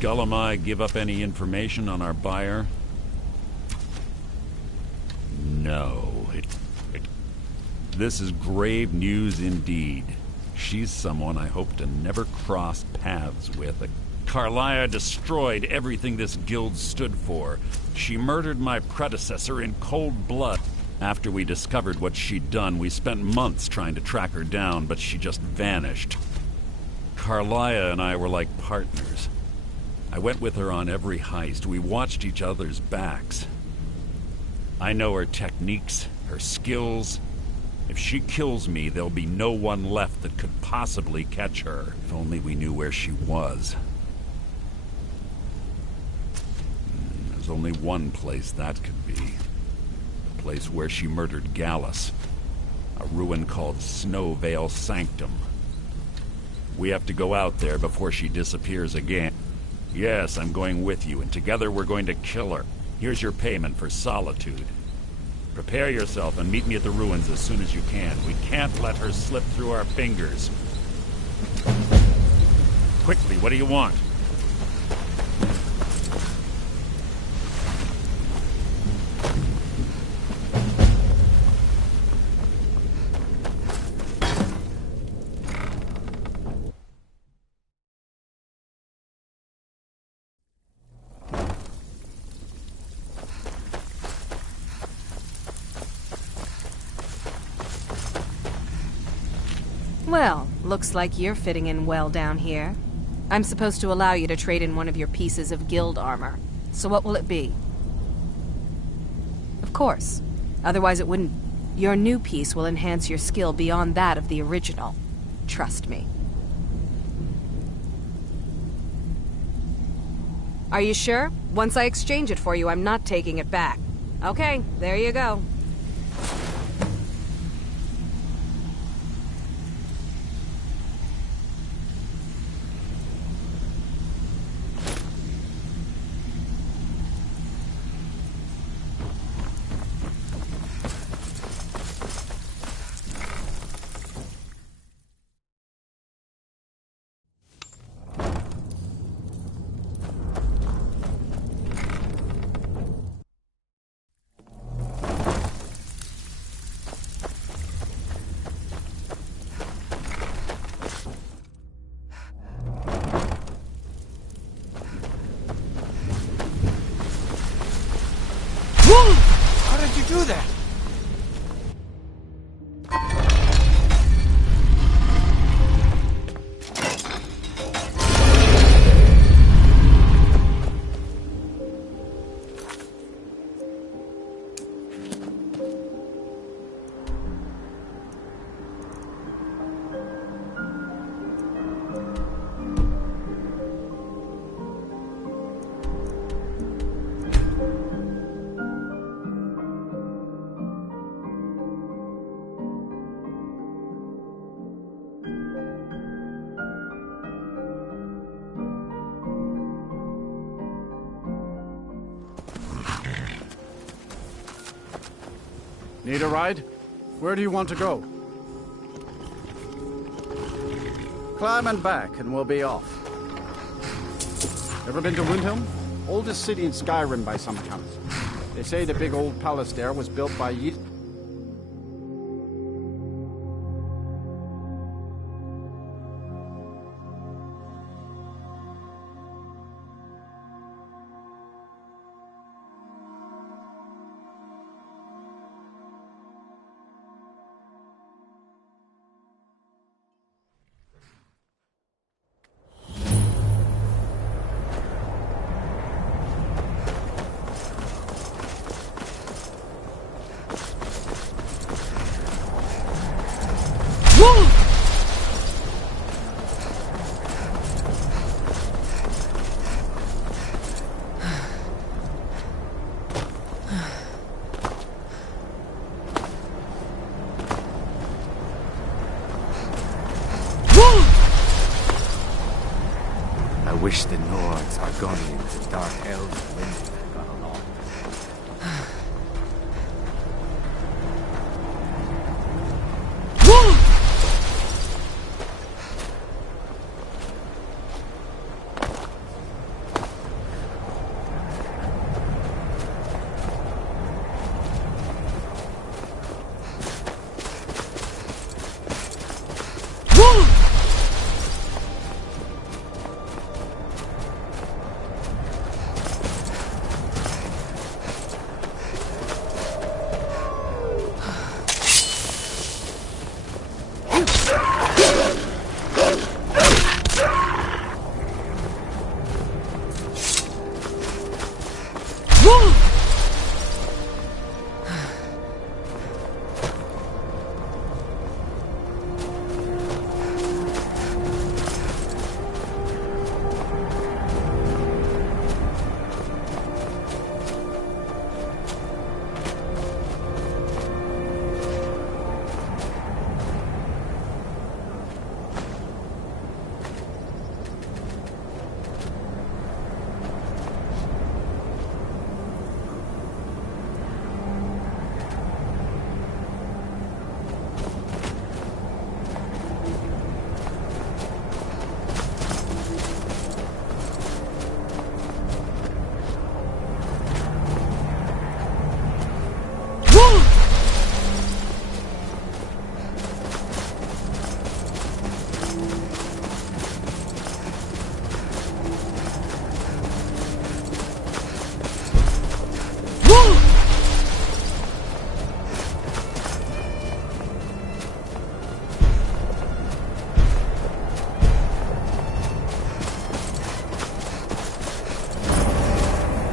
Gullumai give up any information on our buyer? No. This is grave news indeed. She's someone I hope to never cross paths with. Carlia destroyed everything this guild stood for. She murdered my predecessor in cold blood. After we discovered what she'd done, we spent months trying to track her down, but she just vanished. Carlia and I were like partners. I went with her on every heist. We watched each other's backs. I know her techniques, her skills. If she kills me, there'll be no one left that could possibly catch her. If only we knew where she was. There's only one place that could be. The place where she murdered Gallus. A ruin called Snowvale Sanctum. We have to go out there before she disappears again. Yes, I'm going with you, and together we're going to kill her. Here's your payment for solitude. Prepare yourself and meet me at the ruins as soon as you can. We can't let her slip through our fingers. Quickly, what do you want? Well, looks like you're fitting in well down here. I'm supposed to allow you to trade in one of your pieces of guild armor. So what will it be? Of course. Otherwise it wouldn't... Your new piece will enhance your skill beyond that of the original. Trust me. Are you sure? Once I exchange it for you, I'm not taking it back. Okay, there you go. How did you do that? Need a ride? Where do you want to go? Climb and back, and we'll be off. Ever been to Windhelm? Oldest city in Skyrim by some accounts. They say the big old palace there was built by I wish the Nords, Argonians, and Dark Elves of Lindon had got along.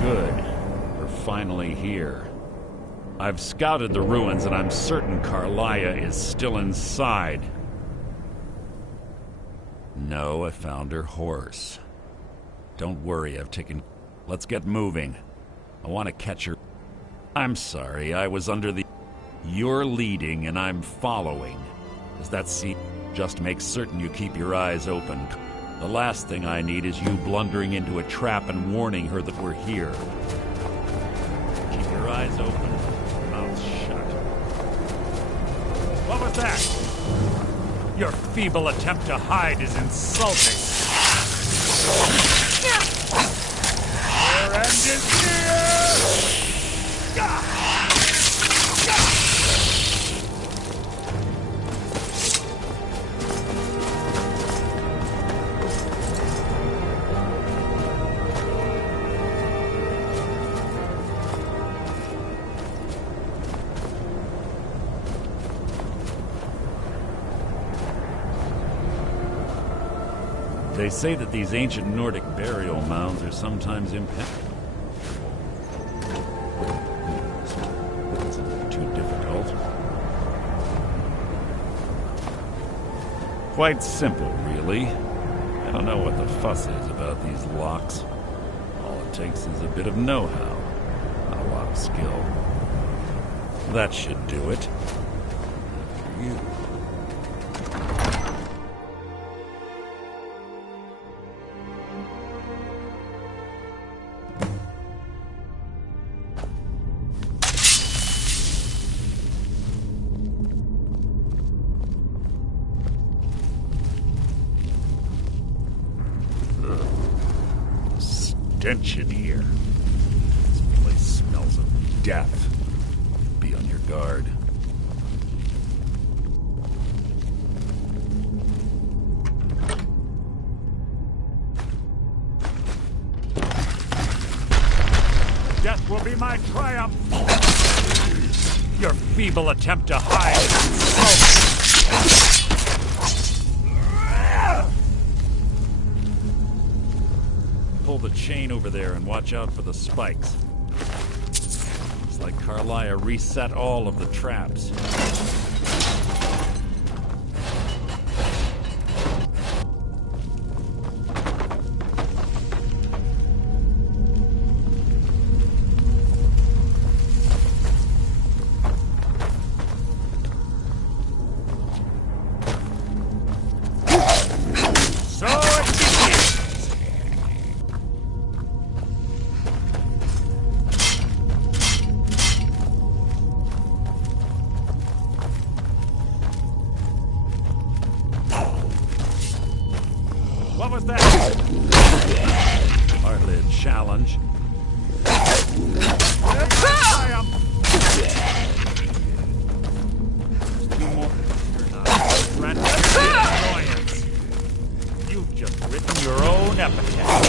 Good. We're finally here. I've scouted the ruins and I'm certain Carlia is still inside. No, I found her horse. Don't worry, I've taken... Let's get moving. I want to catch her. I'm sorry, I was under the... You're leading and I'm following. Does that seem... Just make certain you keep your eyes open. The last thing I need is you blundering into a trap and warning her that we're here. Keep your eyes open, mouth shut. What was that? Your feeble attempt to hide is insulting. Your end is near! They say that these ancient Nordic burial mounds are sometimes impenetrable. Too difficult. Quite simple, really. I don't know what the fuss is about these locks. All it takes is a bit of know-how, not a lot of skill. That should do it. After you. Stench in here. This place smells of death. Be on your guard. Death will be my triumph. Your feeble attempt to hide. Pull the chain over there and watch out for the spikes. It's like Carlia reset all of the traps. What was that? Hardly a challenge. Two more. You're not annoyance. You've just written your own epitaph.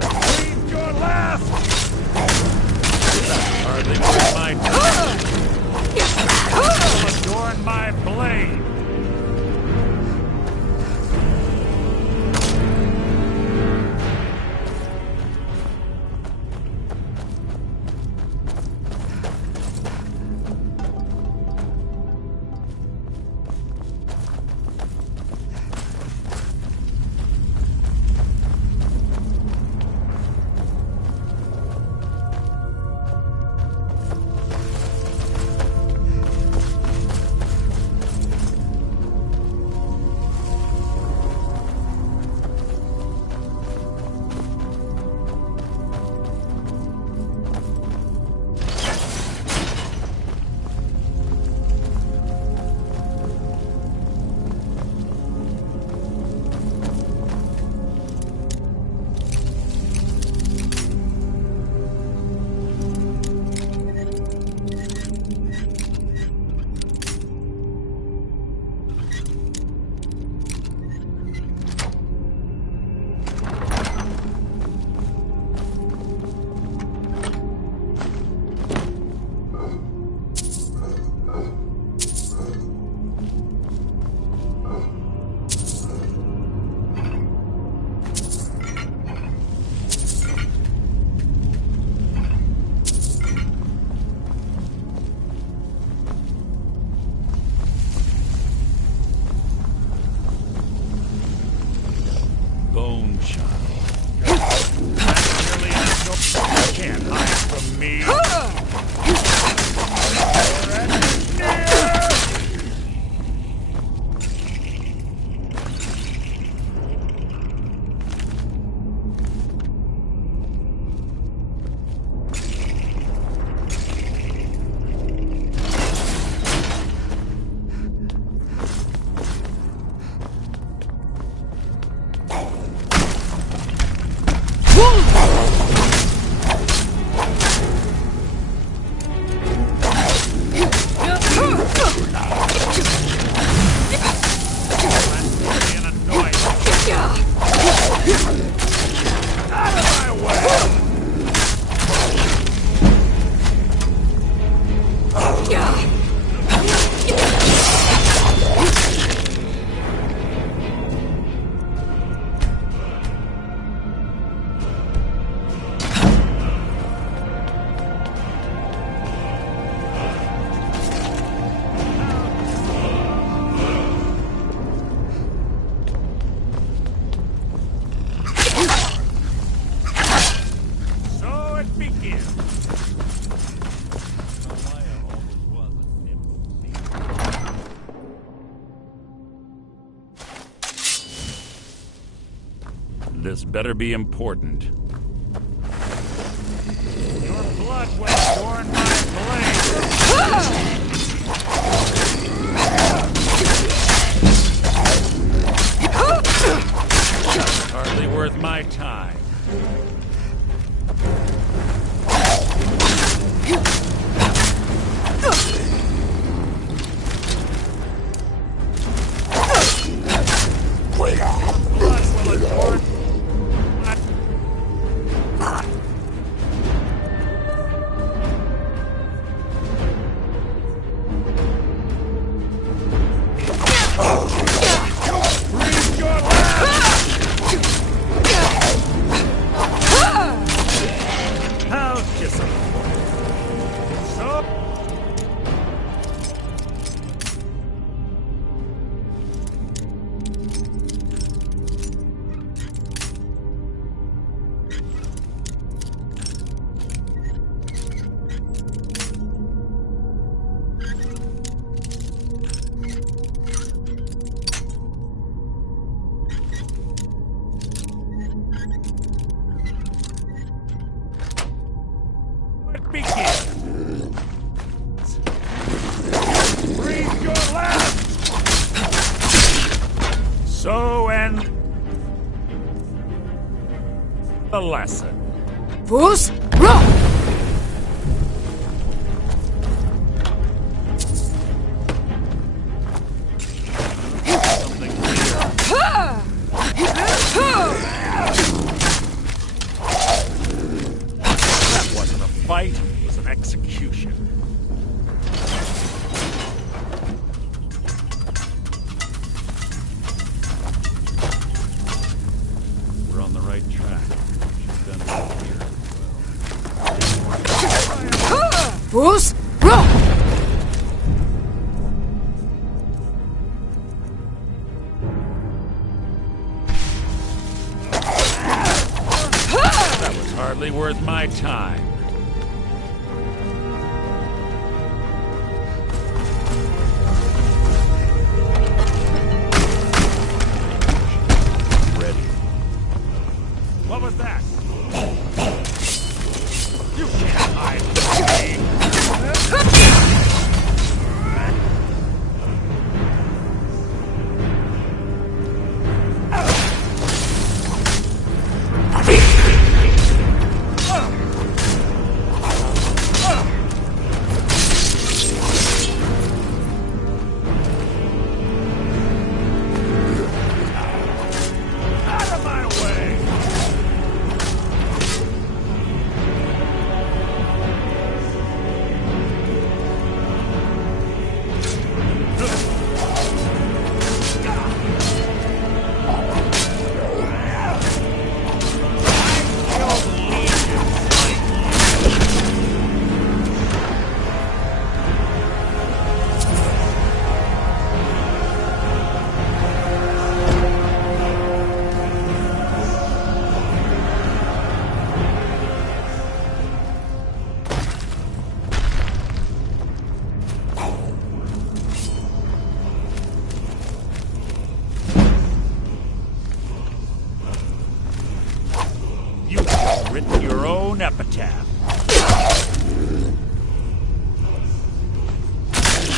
Breathe your last. That's hardly worth my time. Will adorn my blade. This better be important. Your blood will adorn my blade! Hardly worth my time. The lesson. Fools, roll! That wasn't a fight, it was an execution. We're on the right track. Fools, roll! That was hardly worth my time. Ready. What was that? You can't hide from me! Written your own epitaph.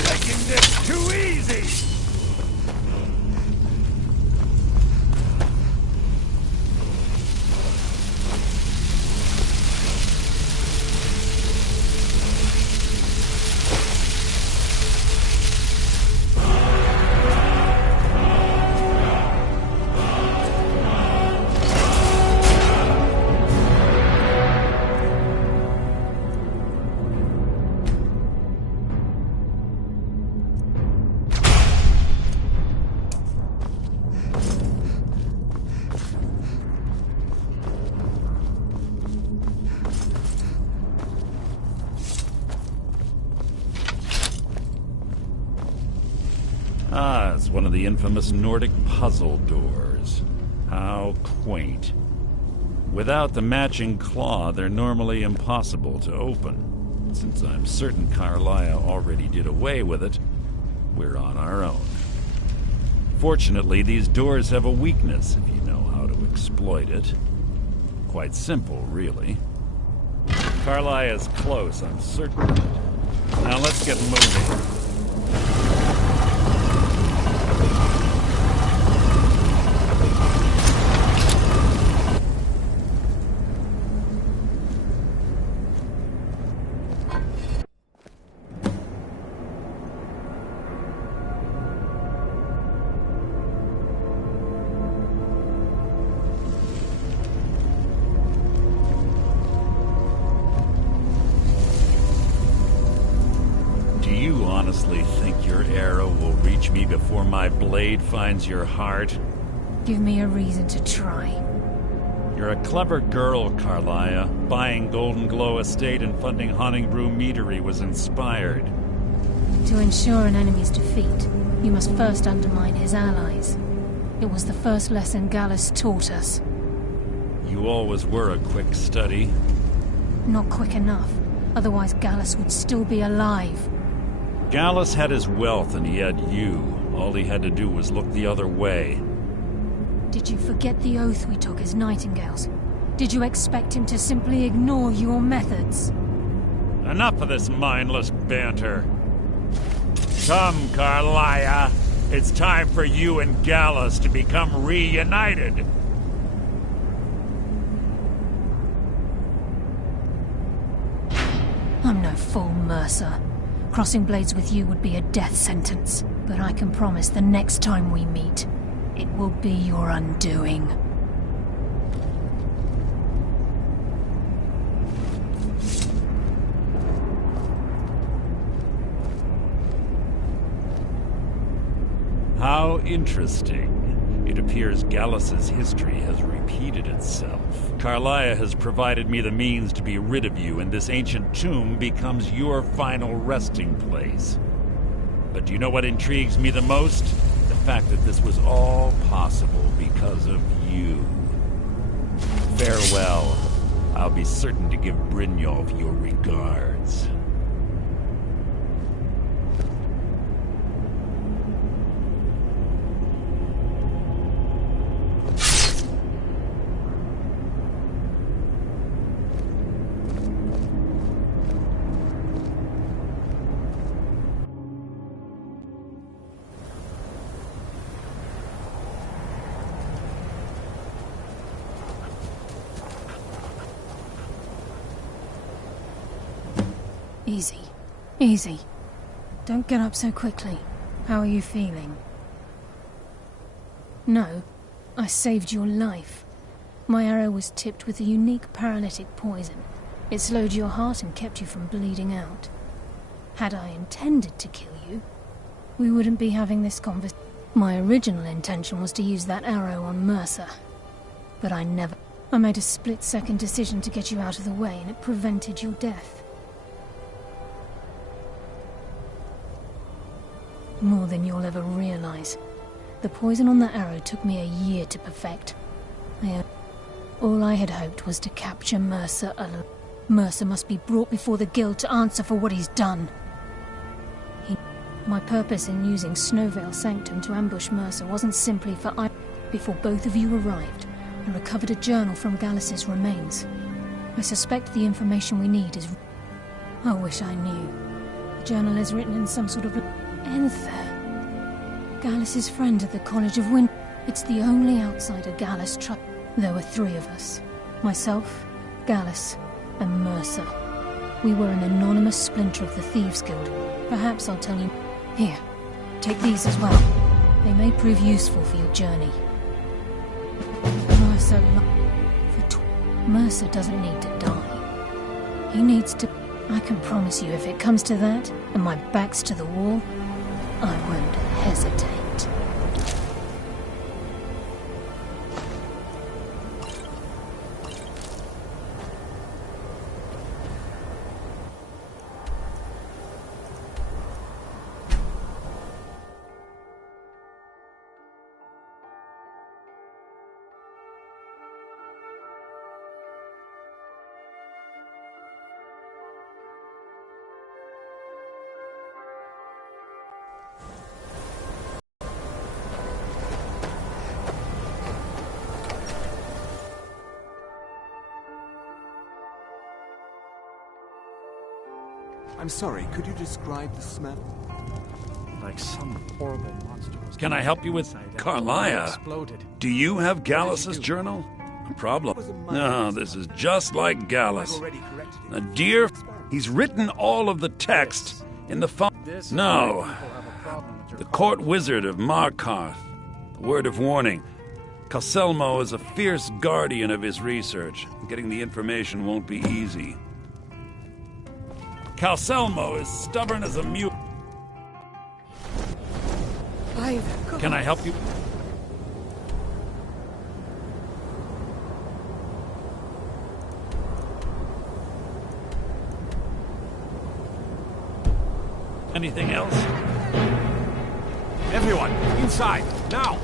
Making this too easy! Ah, it's one of the infamous Nordic puzzle doors. How quaint. Without the matching claw, they're normally impossible to open. Since I'm certain Carlisle already did away with it, we're on our own. Fortunately, these doors have a weakness if you know how to exploit it. Quite simple, really. Carlia's close, I'm certain of it. Now let's get moving. Honestly think your arrow will reach me before my blade finds your heart? Give me a reason to try. You're a clever girl, Carlia. Buying Golden Glow Estate and funding Haunting Brew Meadery was inspired. To ensure an enemy's defeat, you must first undermine his allies. It was the first lesson Gallus taught us. You always were a quick study. Not quick enough. Otherwise Gallus would still be alive. Gallus had his wealth and he had you. All he had to do was look the other way. Did you forget the oath we took as Nightingales? Did you expect him to simply ignore your methods? Enough of this mindless banter. Come, Carlia. It's time for you and Gallus to become reunited. I'm no fool, Mercer. Crossing blades with you would be a death sentence, but I can promise the next time we meet, it will be your undoing. How interesting. It appears Gallus's history has repeated itself. Carlia has provided me the means to be rid of you, and this ancient tomb becomes your final resting place. But do you know what intrigues me the most? The fact that this was all possible because of you. Farewell. I'll be certain to give Brynjolf your regards. Easy. Easy. Don't get up so quickly. How are you feeling? No, I saved your life. My arrow was tipped with a unique paralytic poison. It slowed your heart and kept you from bleeding out. Had I intended to kill you, we wouldn't be having this conversation. My original intention was to use that arrow on Mercer. But I made a split-second decision to get you out of the way, and it prevented your death. More than you'll ever realize. The poison on that arrow took me a year to perfect. All I had hoped was to capture Mercer alone. Mercer must be brought before the guild to answer for what he's done. My purpose in using Snowvale Sanctum to ambush Mercer wasn't simply for Before both of you arrived, I recovered a journal from Gallus's remains. I suspect the information we need is... I wish I knew. The journal is written in some sort of... Enther. Gallus's friend at the College of Wind. It's the only outsider Gallus trust. There were three of us. Myself, Gallus, and Mercer. We were an anonymous splinter of the Thieves Guild. Perhaps I'll tell you... Here, take these as well. They may prove useful for your journey. Mercer doesn't need to die. He needs to... I can promise you if it comes to that, and my back's to the wall, I won't hesitate. I'm sorry, could you describe the smell? Like some horrible monster. Can I help you with Carlia? Exploded. Do you have Gallus's journal? A problem? No, this is just like Gallus. A dear, he's written all of the text in the phone. No, the court wizard of Markarth. A word of warning. Calselmo is a fierce guardian of his research. Getting the information won't be easy. Calselmo is stubborn as a mute. Can I help you? Anything else? Everyone, inside, now!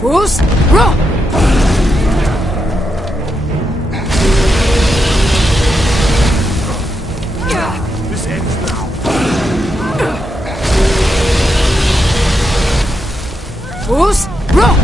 Bruce, roll! This ends now. Bruce, roll!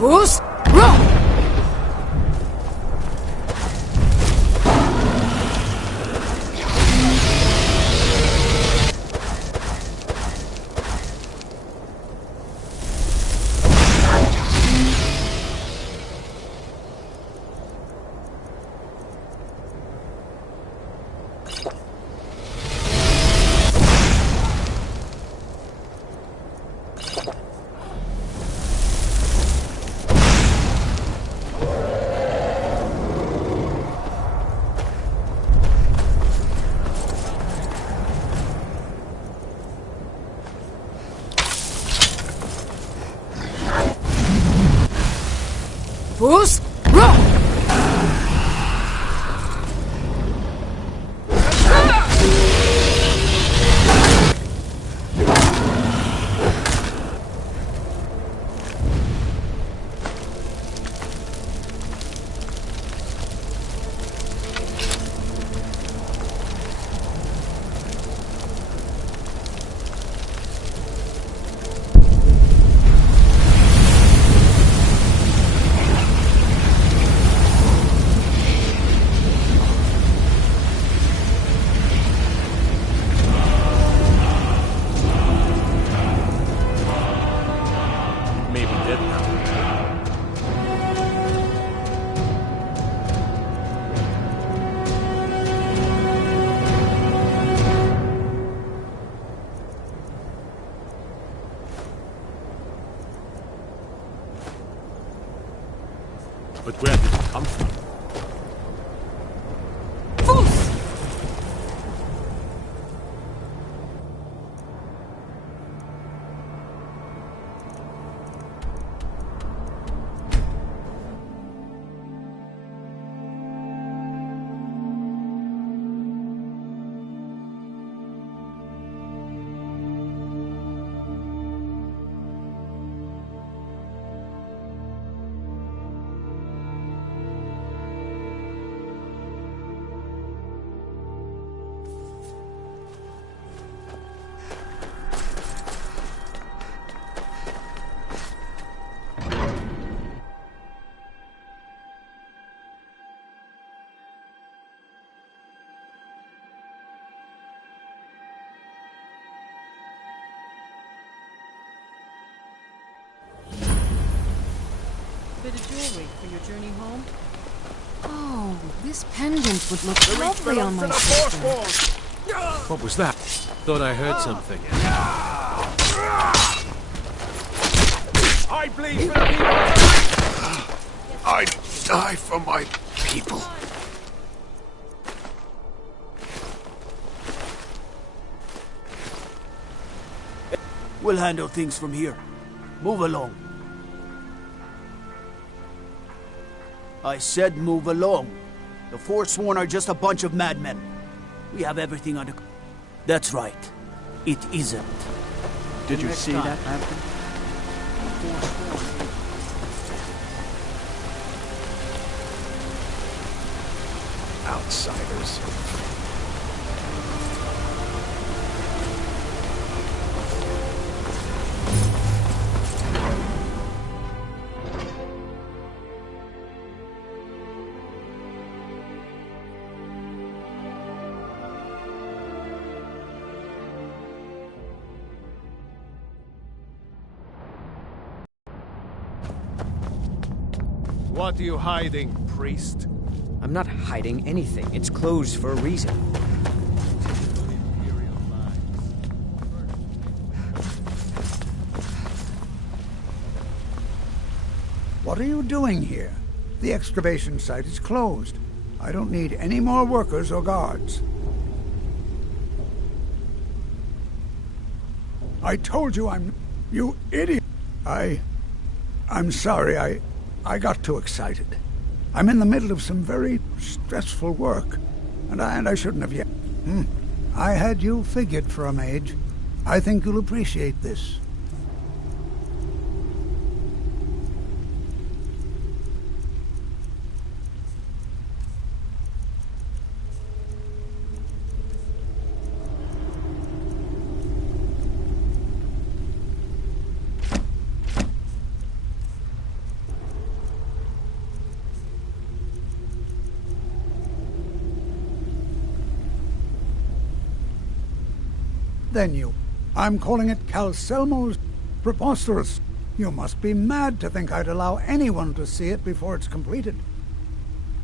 Bruce, roll! Bruce, roll! But where did it come from? Bit of jewelry for your journey home? Oh, this pendant would look lovely on my sister. What was that? Thought I heard something. I bleed for the people. I die for my people. We'll handle things from here. Move along. I said move along. The Forsworn are just a bunch of madmen. We have everything under... That's right. It isn't. Did you see that, Hampton? Outsiders. What are you hiding, priest? I'm not hiding anything. It's closed for a reason. What are you doing here? The excavation site is closed. I don't need any more workers or guards. I told you You idiot! I'm sorry, I got too excited. I'm in the middle of some very stressful work, and I shouldn't have yet. I had you figured for a mage. I think you'll appreciate this. Then you. I'm calling it Calcelmo's preposterous. You must be mad to think I'd allow anyone to see it before it's completed.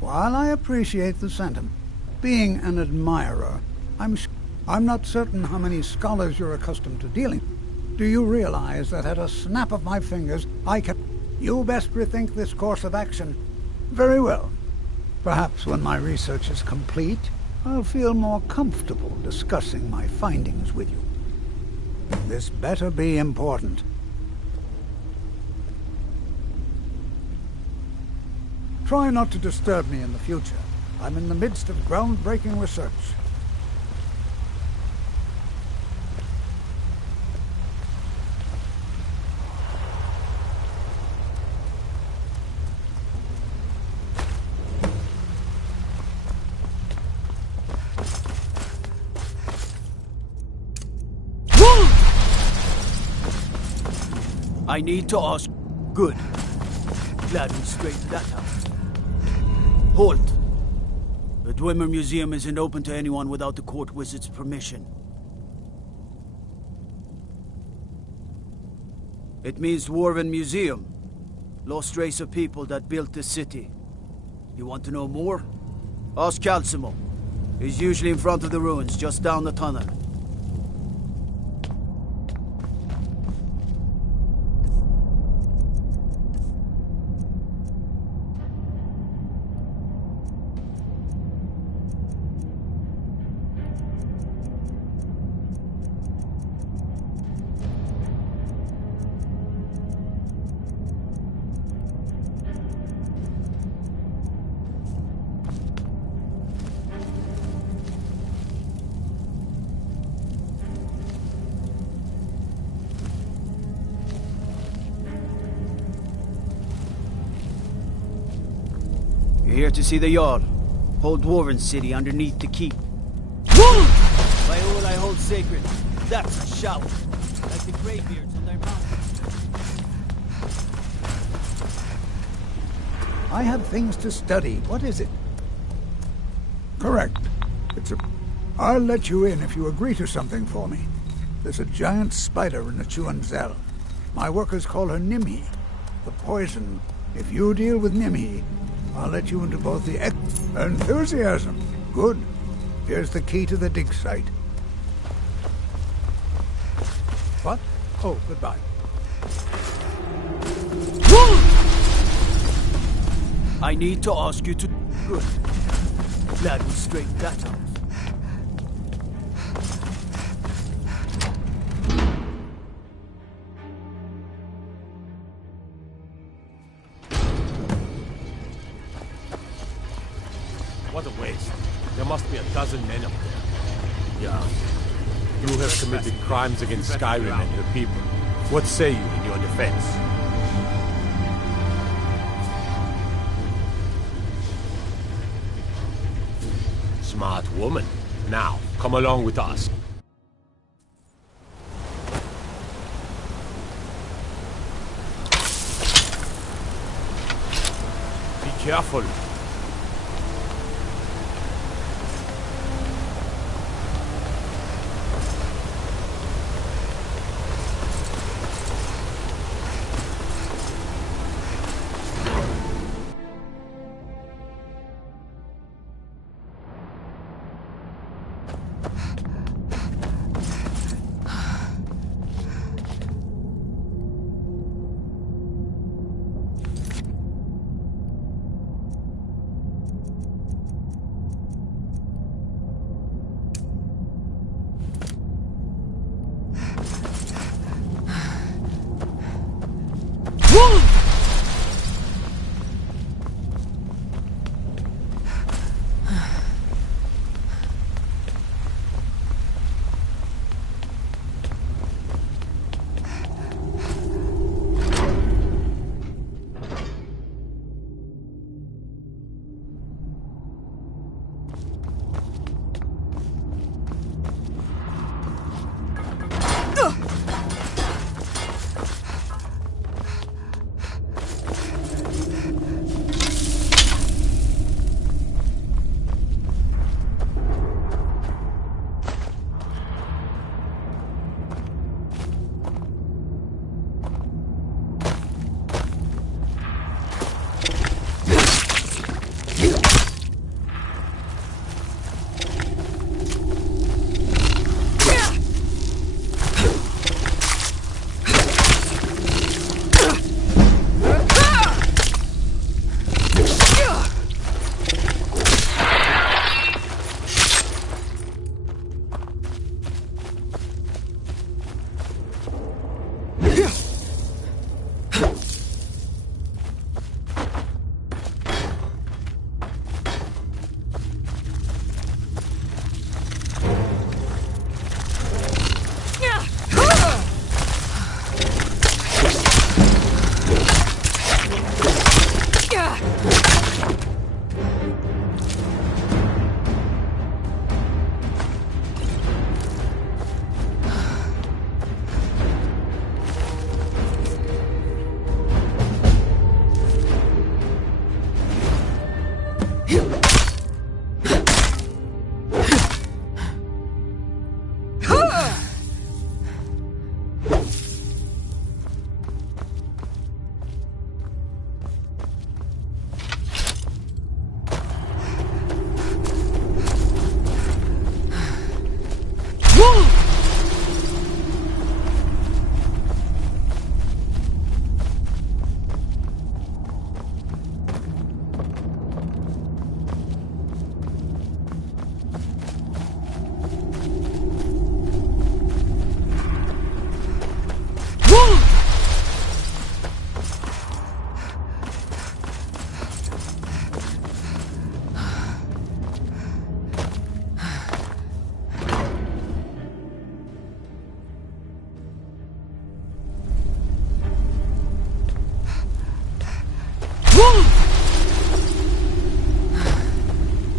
While I appreciate the sentiment, being an admirer, I'm not certain how many scholars you're accustomed to dealing. Do you realize that at a snap of my fingers, I can... You best rethink this course of action. Very well. Perhaps when my research is complete, I'll feel more comfortable discussing my findings with you. This better be important. Try not to disturb me in the future. I'm in the midst of groundbreaking research. I need to ask... Good. Glad we straightened that out. Halt! The Dwemer Museum isn't open to anyone without the court wizard's permission. It means Dwarven Museum. Lost race of people that built this city. You want to know more? Ask Calcimo. He's usually in front of the ruins, just down the tunnel. Here to see the Jarl. Whole Dwarven city underneath the keep. By all I hold sacred, that's a shout. Like the greybeards on their mountains. I have things to study. What is it? Correct. I'll let you in if you agree to something for me. There's a giant spider in the Chuanzel. My workers call her Nimhi. The poison. If you deal with Nimhi, I'll let you into both the enthusiasm. Good. Here's the key to the dig site. What? Oh, goodbye. I need to ask you to... Good. Glad we straightened that out. What a waste. There must be a dozen men up there. Yeah. You have committed crimes against Skyrim and her people. What say you in your defense? Smart woman. Now, come along with us. Be careful.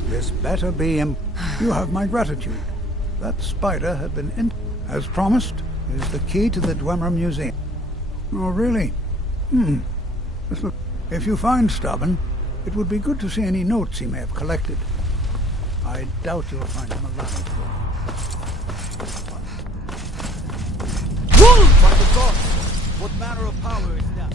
This better be You have my gratitude. That spider had been as promised, is the key to the Dwemer Museum. Oh, really? Look, if you find Stubborn, it would be good to see any notes he may have collected. I doubt you'll find him alive. By the gods, what manner of power is that?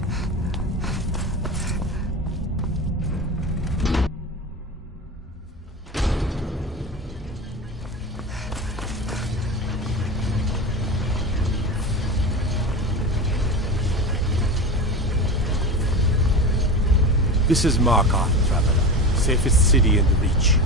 This is Markarth, traveler. Safest city in the Reach.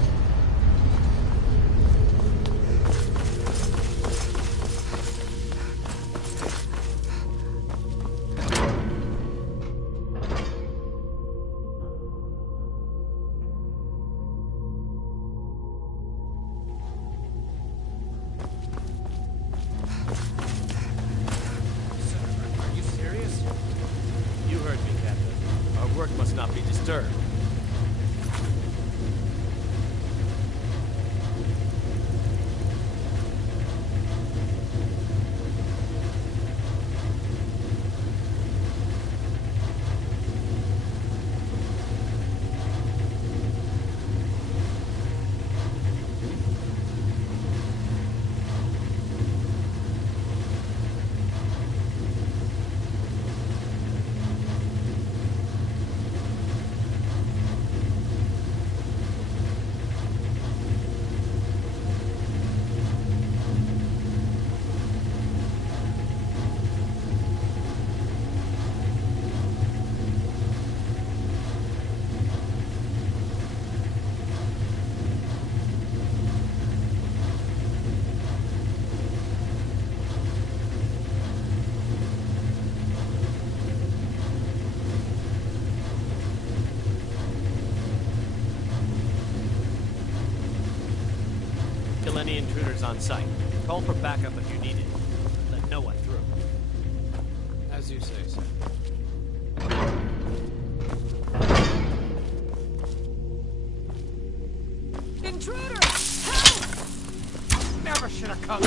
Kill any intruders on site. Call for backup if you need it. Let no one through. As you say, sir. Intruder! Help! Never should have come.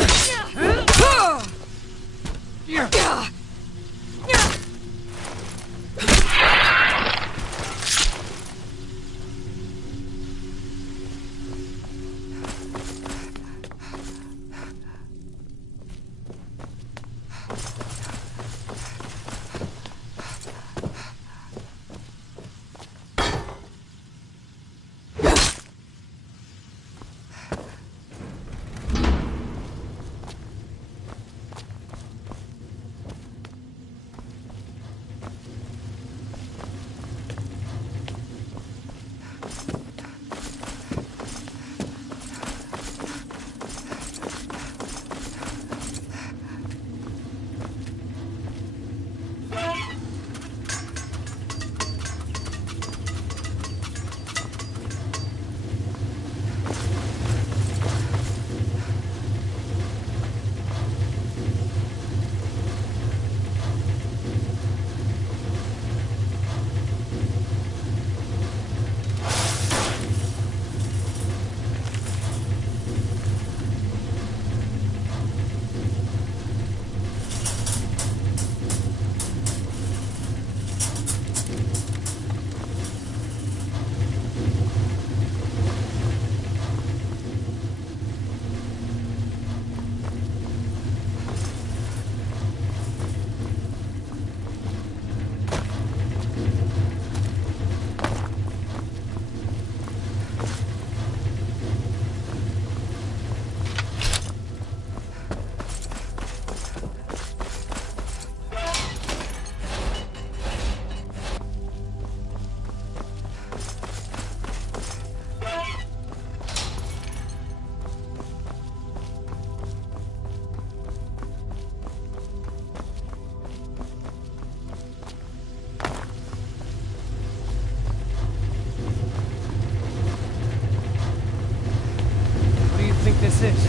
This is.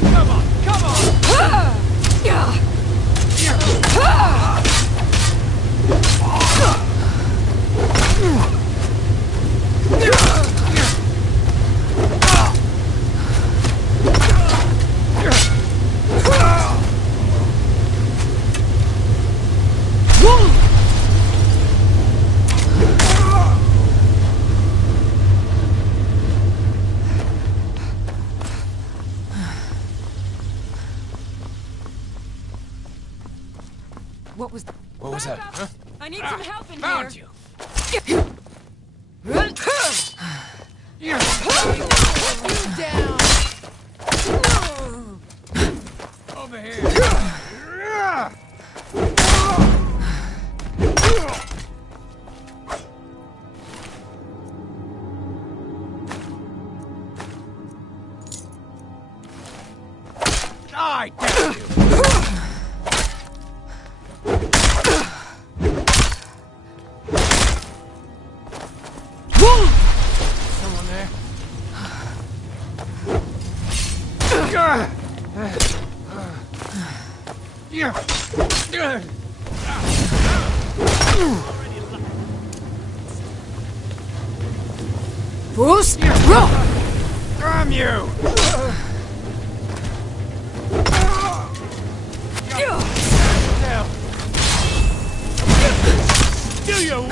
Come on, come on! What was that? Huh? I need some help in Found here. you. You down. Over here. Die, damn you! Someone there? Bruce! Damn you! Do you?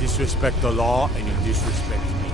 Disrespect the law and you disrespect me.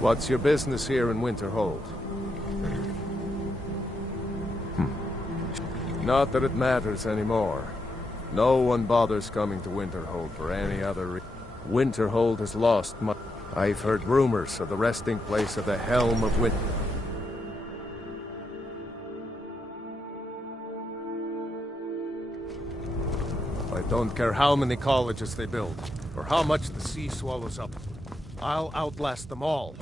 What's your business here in Winterhold? Not that it matters anymore. No one bothers coming to Winterhold for any other reason. Winterhold has lost much. I've heard rumors of the resting place of the Helm of Winter. I don't care how many colleges they build, or how much the sea swallows up. I'll outlast them all.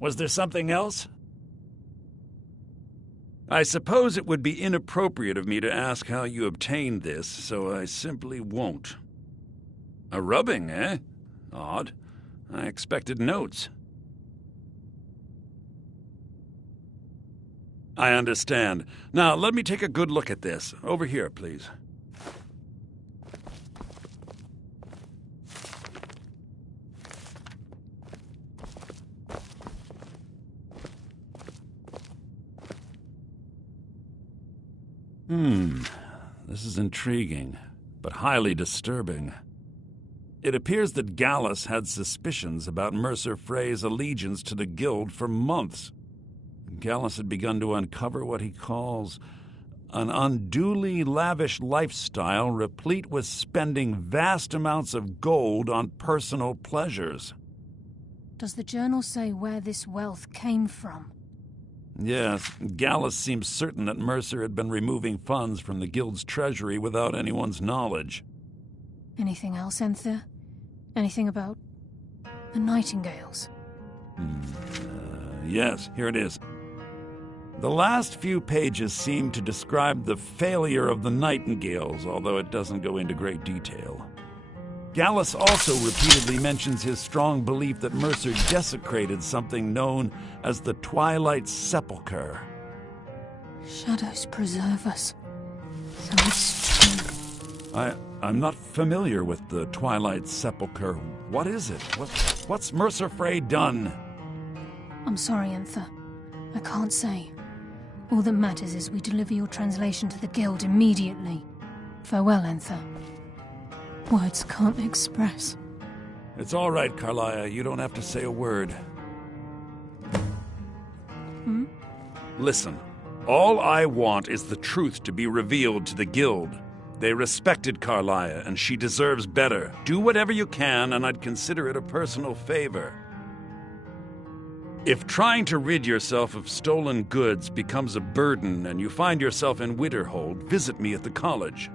Was there something else? I suppose it would be inappropriate of me to ask how you obtained this, so I simply won't. A rubbing, eh? Odd. I expected notes. I understand. Now, let me take a good look at this. Over here, please. This is intriguing, but highly disturbing. It appears that Gallus had suspicions about Mercer Frey's allegiance to the Guild for months. Gallus had begun to uncover what he calls an unduly lavish lifestyle replete with spending vast amounts of gold on personal pleasures. Does the journal say where this wealth came from? Yes, Gallus seems certain that Mercer had been removing funds from the Guild's treasury without anyone's knowledge. Anything else, Enther? Anything about the Nightingales? Yes, here it is. The last few pages seem to describe the failure of the Nightingales, although it doesn't go into great detail. Gallus also repeatedly mentions his strong belief that Mercer desecrated something known as the Twilight Sepulchre. Shadows preserve us. So it's true. I'm not familiar with the Twilight Sepulchre. What is it? What's Mercer Frey done? I'm sorry, Enther. I can't say. All that matters is we deliver your translation to the Guild immediately. Farewell, Enther. Words can't express. It's all right, Carlia. You don't have to say a word. Listen, all I want is the truth to be revealed to the Guild. They respected Carlia, and she deserves better. Do whatever you can, and I'd consider it a personal favor. If trying to rid yourself of stolen goods becomes a burden and you find yourself in Winterhold, visit me at the college.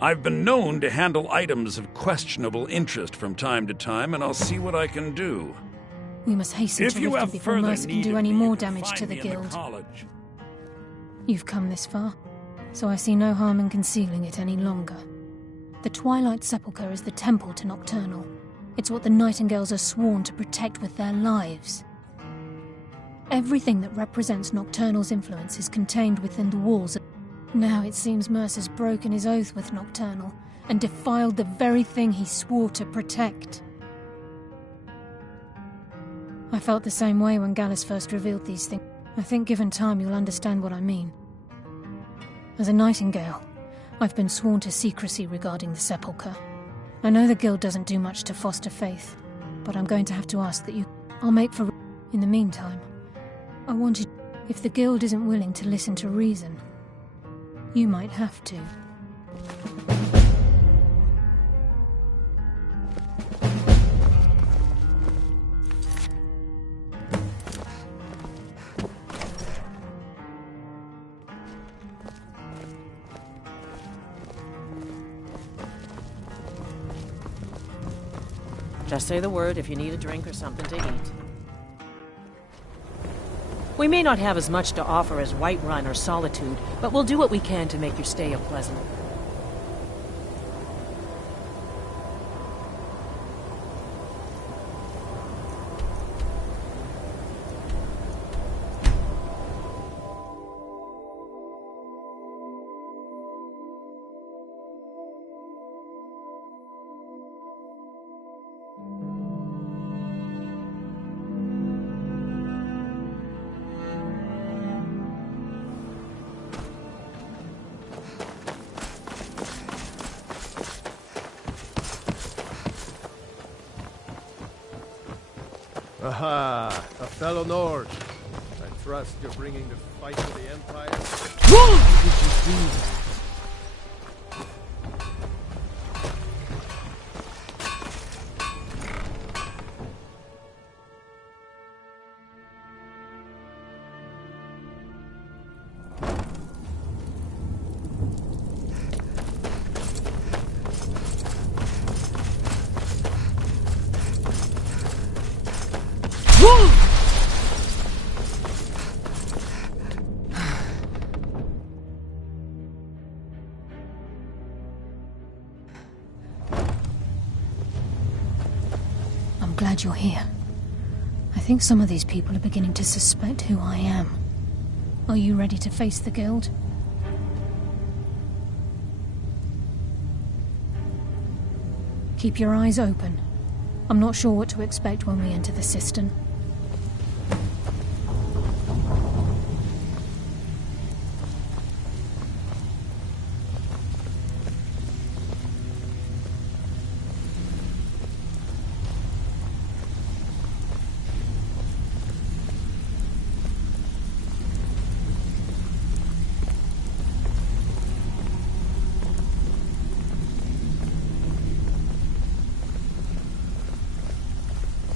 I've been known to handle items of questionable interest from time to time, and I'll see what I can do. We must hasten to lift it before Mercer can do any more damage to the Guild. You've come this far, so I see no harm in concealing it any longer. The Twilight Sepulchre is the temple to Nocturnal. It's what the Nightingales are sworn to protect with their lives. Everything that represents Nocturnal's influence is contained within the walls. Now it seems Mercer's broken his oath with Nocturnal and defiled the very thing he swore to protect. I felt the same way when Gallus first revealed these things. I think given time you'll understand what I mean. As a Nightingale, I've been sworn to secrecy regarding the Sepulchre. I know the Guild doesn't do much to foster faith, but I'm going to have to ask that you... I'll make for... In the meantime, I wanted... If the Guild isn't willing to listen to reason, you might have to. Just say the word if you need a drink or something to eat. We may not have as much to offer as Whiterun or Solitude, but we'll do what we can to make your stay a pleasant one. Aha, a fellow Nord. I trust you're bringing the fight to the Empire. I'm glad you're here. I think some of these people are beginning to suspect who I am. Are you ready to face the Guild? Keep your eyes open. I'm not sure what to expect when we enter the cistern.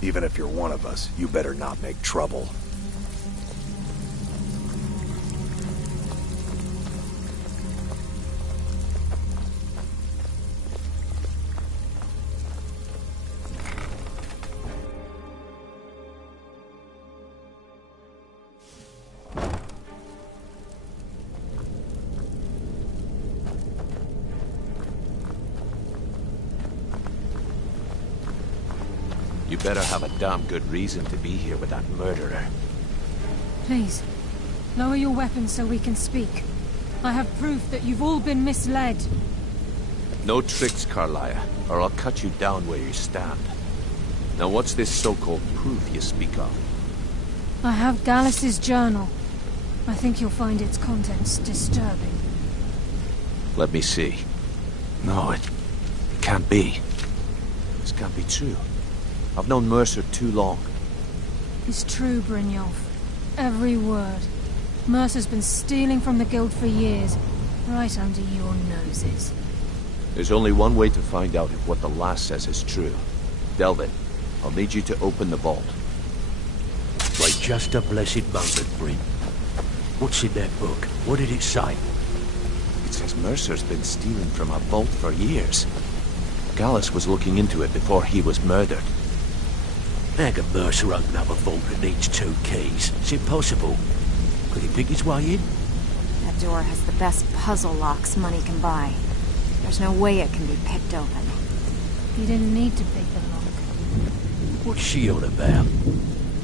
Even if you're one of us, you better not make trouble. You better have a damn good reason to be here with that murderer. Please, lower your weapons so we can speak. I have proof that you've all been misled. No tricks, Carlia, or I'll cut you down where you stand. Now what's this so-called proof you speak of? I have Gallus's journal. I think you'll find its contents disturbing. Let me see. No, it can't be. This can't be true. I've known Mercer too long. It's true, Brynjolf. Every word. Mercer's been stealing from the Guild for years, right under your noses. There's only one way to find out if what the lass says is true. Delvin, I'll need you to open the vault. Wait just a blessed moment, Bryn. What's in that book? What did it say? It says Mercer's been stealing from our vault for years. Gallus was looking into it before he was murdered. How can Mercer open up a vault that needs 2 keys? It's impossible. Could he pick his way in? That door has the best puzzle locks money can buy. There's no way it can be picked open. You didn't need to pick the lock. What's she on about?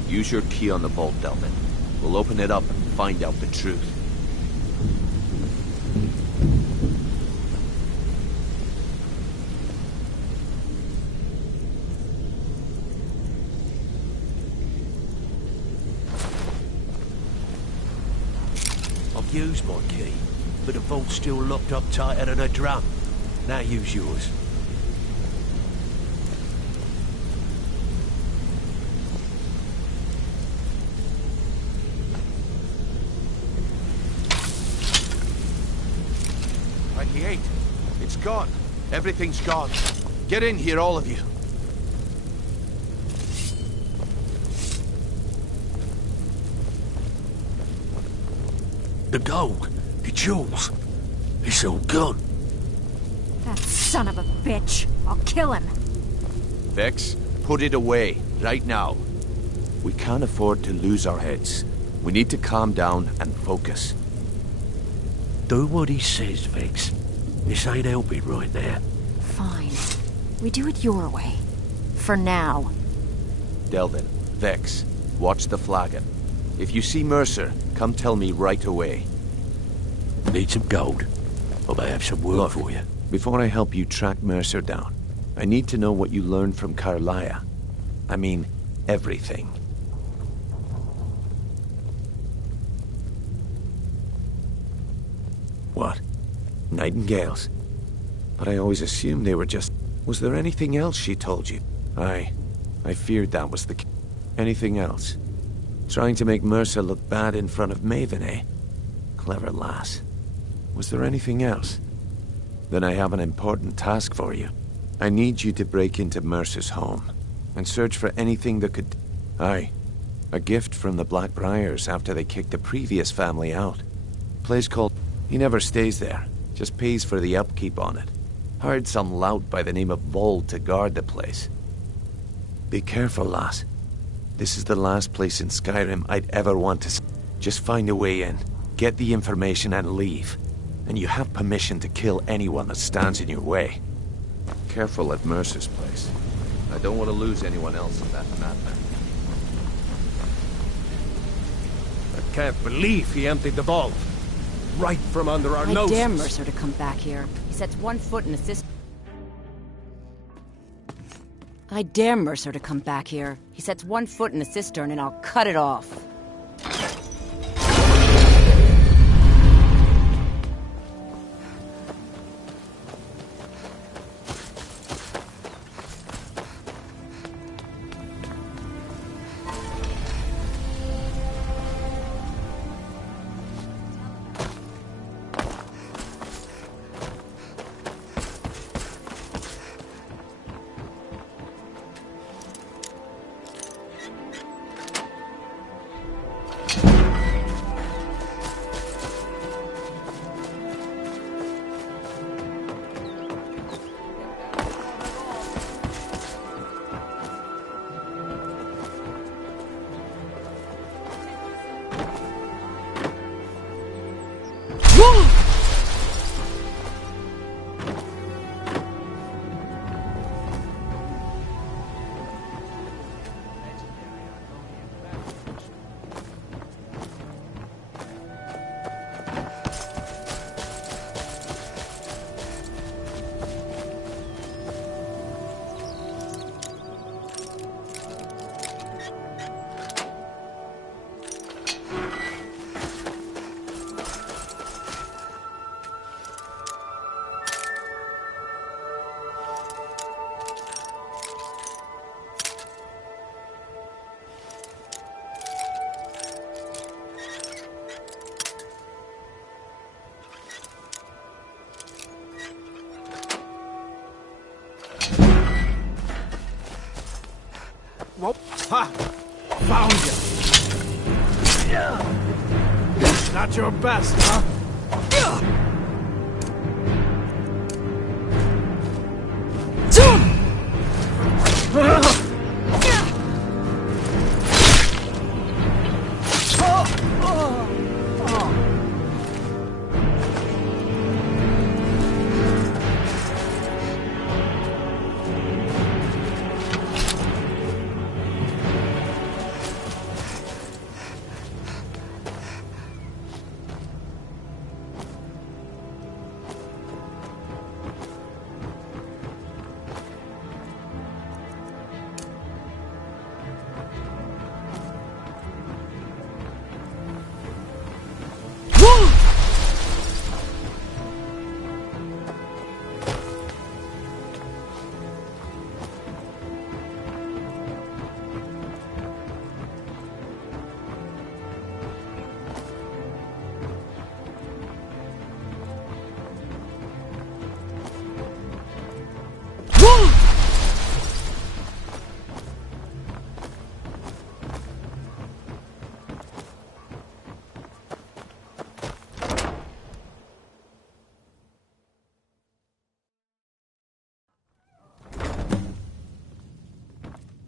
Use your key on the vault, Delvin. We'll open it up and find out the truth. Use my key, but the vault's still locked up tighter than a drum. Now use yours. He ain't. It's gone. Everything's gone. Get in here, all of you. The gold, the jewels, it's all gone. That son of a bitch. I'll kill him. Vex, put it away, right now. We can't afford to lose our heads. We need to calm down and focus. Do what he says, Vex. This ain't helping right now. Fine. We do it your way. For now. Delvin, Vex, watch the flagon. If you see Mercer, come tell me right away. Need some gold? I may have some work for you. Before I help you track Mercer down, I need to know what you learned from Carlia. I mean, everything. What? Nightingales? But I always assumed they were just... Was there anything else she told you? I feared that was the... Anything else? Trying to make Mercer look bad in front of Maven, eh? Clever lass. Was there anything else? Then I have an important task for you. I need you to break into Mercer's home and search for anything that could... Aye, a gift from the Blackbriars after they kicked the previous family out. Place called... He never stays there, just pays for the upkeep on it. Hired some lout by the name of Vold to guard the place. Be careful, lass. This is the last place in Skyrim I'd ever want to... Just find a way in, get the information and leave. And you have permission to kill anyone that stands in your way. Careful at Mercer's place. I don't want to lose anyone else in that madman. I can't believe he emptied the vault. Right from under our noses. I dare Mercer to come back here. He sets one foot in a cistern. I dare Mercer to come back here. He sets one foot in a cistern and I'll cut it off. Whoa. Ha! Found you! Not your best, huh?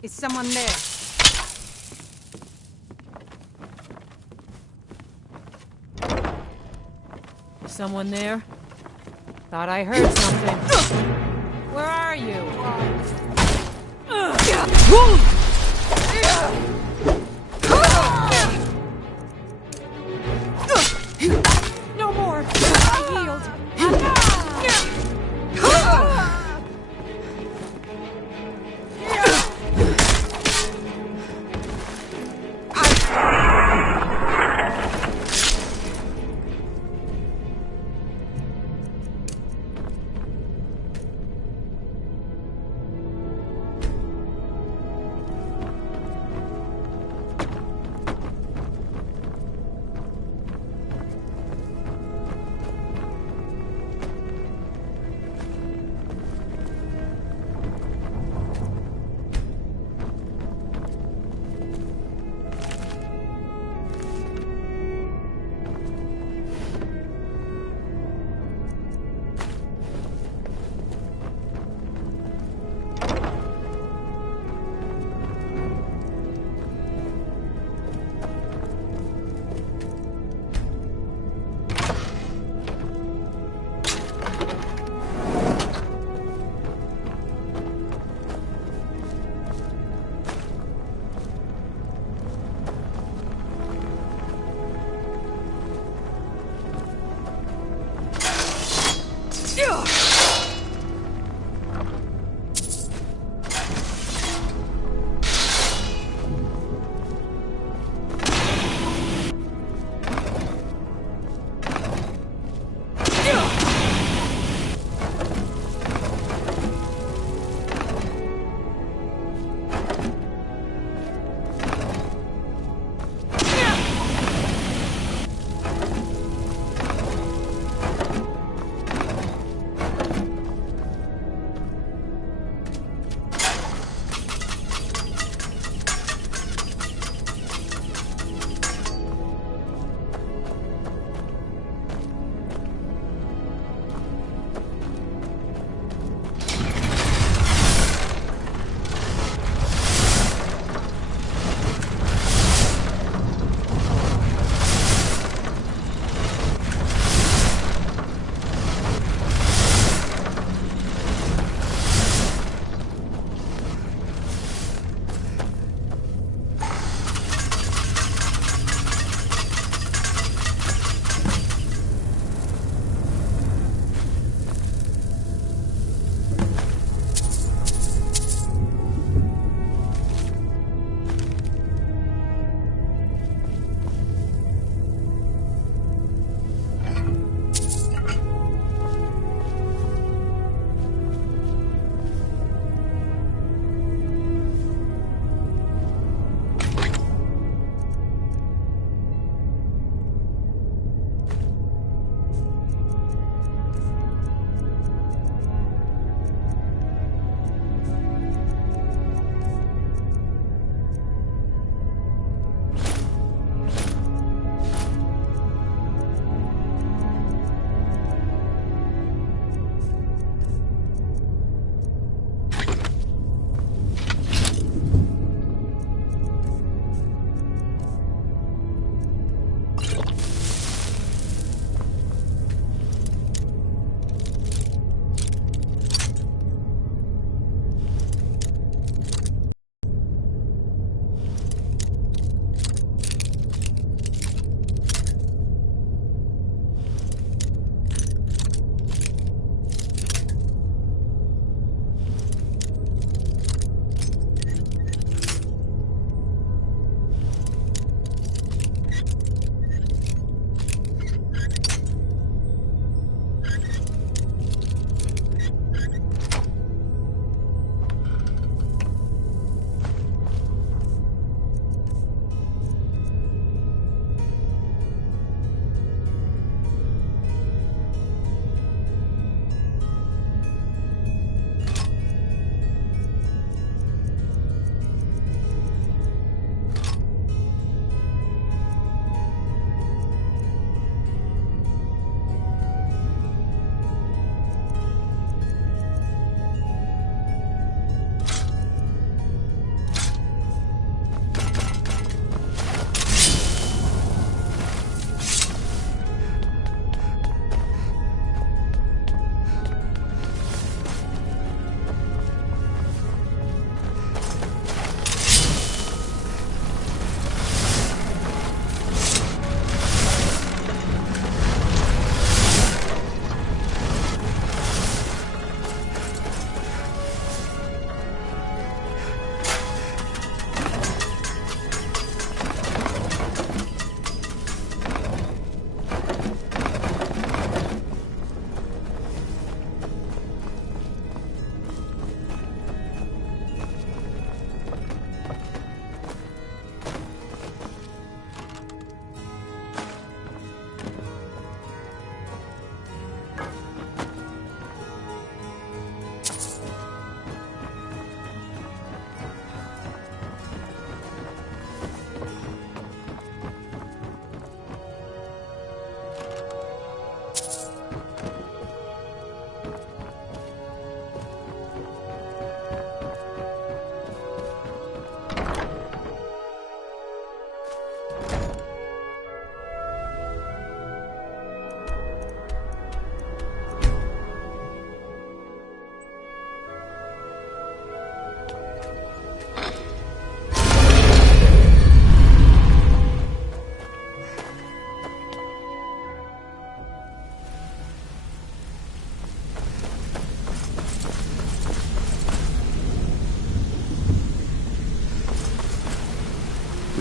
Is someone there? Someone there? Thought I heard something. Where are you? No more! I healed!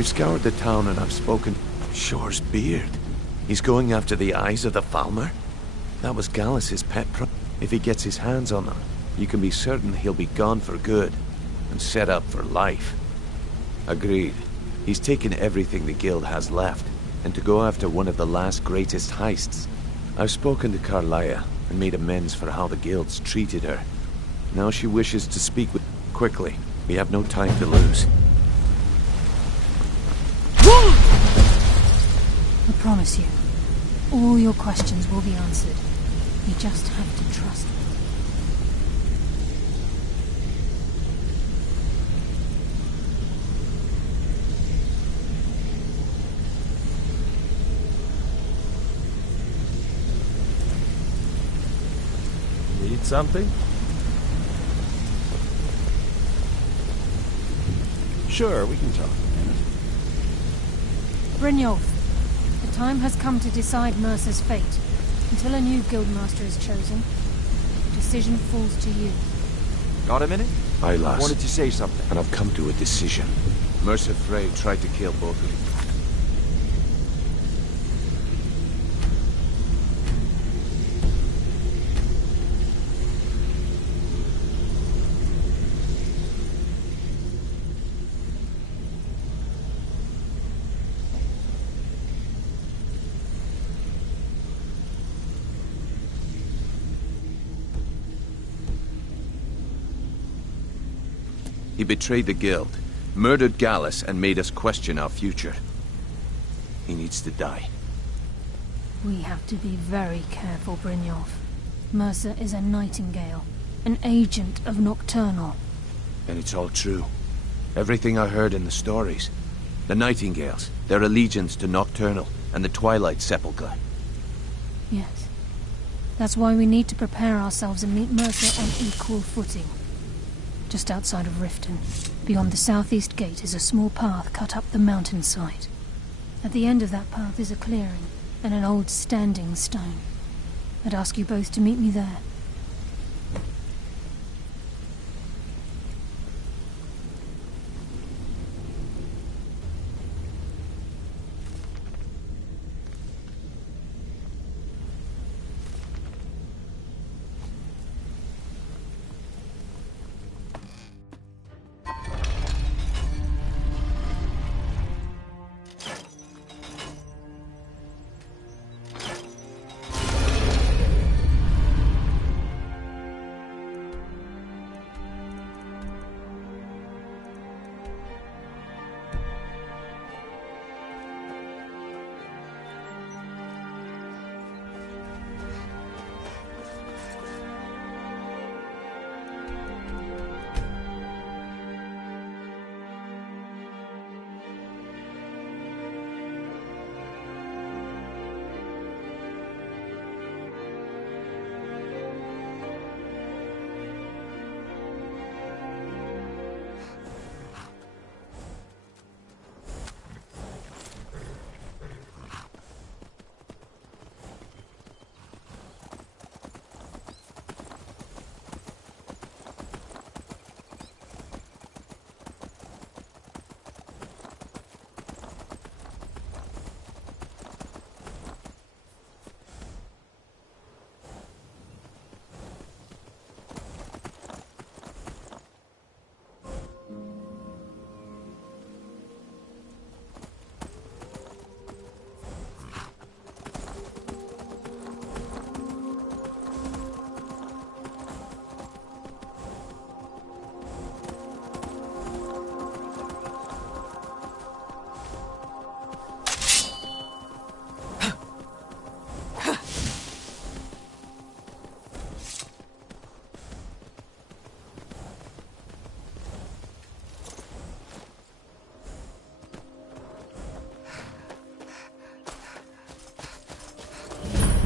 We've scoured the town and I've spoken... Shore's beard. He's going after the eyes of the Falmer? That was Gallus's pet If he gets his hands on them, you can be certain he'll be gone for good, and set up for life. Agreed. He's taken everything the guild has left, and to go after one of the last greatest heists. I've spoken to Carlia, and made amends for how the guilds treated her. Now she wishes to speak with... Quickly. We have no time to lose. I promise you, all your questions will be answered. You just have to trust me. Need something? Sure, we can talk a minute. Brynjolf, the time has come to decide Mercer's fate. Until a new guildmaster is chosen, the decision falls to you. Got a minute? Aye, lass. Wanted to say something. And I've come to a decision. Mercer Frey tried to kill both of you. He betrayed the guild, murdered Gallus, and made us question our future. He needs to die. We have to be very careful, Brynjolf. Mercer is a Nightingale, an agent of Nocturnal. And it's all true. Everything I heard in the stories. The Nightingales, their allegiance to Nocturnal, and the Twilight Sepulchre. Yes. That's why we need to prepare ourselves and meet Mercer on equal footing. Just outside of Riften, beyond the southeast gate, is a small path cut up the mountainside. At the end of that path is a clearing and an old standing stone. I'd ask you both to meet me there.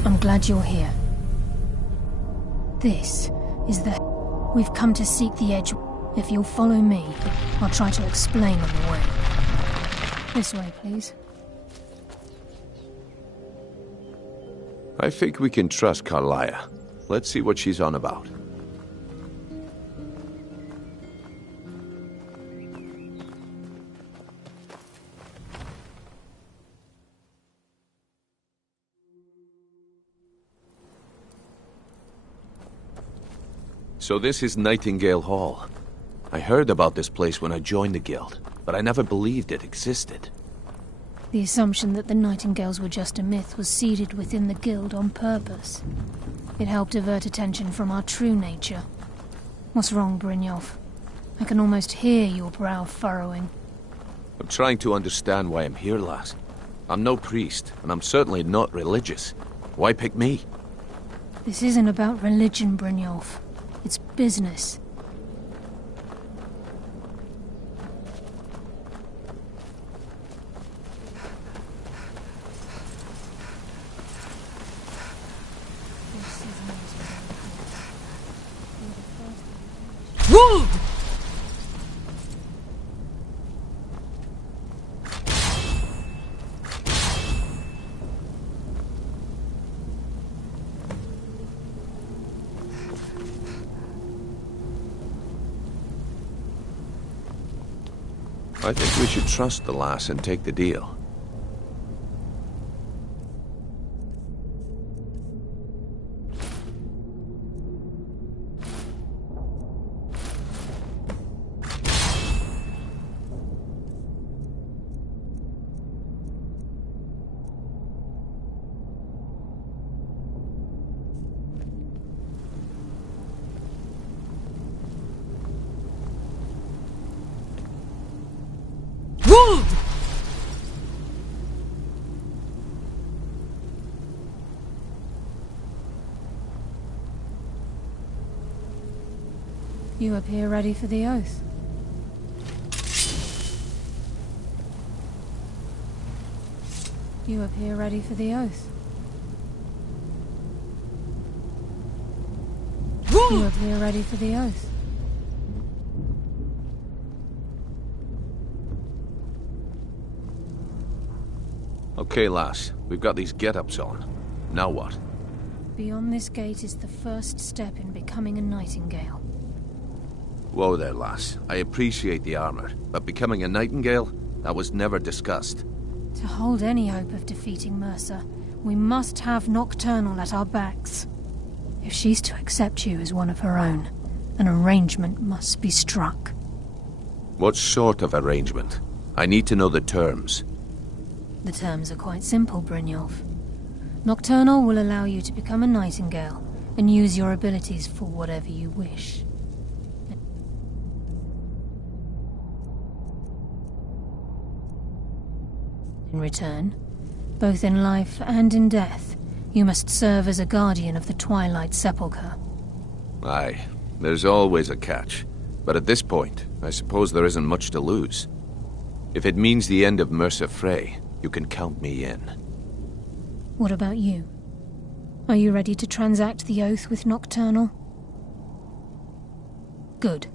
I'm glad you're here. This is the... We've come to seek the edge. If you'll follow me, I'll try to explain on the way. This way, please. I think we can trust Carlia. Let's see what she's on about. So this is Nightingale Hall. I heard about this place when I joined the guild, but I never believed it existed. The assumption that the Nightingales were just a myth was seeded within the guild on purpose. It helped divert attention from our true nature. What's wrong, Brynjolf? I can almost hear your brow furrowing. I'm trying to understand why I'm here, lass. I'm no priest, and I'm certainly not religious. Why pick me? This isn't about religion, Brynjolf. It's business. Wood! I think we should trust the lass and take the deal. Wood! You appear ready for the oath. You appear ready for the oath. You appear ready for the oath. Okay, lass. We've got these get-ups on. Now what? Beyond this gate is the first step in becoming a Nightingale. Whoa there, lass. I appreciate the armor, but becoming a Nightingale? That was never discussed. To hold any hope of defeating Mercer, we must have Nocturnal at our backs. If she's to accept you as one of her own, an arrangement must be struck. What sort of arrangement? I need to know the terms. The terms are quite simple, Brynjolf. Nocturnal will allow you to become a Nightingale and use your abilities for whatever you wish. In return, both in life and in death, you must serve as a guardian of the Twilight Sepulchre. Aye, there's always a catch. But at this point, I suppose there isn't much to lose. If it means the end of Mercer Frey, you can count me in. What about you? Are you ready to transact the oath with Nocturnal? Good.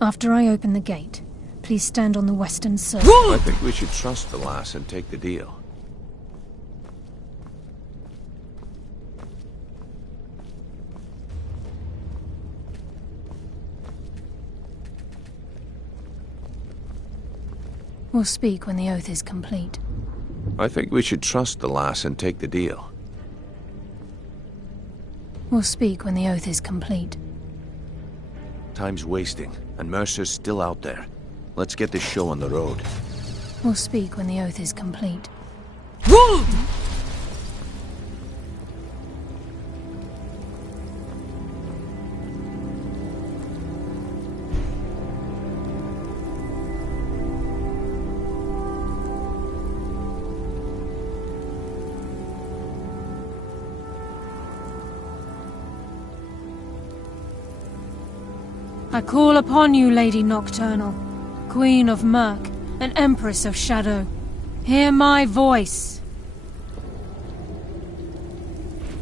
After I open the gate, please stand on the western circle. I think we should trust the lass and take the deal. We'll speak when the oath is complete. I think we should trust the lass and take the deal. We'll speak when the oath is complete. Time's wasting, and Mercer's still out there. Let's get this show on the road. We'll speak when the oath is complete. Wood! I call upon you, Lady Nocturnal, Queen of Murk, and Empress of Shadow. Hear my voice.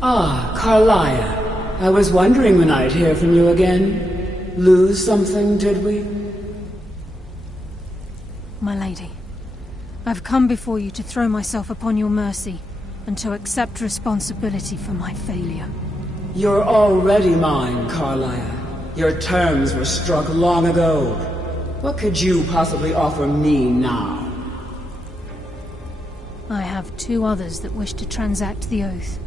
Ah, Carlia. I was wondering when I'd hear from you again. Lose something, did we? My lady, I've come before you to throw myself upon your mercy, and to accept responsibility for my failure. You're already mine, Carlia. Your terms were struck long ago. What could you possibly offer me now? I have two others that wish to transact the oath,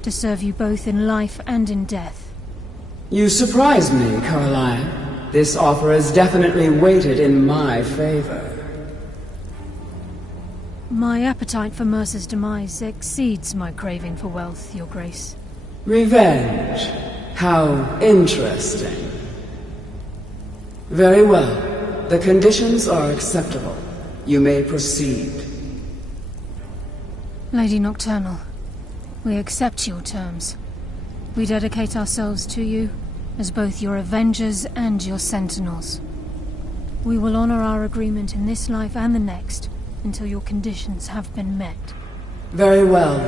to serve you both in life and in death. You surprise me, Carlyle. This offer is definitely weighted in my favor. My appetite for Mercer's demise exceeds my craving for wealth, Your Grace. Revenge. How interesting. Very well. The conditions are acceptable. You may proceed. Lady Nocturnal, we accept your terms. We dedicate ourselves to you as both your avengers and your sentinels. We will honor our agreement in this life and the next until your conditions have been met. Very well.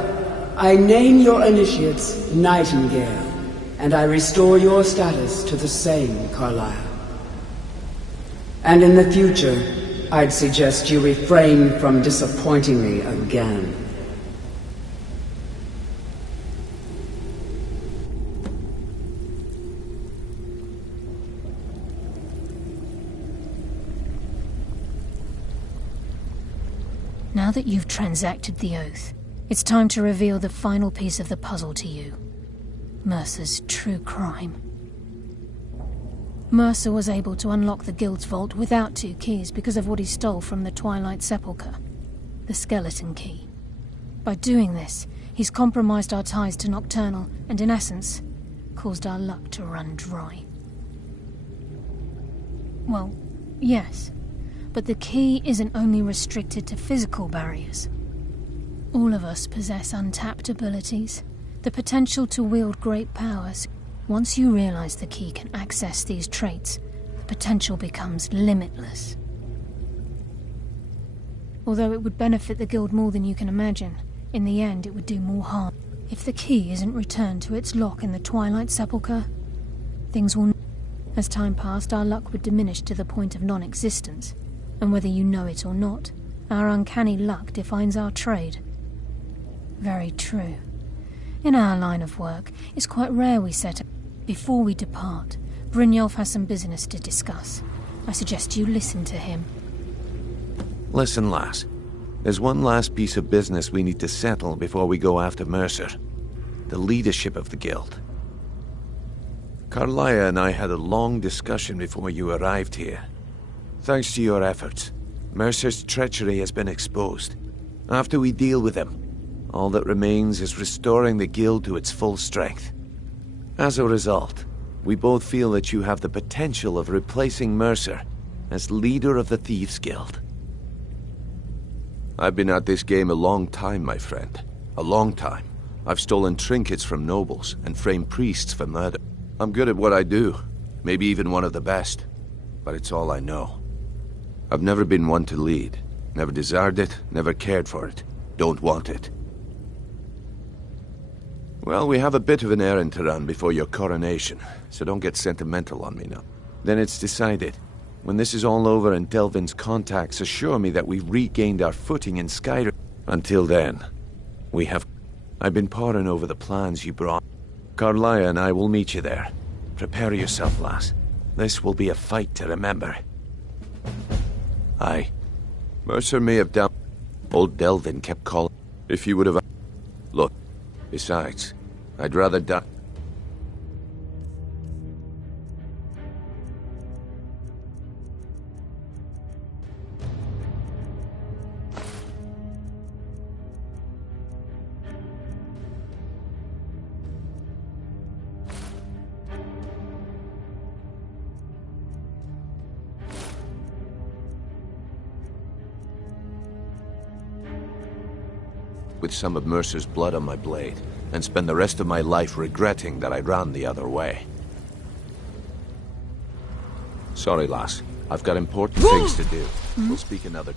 I name your initiates Nightingale, and I restore your status to the same, Carlyle. And in the future, I'd suggest you refrain from disappointing me again. Now that you've transacted the oath, it's time to reveal the final piece of the puzzle to you. Mercer's true crime. Mercer was able to unlock the Guild's vault without 2 keys because of what he stole from the Twilight Sepulchre, the skeleton key. By doing this, he's compromised our ties to Nocturnal and, in essence, caused our luck to run dry. Well, yes, but the key isn't only restricted to physical barriers. All of us possess untapped abilities, the potential to wield great powers. Once you realize the key can access these traits, the potential becomes limitless. Although it would benefit the Guild more than you can imagine, in the end it would do more harm. If the key isn't returned to its lock in the Twilight Sepulchre, things will... As time passed, our luck would diminish to the point of non-existence, and whether you know it or not, our uncanny luck defines our trade. Very true. In our line of work, it's quite rare we set up. Before we depart, Brynjolf has some business to discuss. I suggest you listen to him. Listen, lass. There's one last piece of business we need to settle before we go after Mercer. The leadership of the Guild. Carlaya and I had a long discussion before you arrived here. Thanks to your efforts, Mercer's treachery has been exposed. After we deal with him, all that remains is restoring the Guild to its full strength. As a result, we both feel that you have the potential of replacing Mercer as leader of the Thieves' Guild. I've been at this game a long time, my friend. A long time. I've stolen trinkets from nobles and framed priests for murder. I'm good at what I do, maybe even one of the best, but it's all I know. I've never been one to lead. Never desired it, never cared for it. Don't want it. Well, we have a bit of an errand to run before your coronation, so don't get sentimental on me now. Then it's decided. When this is all over and Delvin's contacts assure me that we've regained our footing in Skyrim. Until then, we have... I've been poring over the plans you brought. Carlaya and I will meet you there. Prepare yourself, lass. This will be a fight to remember. Aye. Mercer may have done... Old Delvin kept calling... If you would have... Look. Besides, I'd rather die... with some of Mercer's blood on my blade, and spend the rest of my life regretting that I ran the other way. Sorry, lass. I've got important things to do. We'll speak another...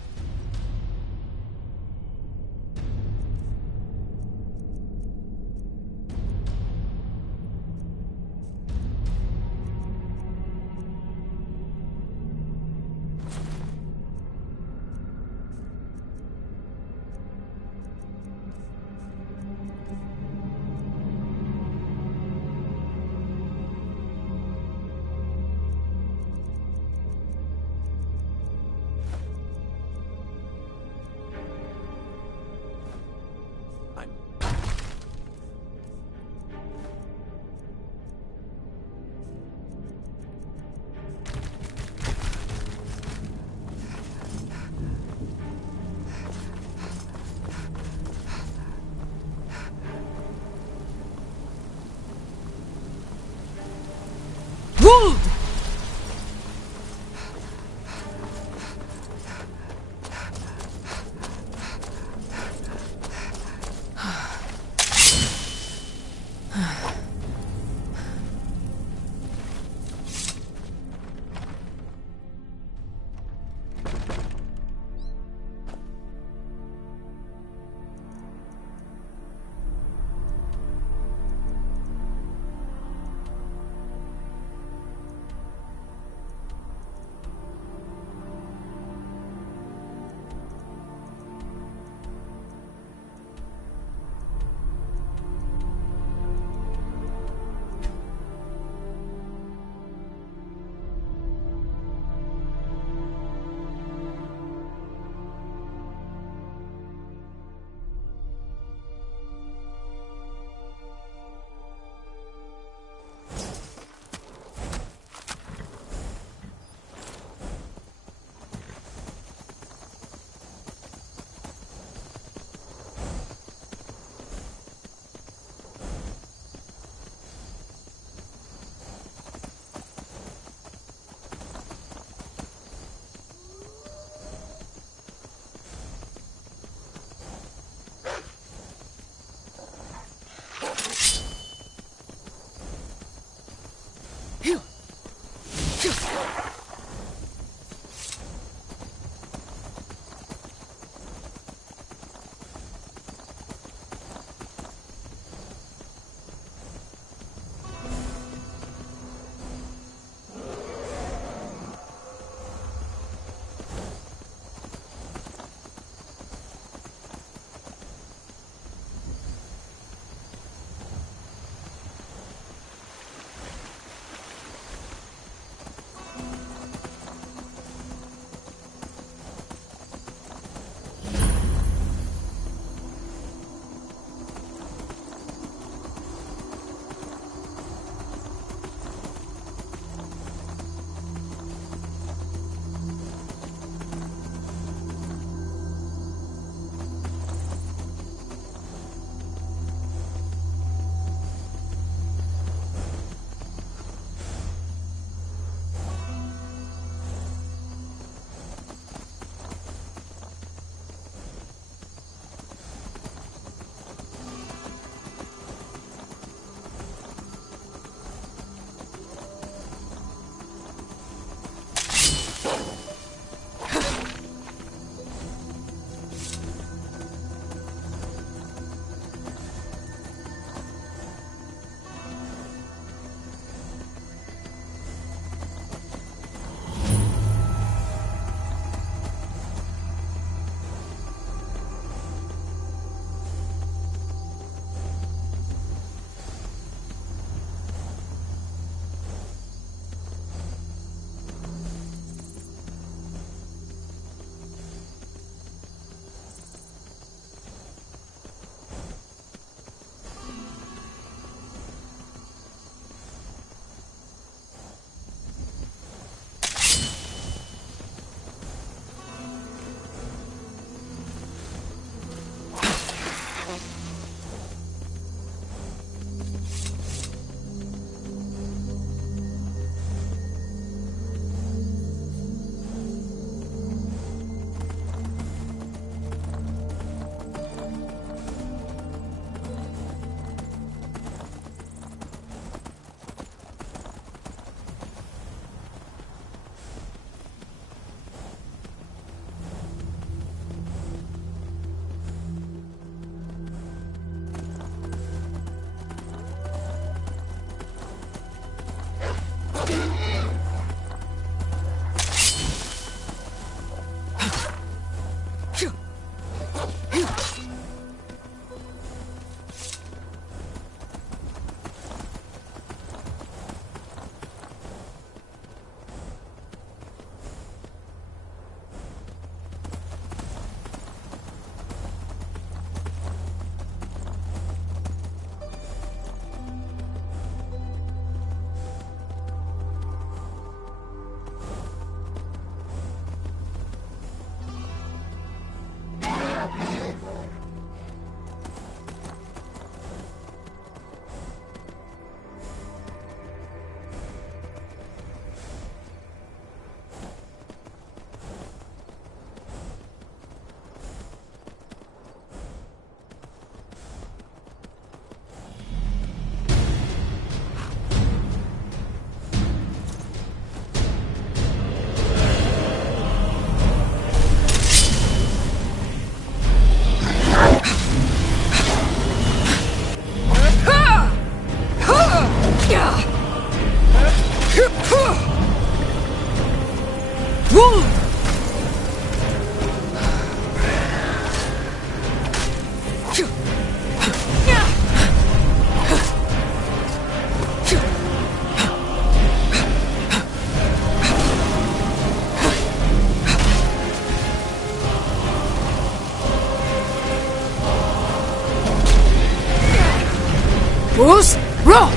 Who's roll?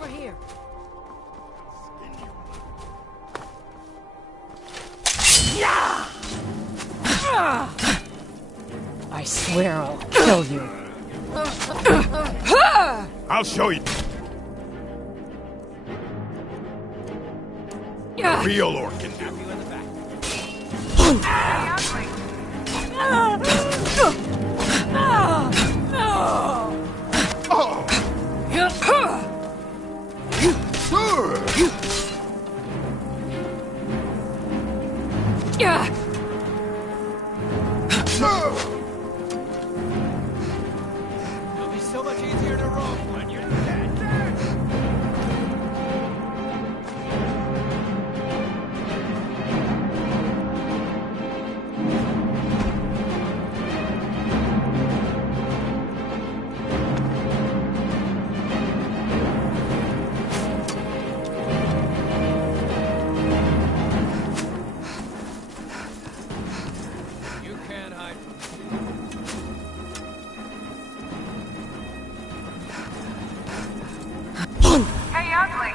Over here. I swear I'll kill you. I'll show you. Real orc can do. It'll be so much easier to roll when you're dead. You can't hide Hey, ugly.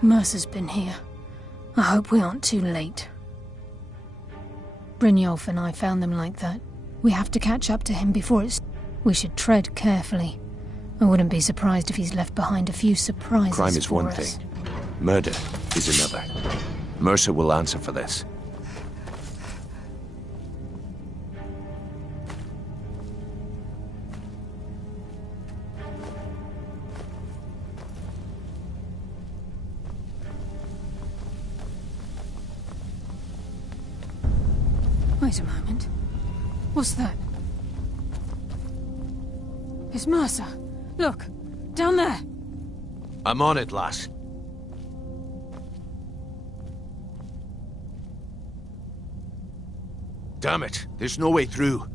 Mercer's been here. I hope we aren't too late. Brynjolf and I found them like that. We have to catch up to him before it's... We should tread carefully. I wouldn't be surprised if he's left behind a few surprises Crime is for one us. thing. Murder is another. Mercer will answer for this. Wait a moment. What's that? It's Mercer. Look, down there. I'm on it, lass. Damn it, there's no way through.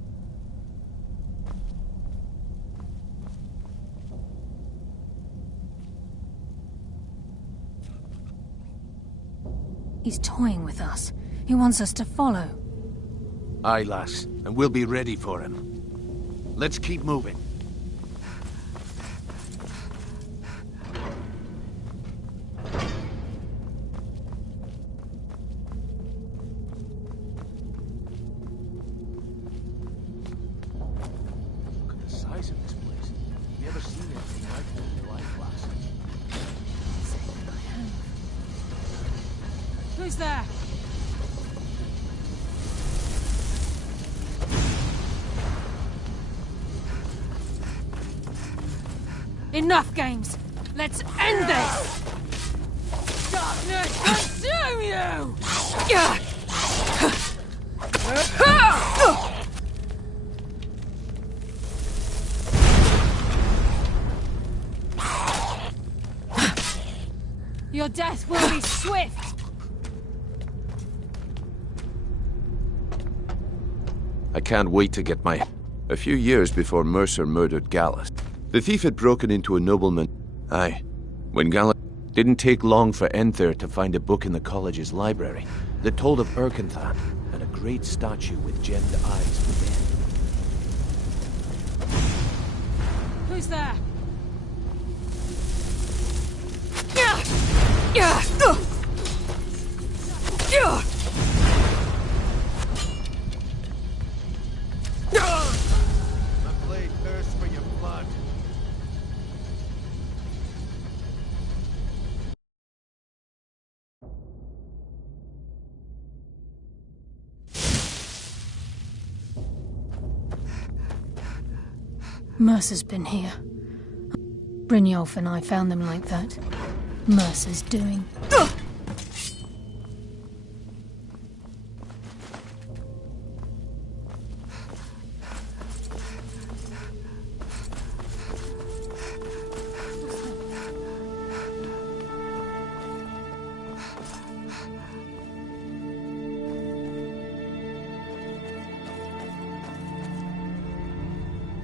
He's toying with us. He wants us to follow. Aye, lass, and we'll be ready for him. Let's keep moving. Look at the size of this place. Have you ever seen anything like that in your life, lass? Who's there? Enough games! Let's end this! Darkness, consume you! Your death will be swift! I can't wait to get my... A few years before Mercer murdered Gallus, the thief had broken into a nobleman. Aye. When Gallus... Didn't take long for Enther to find a book in the college's library that told of Urkenthan and a great statue with gemmed eyes within. Who's there? My blade thirsts for your blood. Mercer's been here. Brynjolf and I found them like that. Mercer's doing.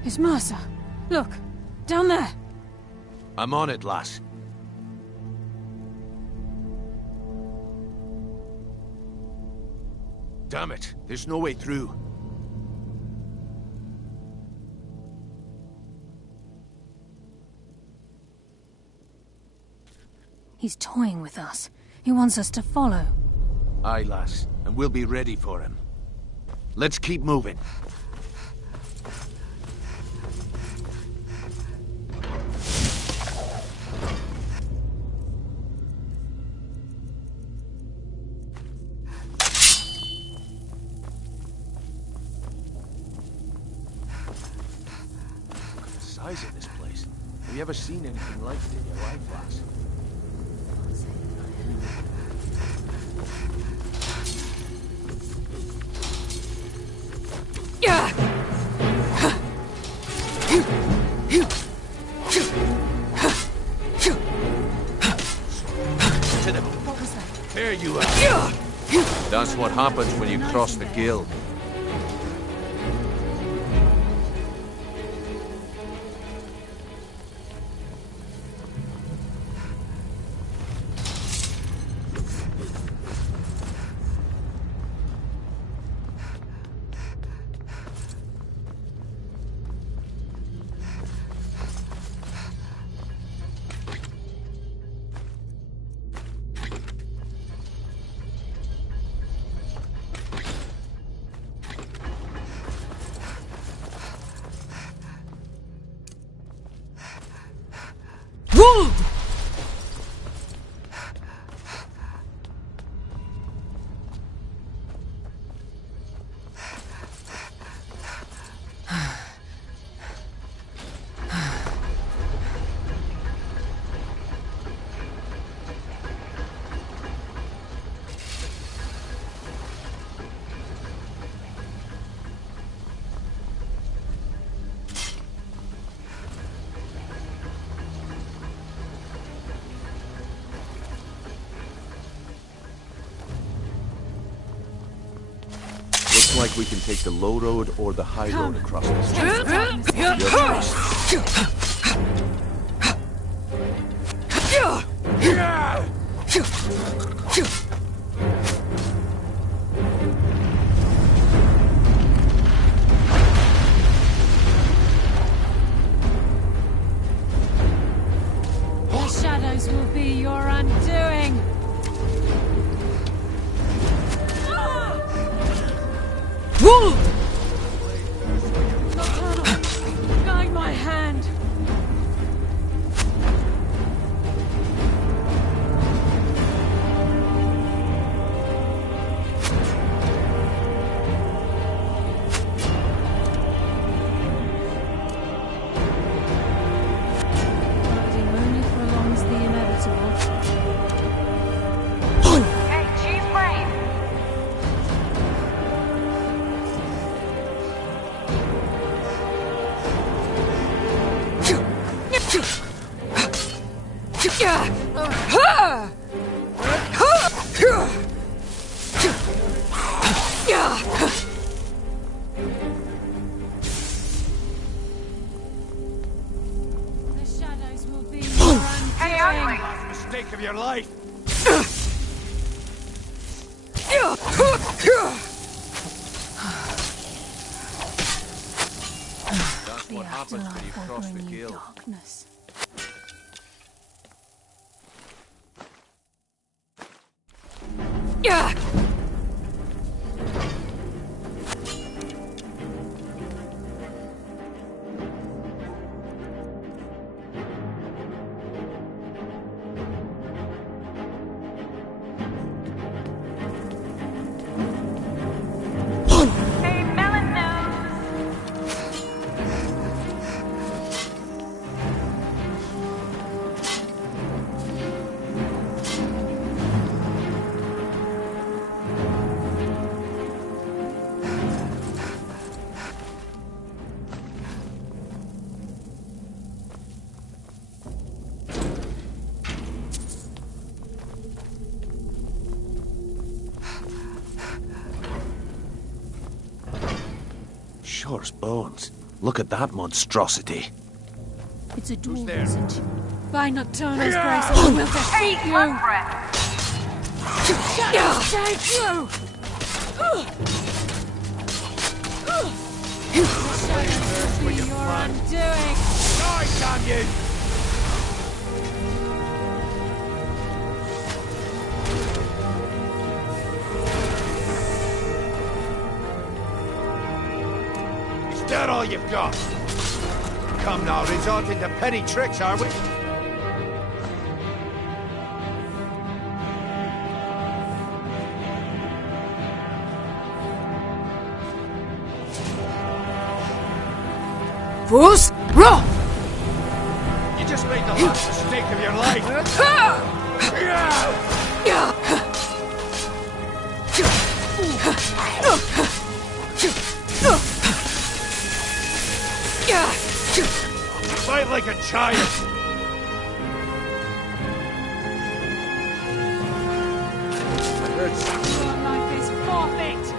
It's Mercer. Look, down there. I'm on it, lass. Damn it, there's no way through. He's toying with us. He wants us to follow. Aye, lass, and we'll be ready for him. Let's keep moving. Have you ever seen anything like it in your life, lass? What was that? There you are. That's what happens when you cross the guild. Looks like we can take the low road or the high road across the street. The shadows will be your undoing. Guide my hand. Guiding only prolongs the inevitable. Hey, cheese brain! The shadows will be your undoing. Mistake of your life. That's what happens when you cross the guild. Darkness. Hey, melon nose! Sure as bones. Look at that monstrosity. It's a dwarf, isn't it? By Nocturno's grace, I will defeat you! Take you! The shadows will be your undoing! Die, damn you! Is that all you've got? Come now, resort into petty tricks, are we? Fools! Roll! You just made the last mistake of your life. Fight like a child. I heard something. Your life is forfeit!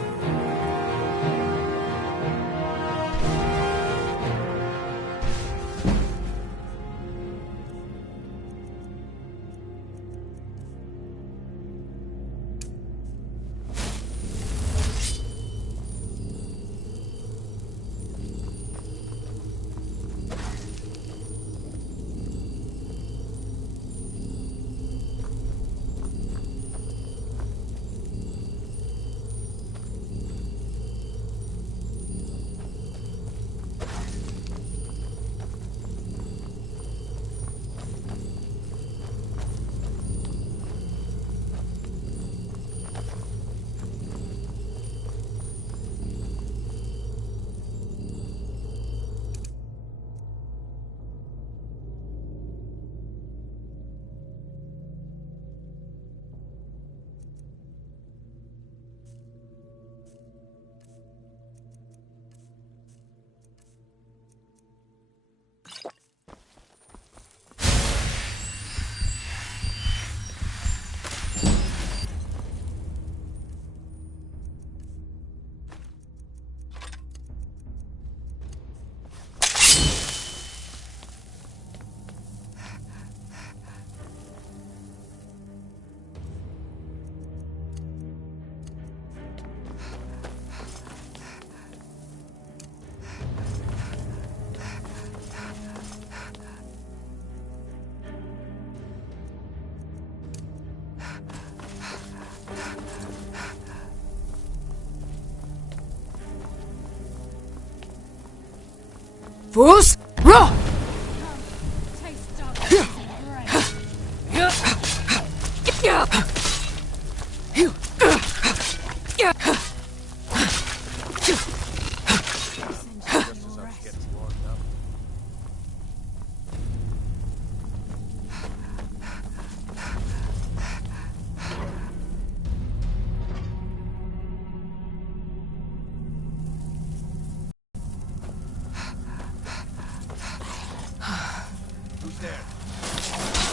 Fools! Raw!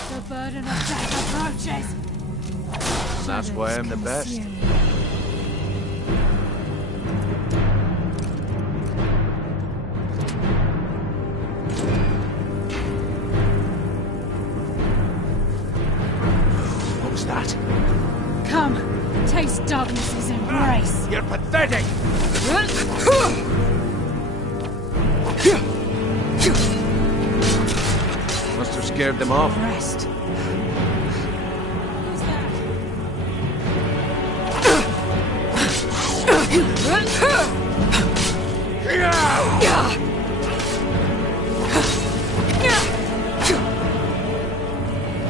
The burden of death approaches! And that's why I'm the best. What was that? Come, taste darkness's embrace! You're pathetic! Must have scared them off. Rest.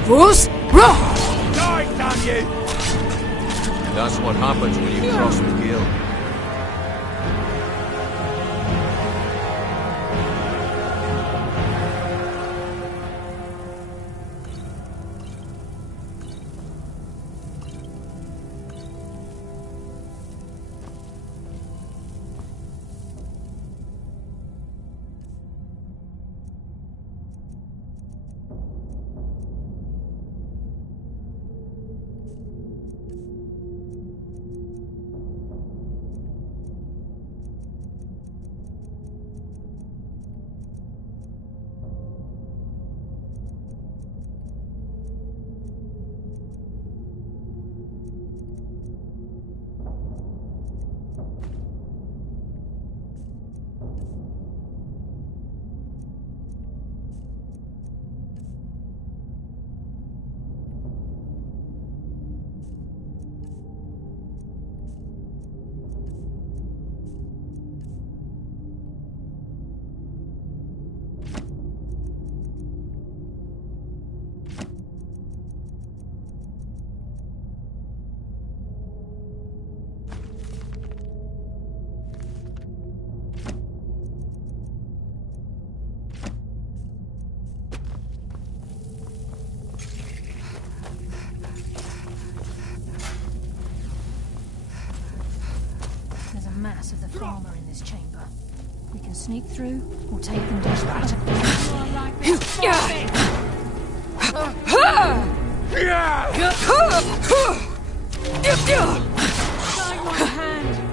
Fools! Raw! Die, damn you! That's what happens when you cross the guild. mass of the farmer in this chamber. We can sneak through or take them down. Try one hand.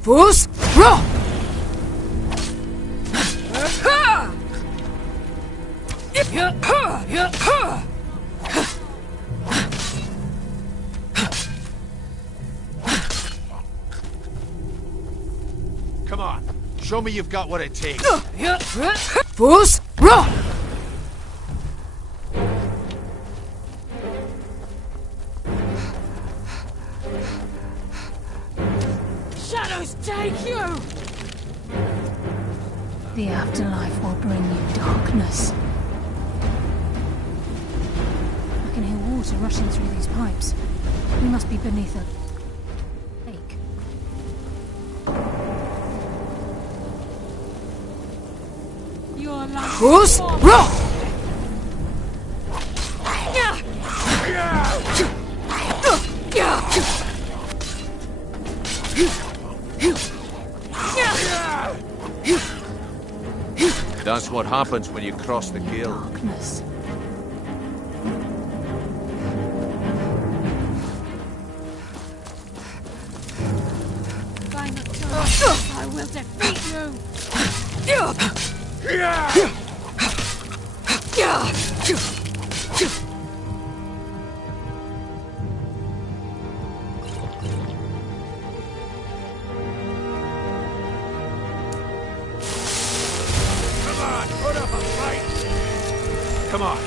Fus! Roh! Come on, show me you've got what it takes. Fus! Roh! Shadows take you! The afterlife will bring you darkness. I can hear water rushing through these pipes. We must be beneath a lake. Your life. Fus! Roh! That's what happens when you cross the guild. Darkness. By the time I will defeat you! Come on,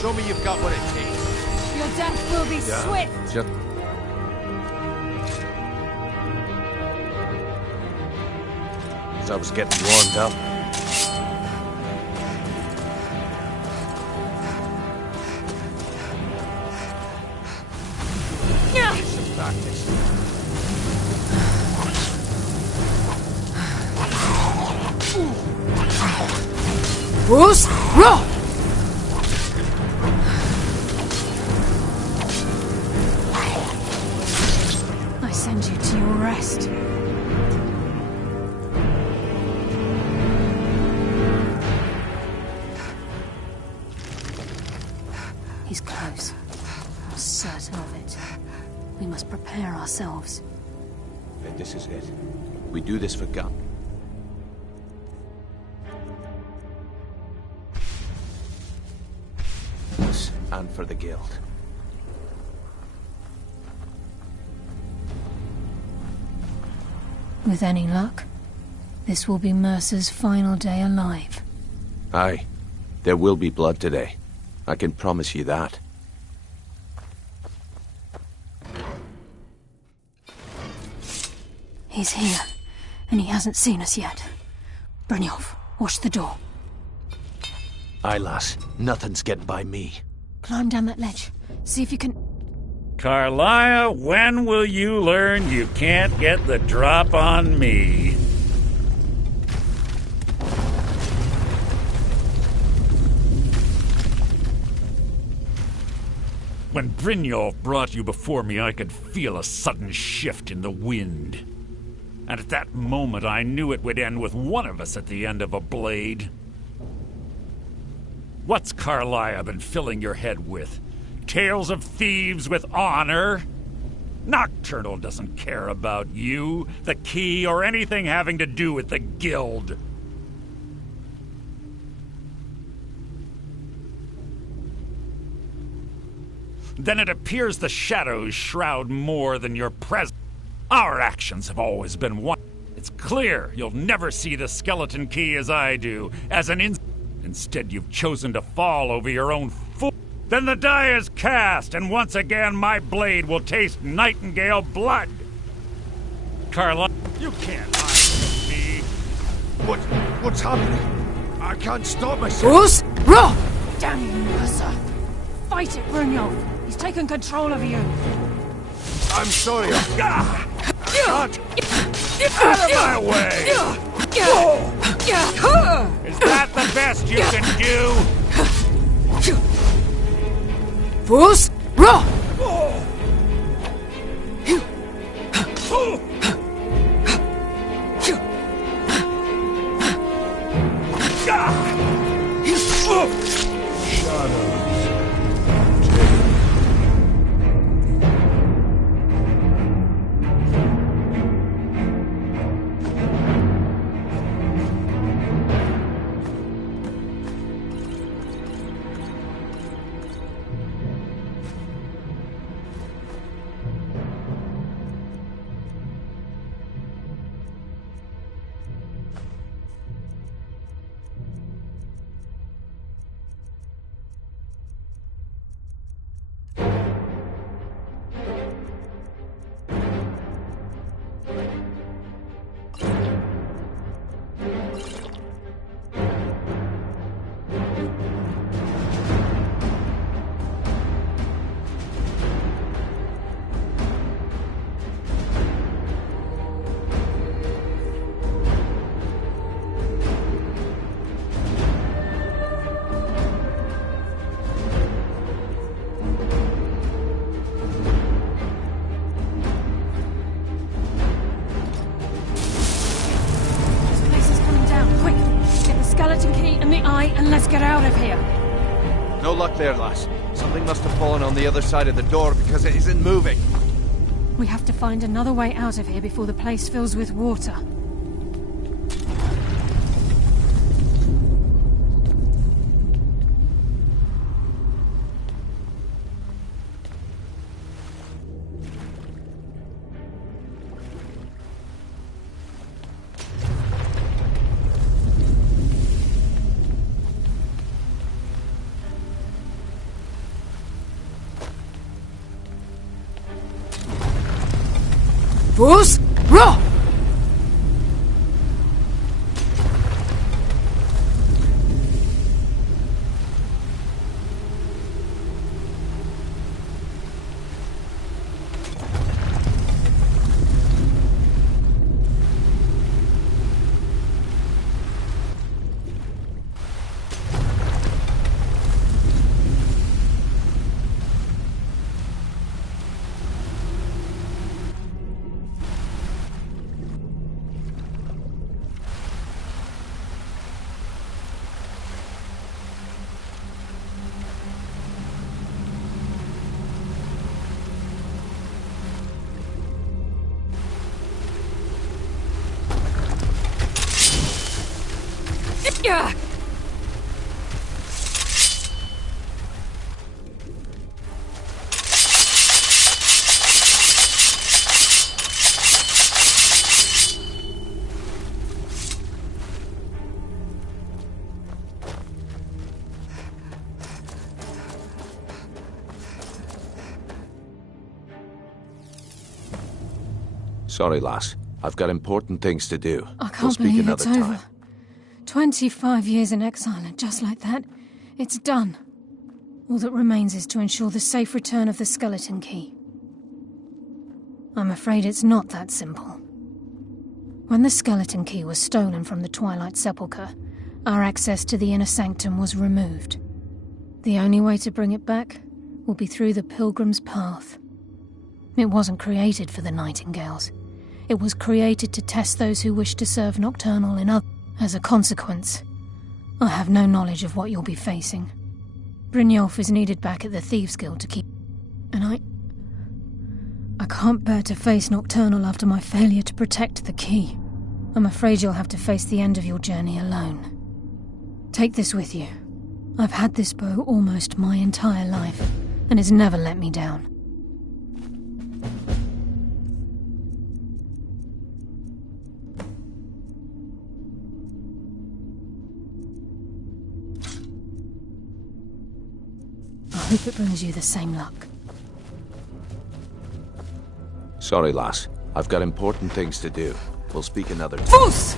show me you've got what it takes. Your death will be swift! Just... As I was getting warmed up. Some practice. Fus! Roh! I send you to your rest. He's close. I'm certain of it. We must prepare ourselves. And this is it. We do this for God. And for the guild. With any luck, this will be Mercer's final day alive. Aye. There will be blood today. I can promise you that. He's here, and he hasn't seen us yet. Brynjolf, watch the door. Aye, lass. Nothing's getting by me. Climb down that ledge. See if you can... Carlia, when will you learn you can't get the drop on me? When Brynjolf brought you before me, I could feel a sudden shift in the wind. And at that moment, I knew it would end with one of us at the end of a blade. What's Carlia been filling your head with? Tales of thieves with honor? Nocturnal doesn't care about you, the key, or anything having to do with the guild. Then it appears the shadows shroud more than your presence. Our actions have always been one. It's clear you'll never see the skeleton key as I do, as an Instead, you've chosen to fall over your own fool. Then the die is cast, and once again my blade will taste Nightingale blood. Carla, you can't hide from me. What's happening? I can't stop myself. Bruce! Roh! Damn you, Mercer! Fight it, Brynjolf! He's taken control of you! I'm sorry. Out of my way! Is that the best you can do? Bruce! Roh! And let's get out of here. No luck there, lass. Something must have fallen on the other side of the door because it isn't moving. We have to find another way out of here before the place fills with water. Bruce! Roh! Yeah. Sorry, lass. I've got important things to do. I can't believe it's over. 25 years in exile, and just like that, it's done. All that remains is to ensure the safe return of the skeleton key. I'm afraid it's not that simple. When the skeleton key was stolen from the Twilight Sepulchre, our access to the inner sanctum was removed. The only way to bring it back will be through the Pilgrim's Path. It wasn't created for the Nightingales. It was created to test those who wish to serve Nocturnal in others. As a consequence, I have no knowledge of what you'll be facing. Brynjolf is needed back at the Thieves' Guild to keep... And I can't bear to face Nocturnal after my failure to protect the key. I'm afraid you'll have to face the end of your journey alone. Take this with you. I've had this bow almost my entire life, and it's never let me down. Hope it brings you the same luck. Sorry, lass. I've got important things to do. We'll speak another time. Foos!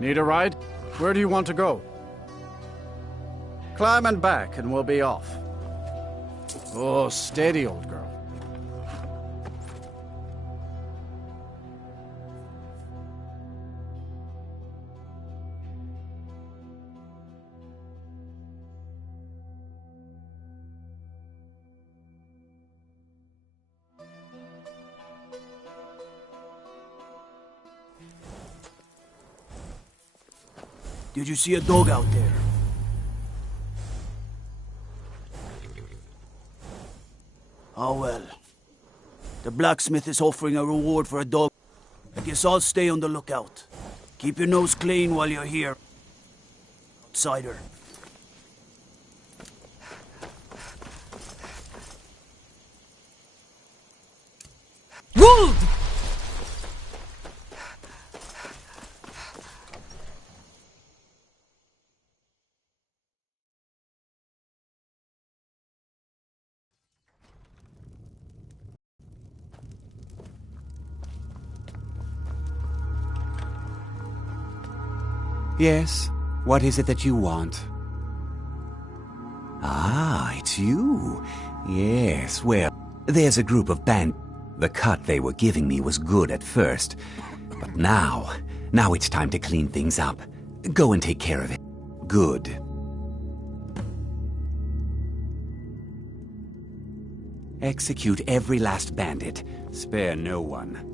Need a ride? Where do you want to go? Climb and back, and we'll be off. Oh, steady, old girl. Did you see a dog out there? Oh well. The blacksmith is offering a reward for a dog. I guess I'll stay on the lookout. Keep your nose clean while you're here. Outsider. Wold! Yes? What is it that you want? Ah, it's you. Yes, well, there's a group of band... The cut they were giving me was good at first. But now it's time to clean things up. Go and take care of it. Good. Execute every last bandit. Spare no one.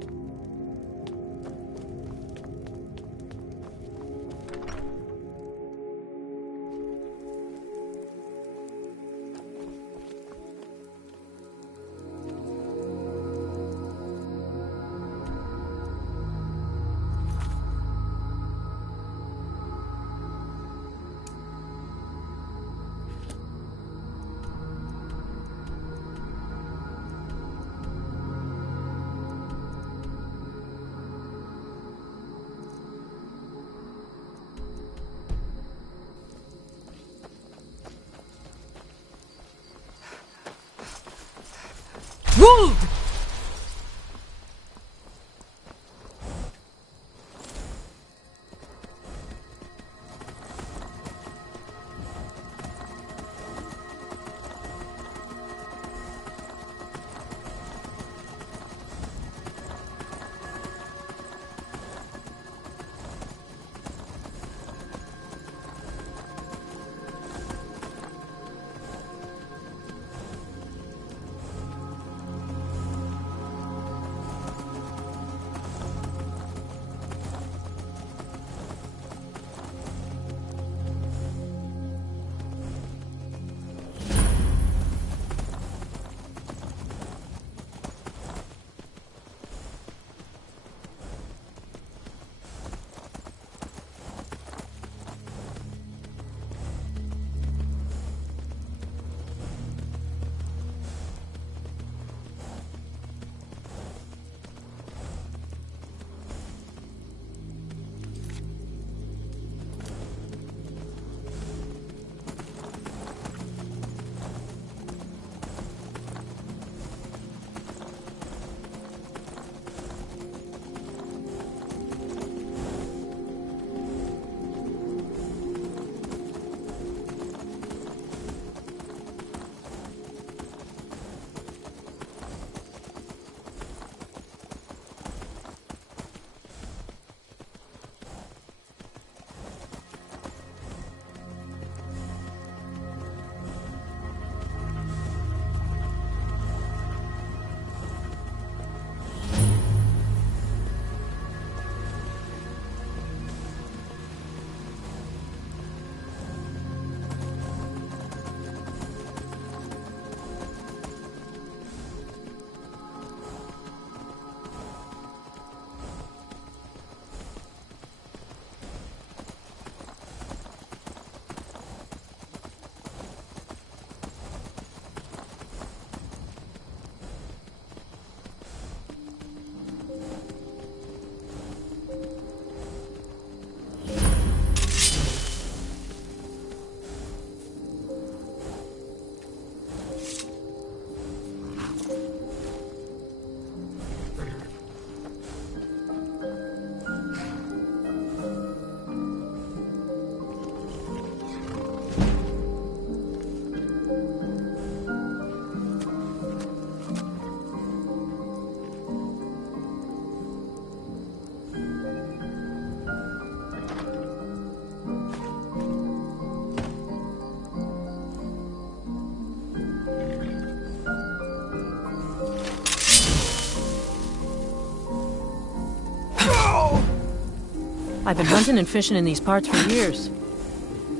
I've been hunting and fishing in these parts for years.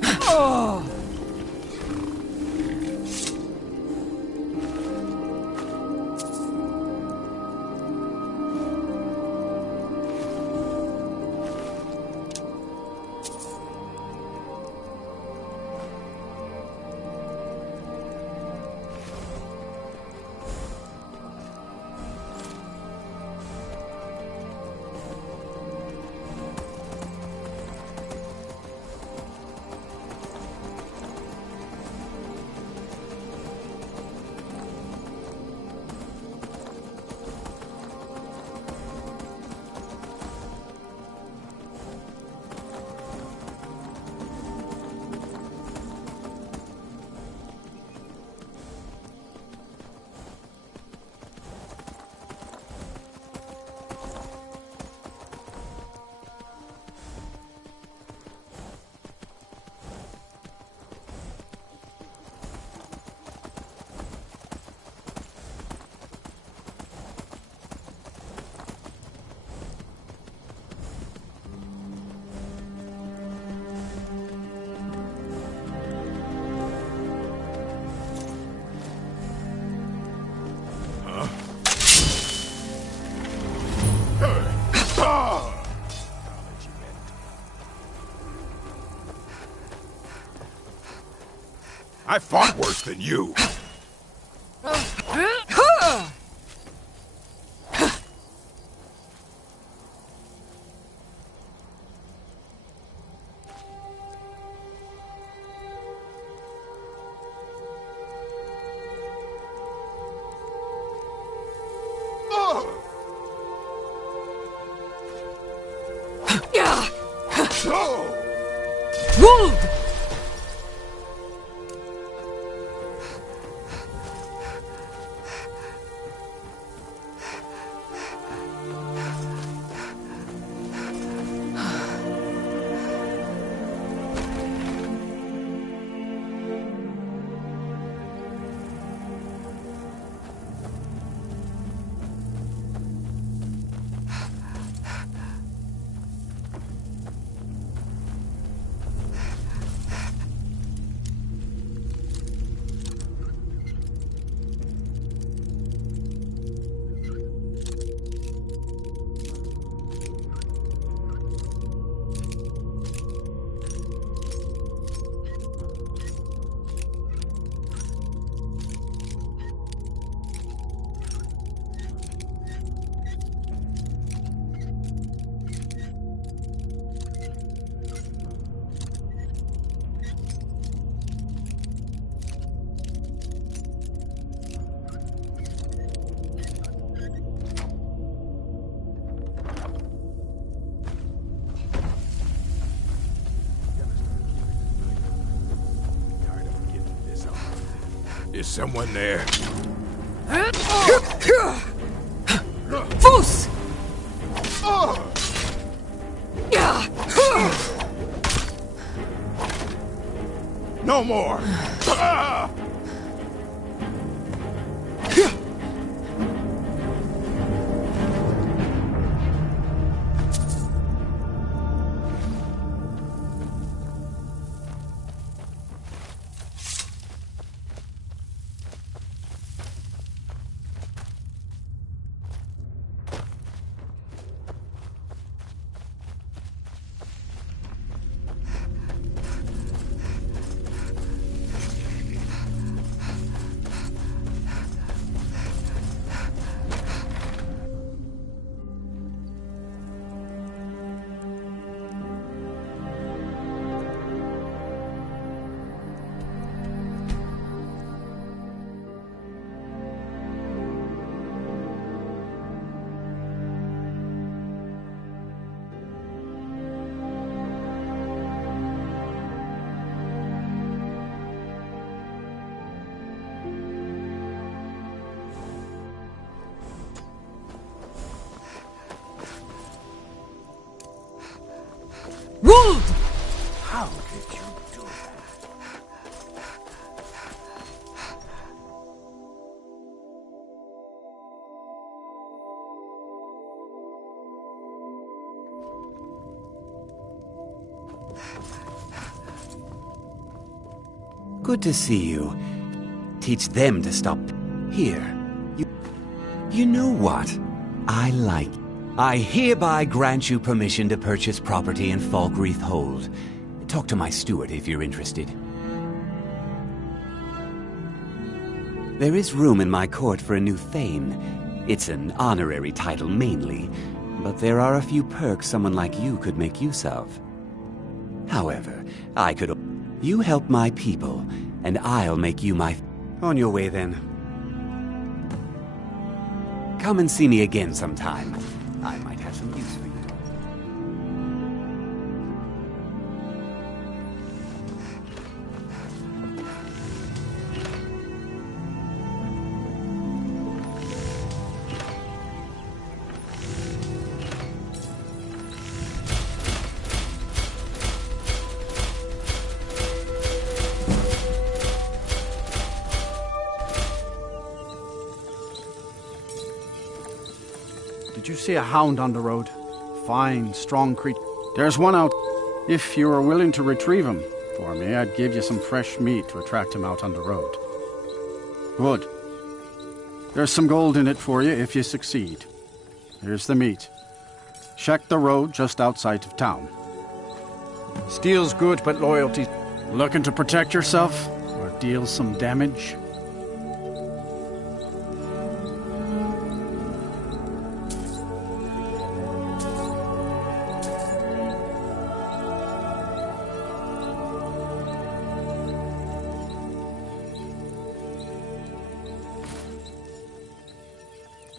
Oh! I fought worse than you. Wolf! Is someone there? Foos! No more! Wolf! How did you do that? Good to see you. Teach them to stop. Here. You know what? I like. I hereby grant you permission to purchase property in Falkreath Hold. Talk to my steward if you're interested. There is room in my court for a new Thane. It's an honorary title mainly, but there are a few perks someone like you could make use of. However, I could... You help my people, and I'll make you my... On your way, then. Come and see me again sometime. I might have some use for you. Did you see a hound on the road? Fine, strong creature. There's one out. If you were willing to retrieve him for me, I'd give you some fresh meat to attract him out on the road. Good. There's some gold in it for you if you succeed. Here's the meat. Check the road just outside of town. Steal's good, but loyalty... Looking to protect yourself or deal some damage?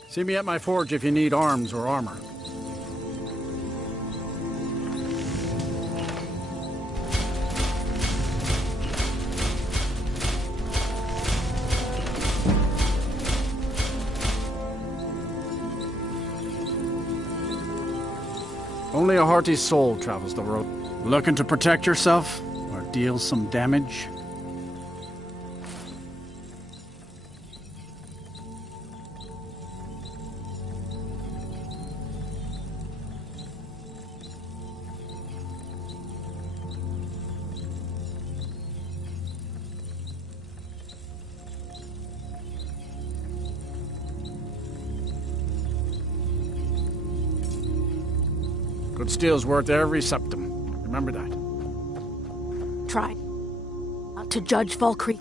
See me at my forge if you need arms or armor. Only a hearty soul travels the road. Looking to protect yourself or deal some damage? Good steel's worth every septum. Remember that. Try not to judge Falkreath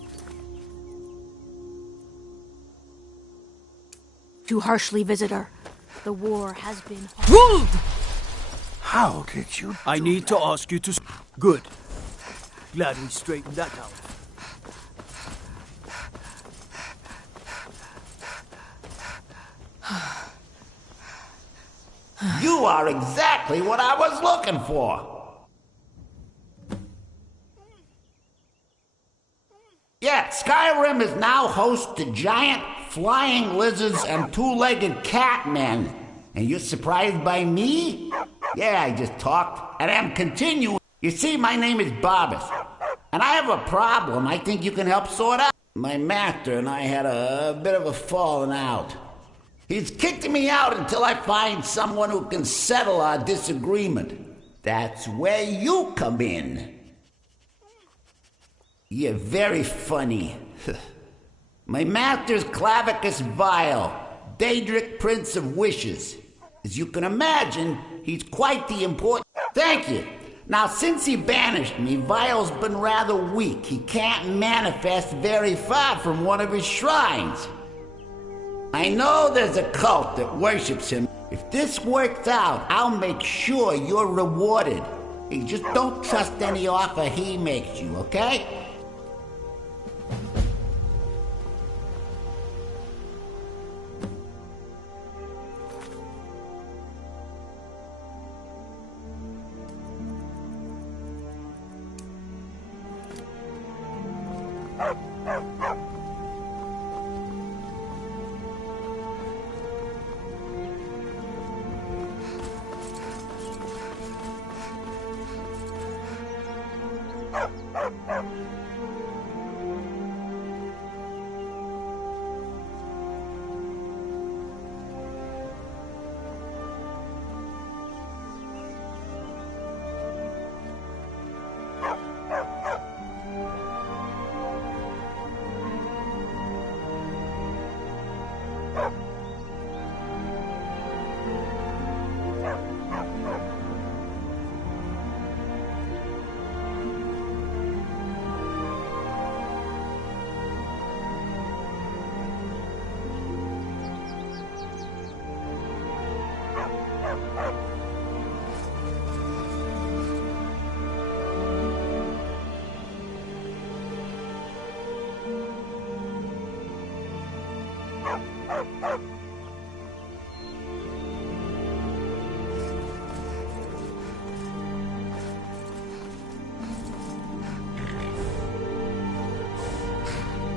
too harshly, visitor. The war has been ruled. How did you? I need to ask you to. Good. Glad we straightened that out. You are exactly what I was looking for. Yeah, Skyrim is now host to giant flying lizards and two-legged catmen. And you're surprised by me? Yeah, I just talked, and I'm continuing. You see, my name is Barbas, and I have a problem I think you can help sort out. My master and I had a bit of a falling out. He's kicked me out until I find someone who can settle our disagreement. That's where you come in. You're very funny. My master's Clavicus Vile, Daedric Prince of Wishes. As you can imagine, he's quite the important... Thank you. Now, since he banished me, Vile's been rather weak. He can't manifest very far from one of his shrines. I know there's a cult that worships him. If this works out, I'll make sure you're rewarded. You just don't trust any offer he makes you, okay?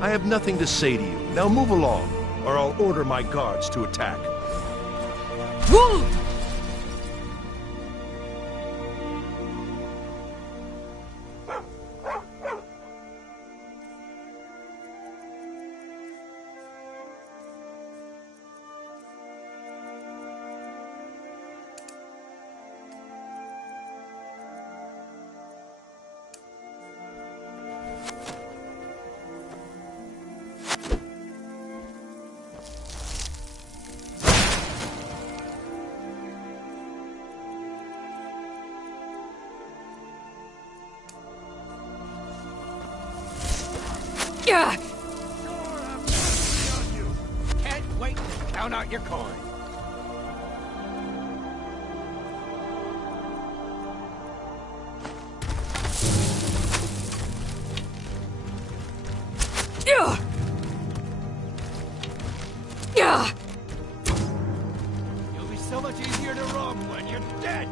I have nothing to say to you. Now move along, or I'll order my guards to attack. Woo! Yeah. Can't wait to count out your coin. Yeah. Yeah. You'll be so much easier to rob when you're dead.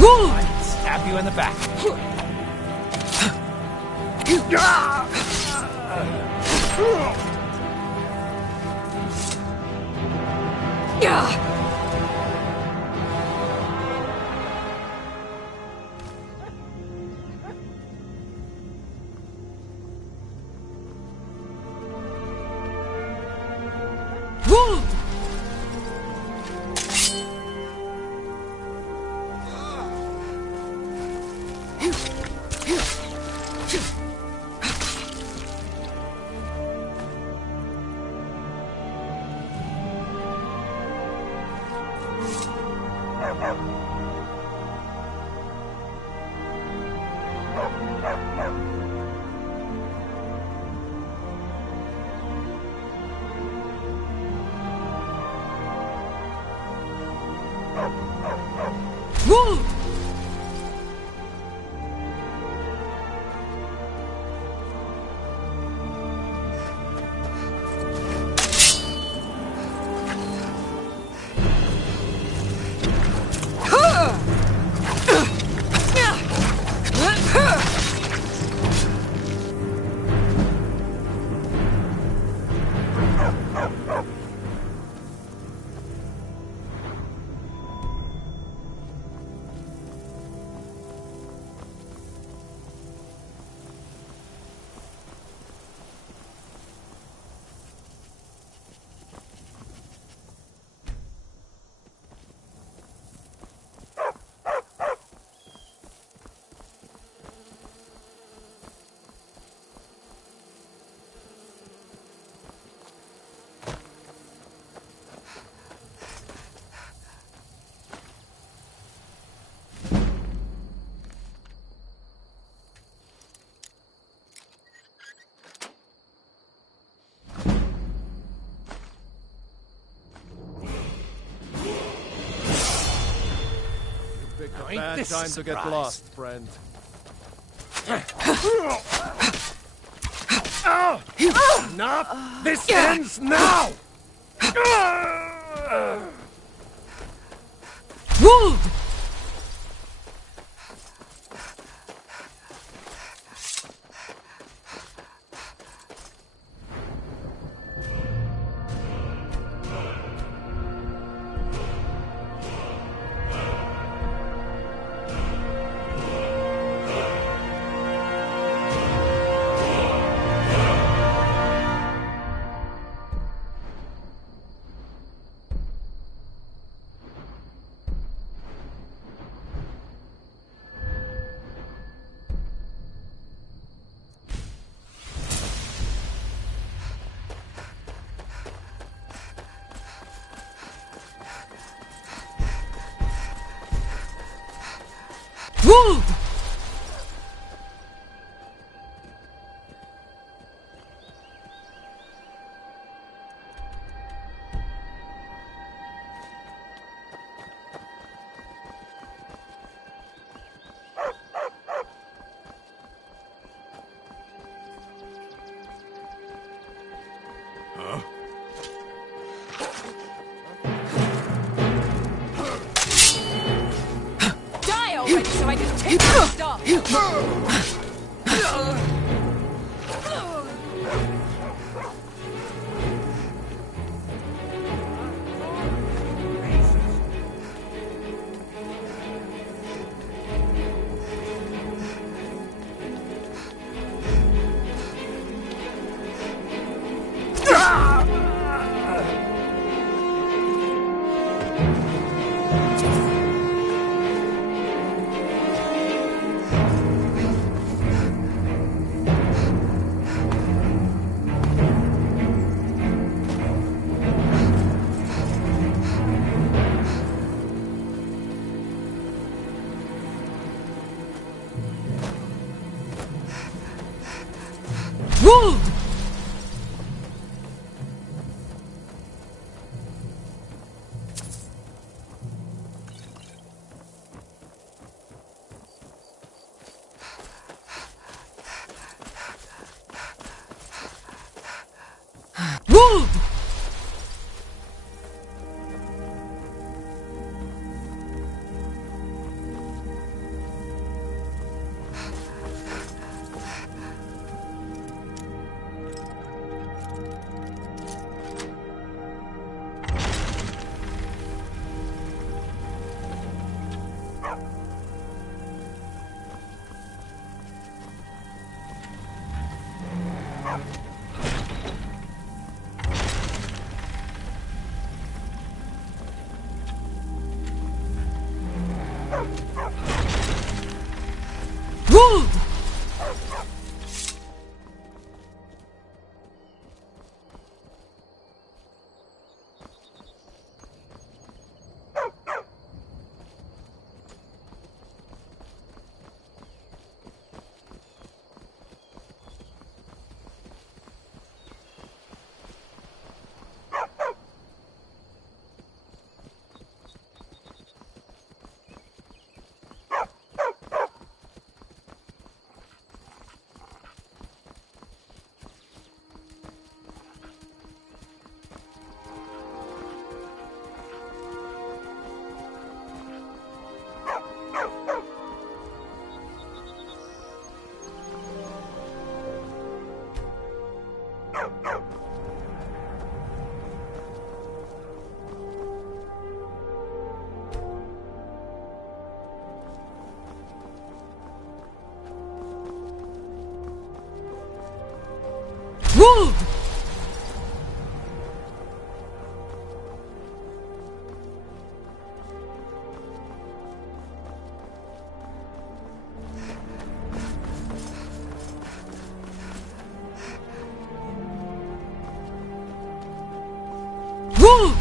Woo! I can stab you in the back. Yeah. Woo! Woo! Bad time to get lost, friend. Enough! This ends now! Woo! Woo! Take the stop! Wolf! Wolf! Wolf! Wolf! Wolf!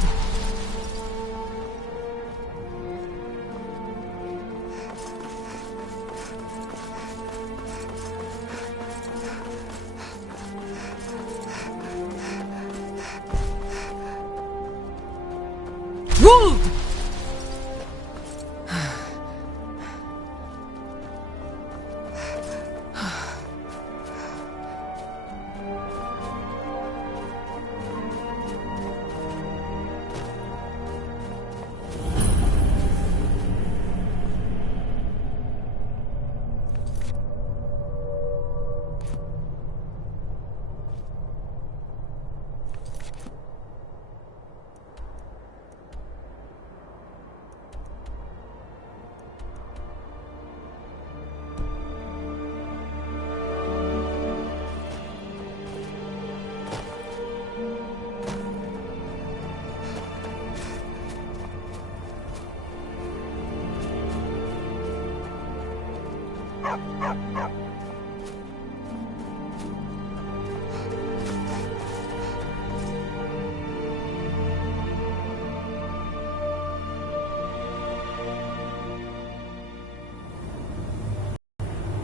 Wolf!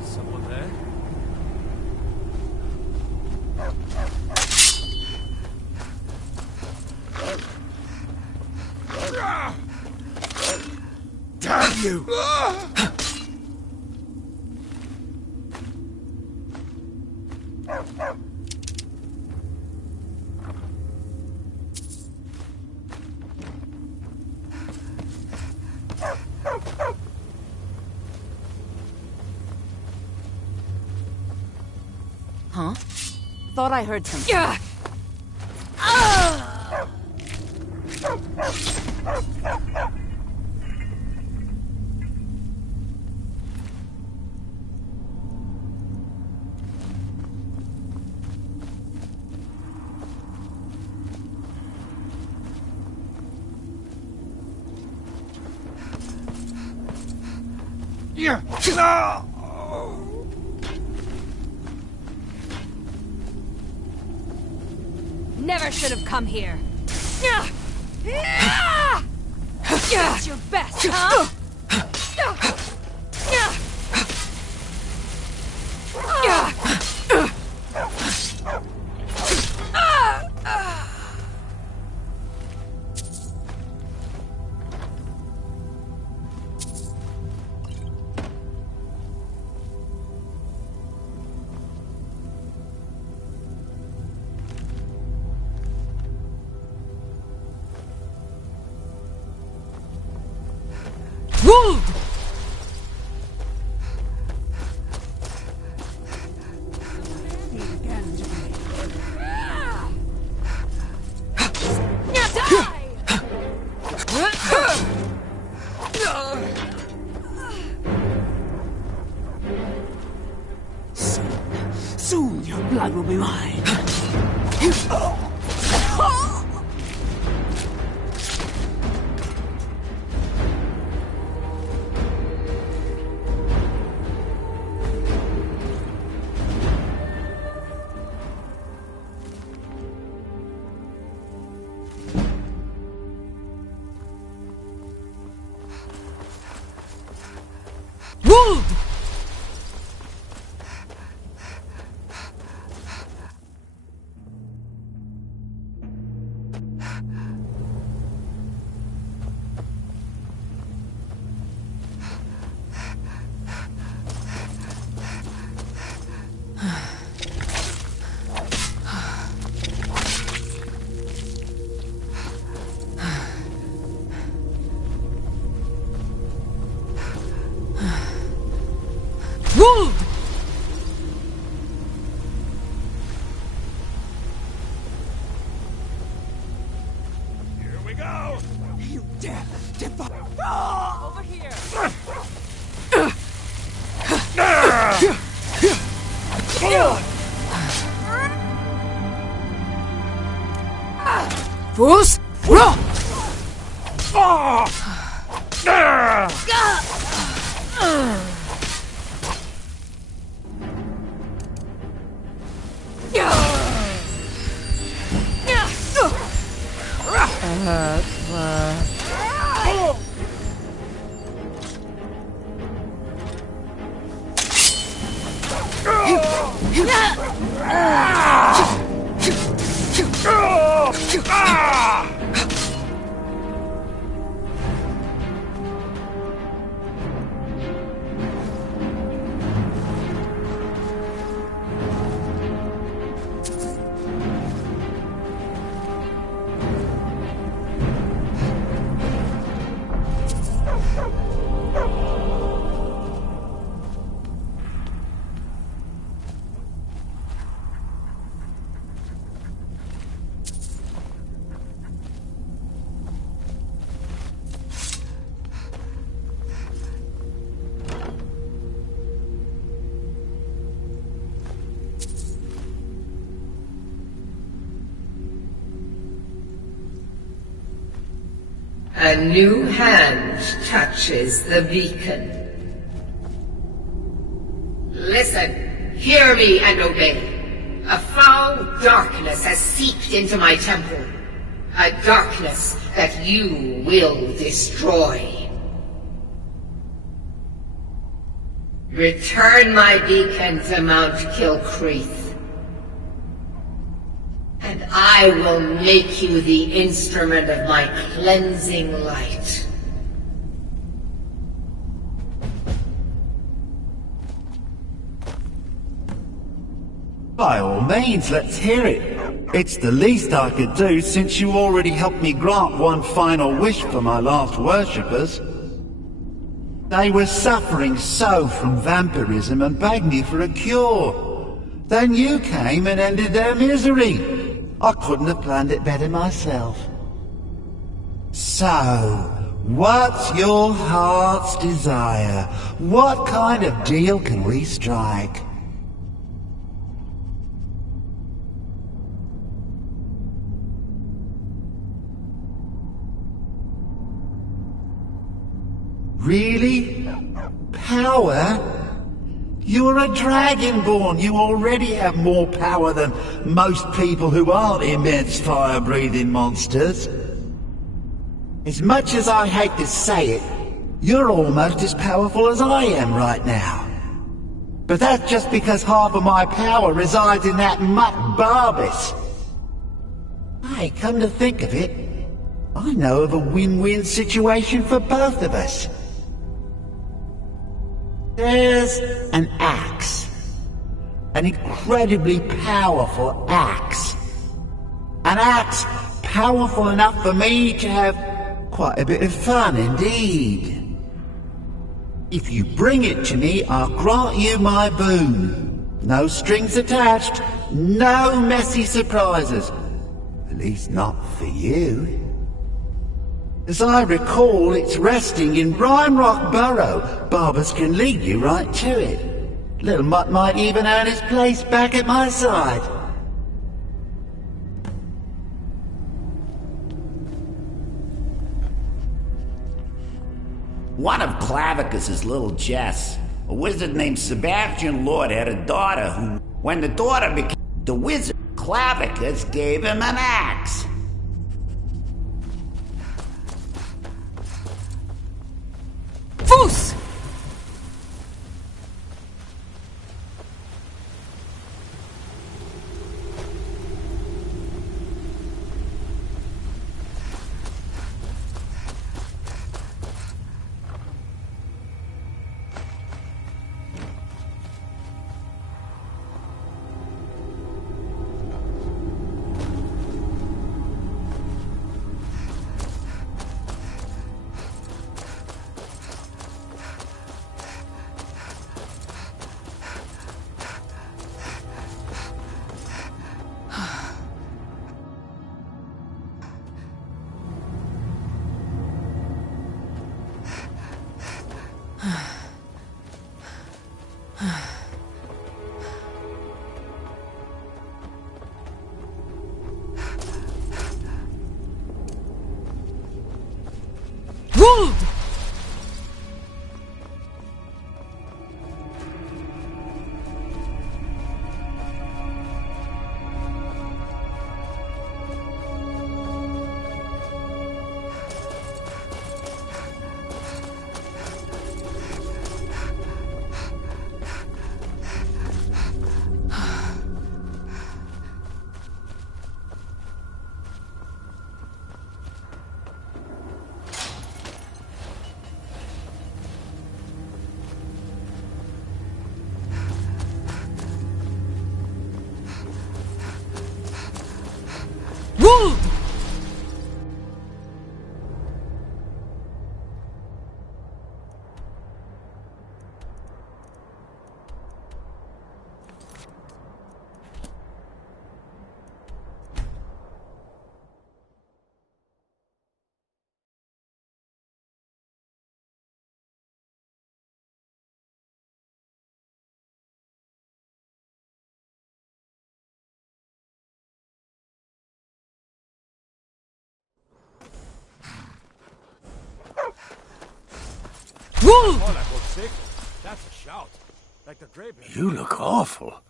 Someone there? Damn you! thought I heard something. Yeah. Yeah. Never should have come here. That's your best, huh? Woo! Soon your blood will be mine. Woo! Woo! Here we go. You dare defy... Over here. Fools! A new hand touches the beacon. Listen, hear me and obey. A foul darkness has seeped into my temple. A darkness that you will destroy. Return my beacon to Mount Kilcreath, and I will make you the instrument of my cleansing light. By all means, let's hear it. It's the least I could do since you already helped me grant one final wish for my last worshippers. They were suffering so from vampirism and begged me for a cure. Then you came and ended their misery. I couldn't have planned it better myself. So, what's your heart's desire? What kind of deal can we strike? Really? Power? You're a Dragonborn. You already have more power than most people who aren't immense fire-breathing monsters. As much as I hate to say it, you're almost as powerful as I am right now. But that's just because half of my power resides in that mutt Barbas. Hey, come to think of it, I know of a win-win situation for both of us. There's an axe. An incredibly powerful axe. An axe powerful enough for me to have quite a bit of fun indeed. If you bring it to me, I'll grant you my boon. No strings attached, no messy surprises. At least not for you. As I recall, it's resting in Rhymerock Burrow. Barbas can lead you right to it. Little Mutt might even earn his place back at my side. One of Clavicus's little Jess, a wizard named Sebastian Lord, had a daughter who, when the daughter became the wizard, Clavicus gave him an axe. Foos! Ruled! Ruled! Oh, that was sick. That's a shout. Like the drape. You look awful.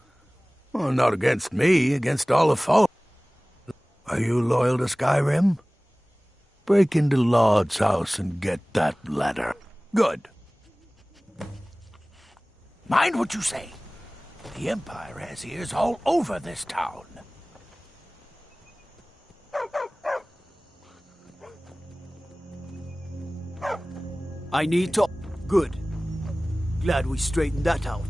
Well, not against me, against all the folk. Are you loyal to Skyrim? Break into Lord's house and get that letter. Good. Mind what you say. The Empire has ears all over this town. I need to... Good. Glad we straightened that out.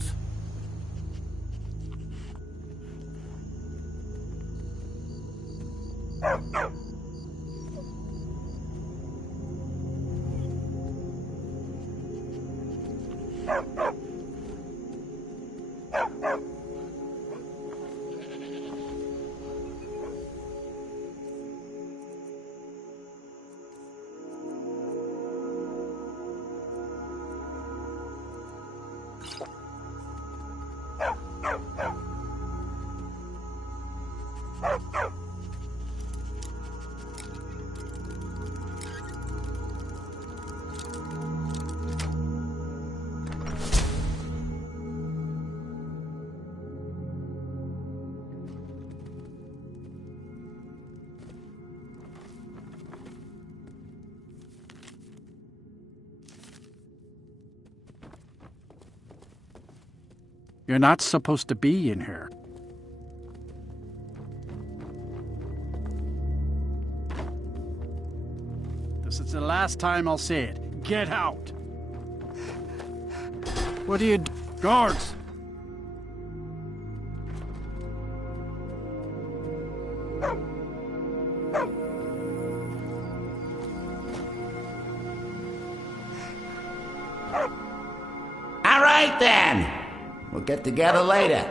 You're not supposed to be in here. This is the last time I'll say it. Get out! What do you do? Guards! All right, then. We'll get together later.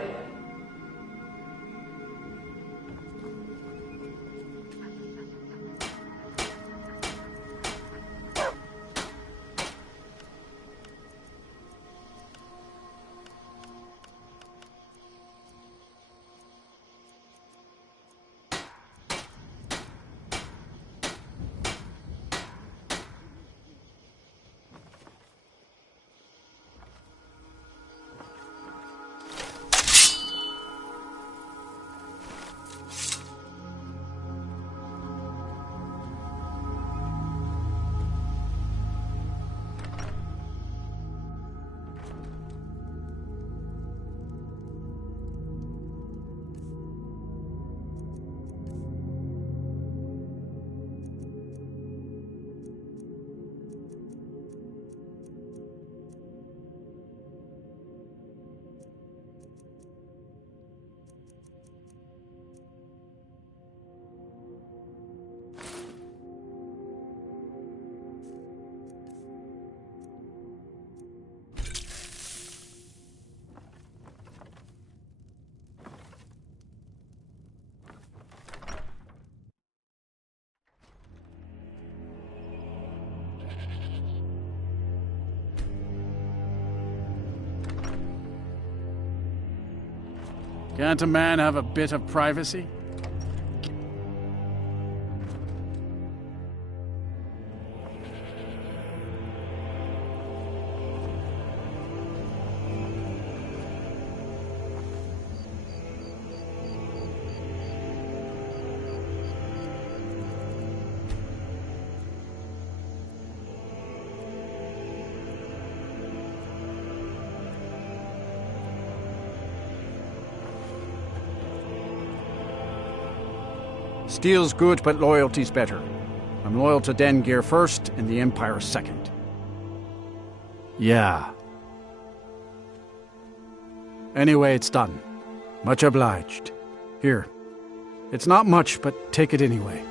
Can't a man have a bit of privacy? Steel's good, but loyalty's better. I'm loyal to Dengear first, and the Empire second. Yeah. Anyway, it's done. Much obliged. Here. It's not much, but take it anyway.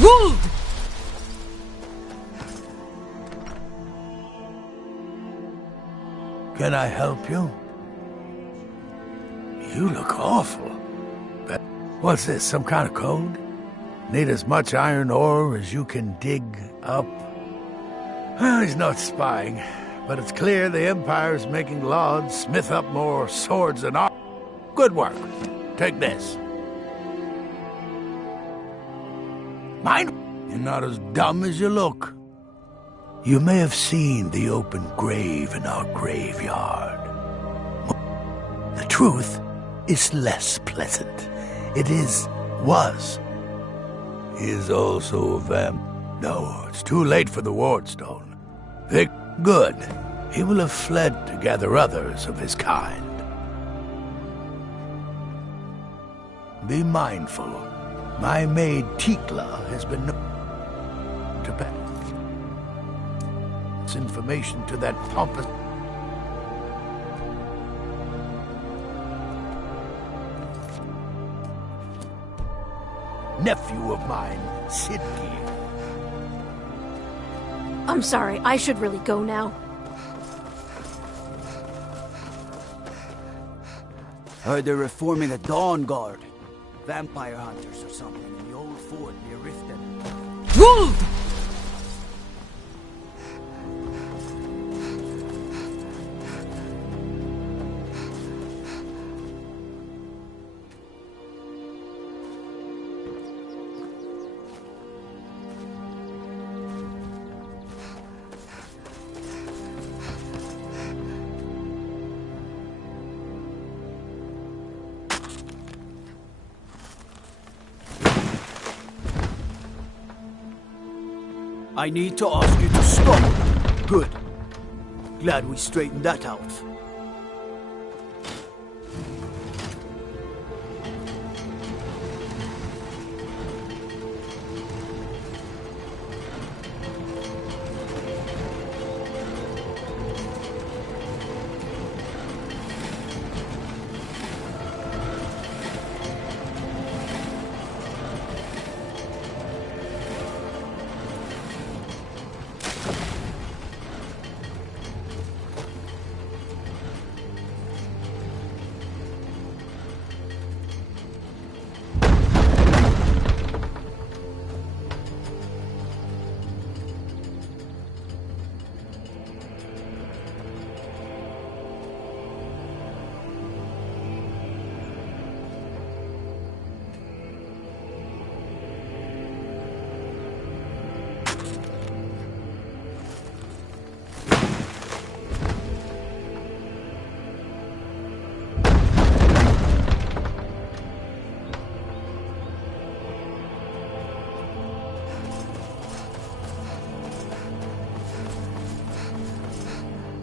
Ruled! Can I help you? You look awful. What's this, some kind of code? Need as much iron ore as you can dig up? Well, he's not spying, but it's clear the Empire's making Lauds smith up more swords and armor. Good work. Take this. Mind? You're not as dumb as you look. You may have seen the open grave in our graveyard. The truth is less pleasant. It was. is also a vamp. No, it's too late for the Wardstone. Vic, good. He will have fled to gather others of his kind. Be mindful. My maid Tikla has been to bed. It's information to that pompous... nephew of mine, Sidki. I'm sorry, I should really go now. Heard they're reforming the Dawn Guard. Vampire hunters or something in the old fort near Riften. Wolf! I need to ask you to stop. Good. Glad we straightened that out.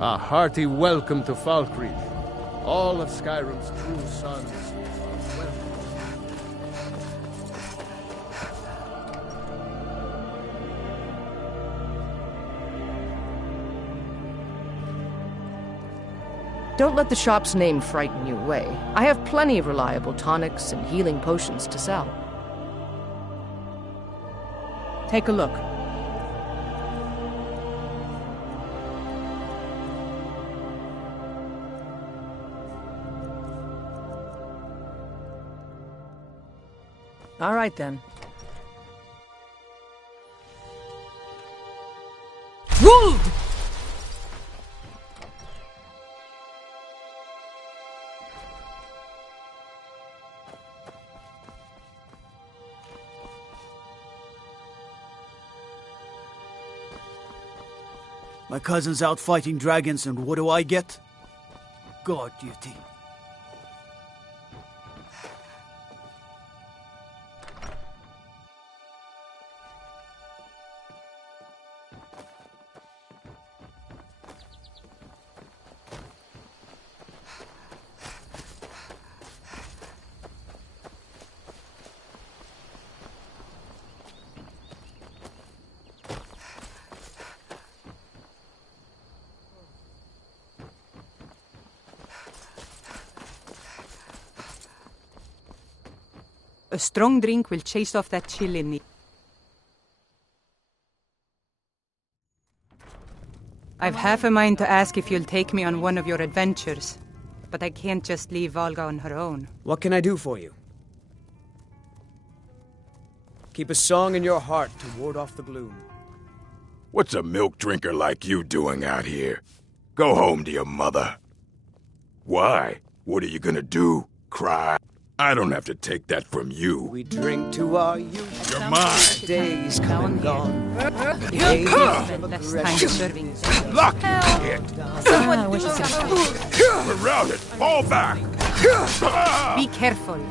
A hearty welcome to Falkreath. All of Skyrim's true sons are welcome. Don't let the shop's name frighten you away. I have plenty of reliable tonics and healing potions to sell. Take a look. All right, then. Wolf! My cousin's out fighting dragons, and what do I get? Guard duty. A strong drink will chase off that chill in me. I've half a mind to ask if you'll take me on one of your adventures, but I can't just leave Valga on her own. What can I do for you? Keep a song in your heart to ward off the gloom. What's a milk drinker like you doing out here? Go home to your mother. Why? What are you gonna do? Cry? I don't have to take that from you. We drink to our youth. You're mine. Days come and gone. Lucky hit. We're routed. Fall back. Be careful.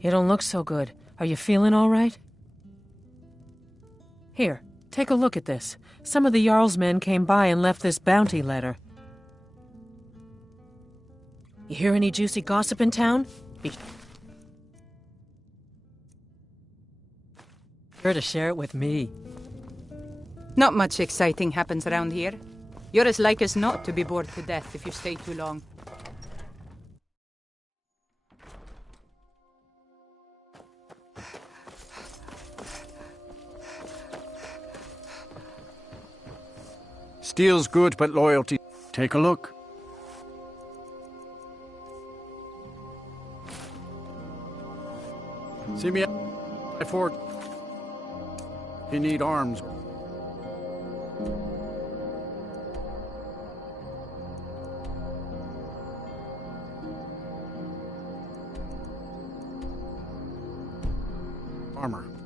You don't look so good. Are you feeling all right? Here, take a look at this. Some of the Jarl's men came by and left this bounty letter. You hear any juicy gossip in town? Be sure to share it with me. Not much exciting happens around here. You're as like as not to be bored to death if you stay too long. Steel's good, but loyalty... Take a look. See me at fort. You need arms. Armor.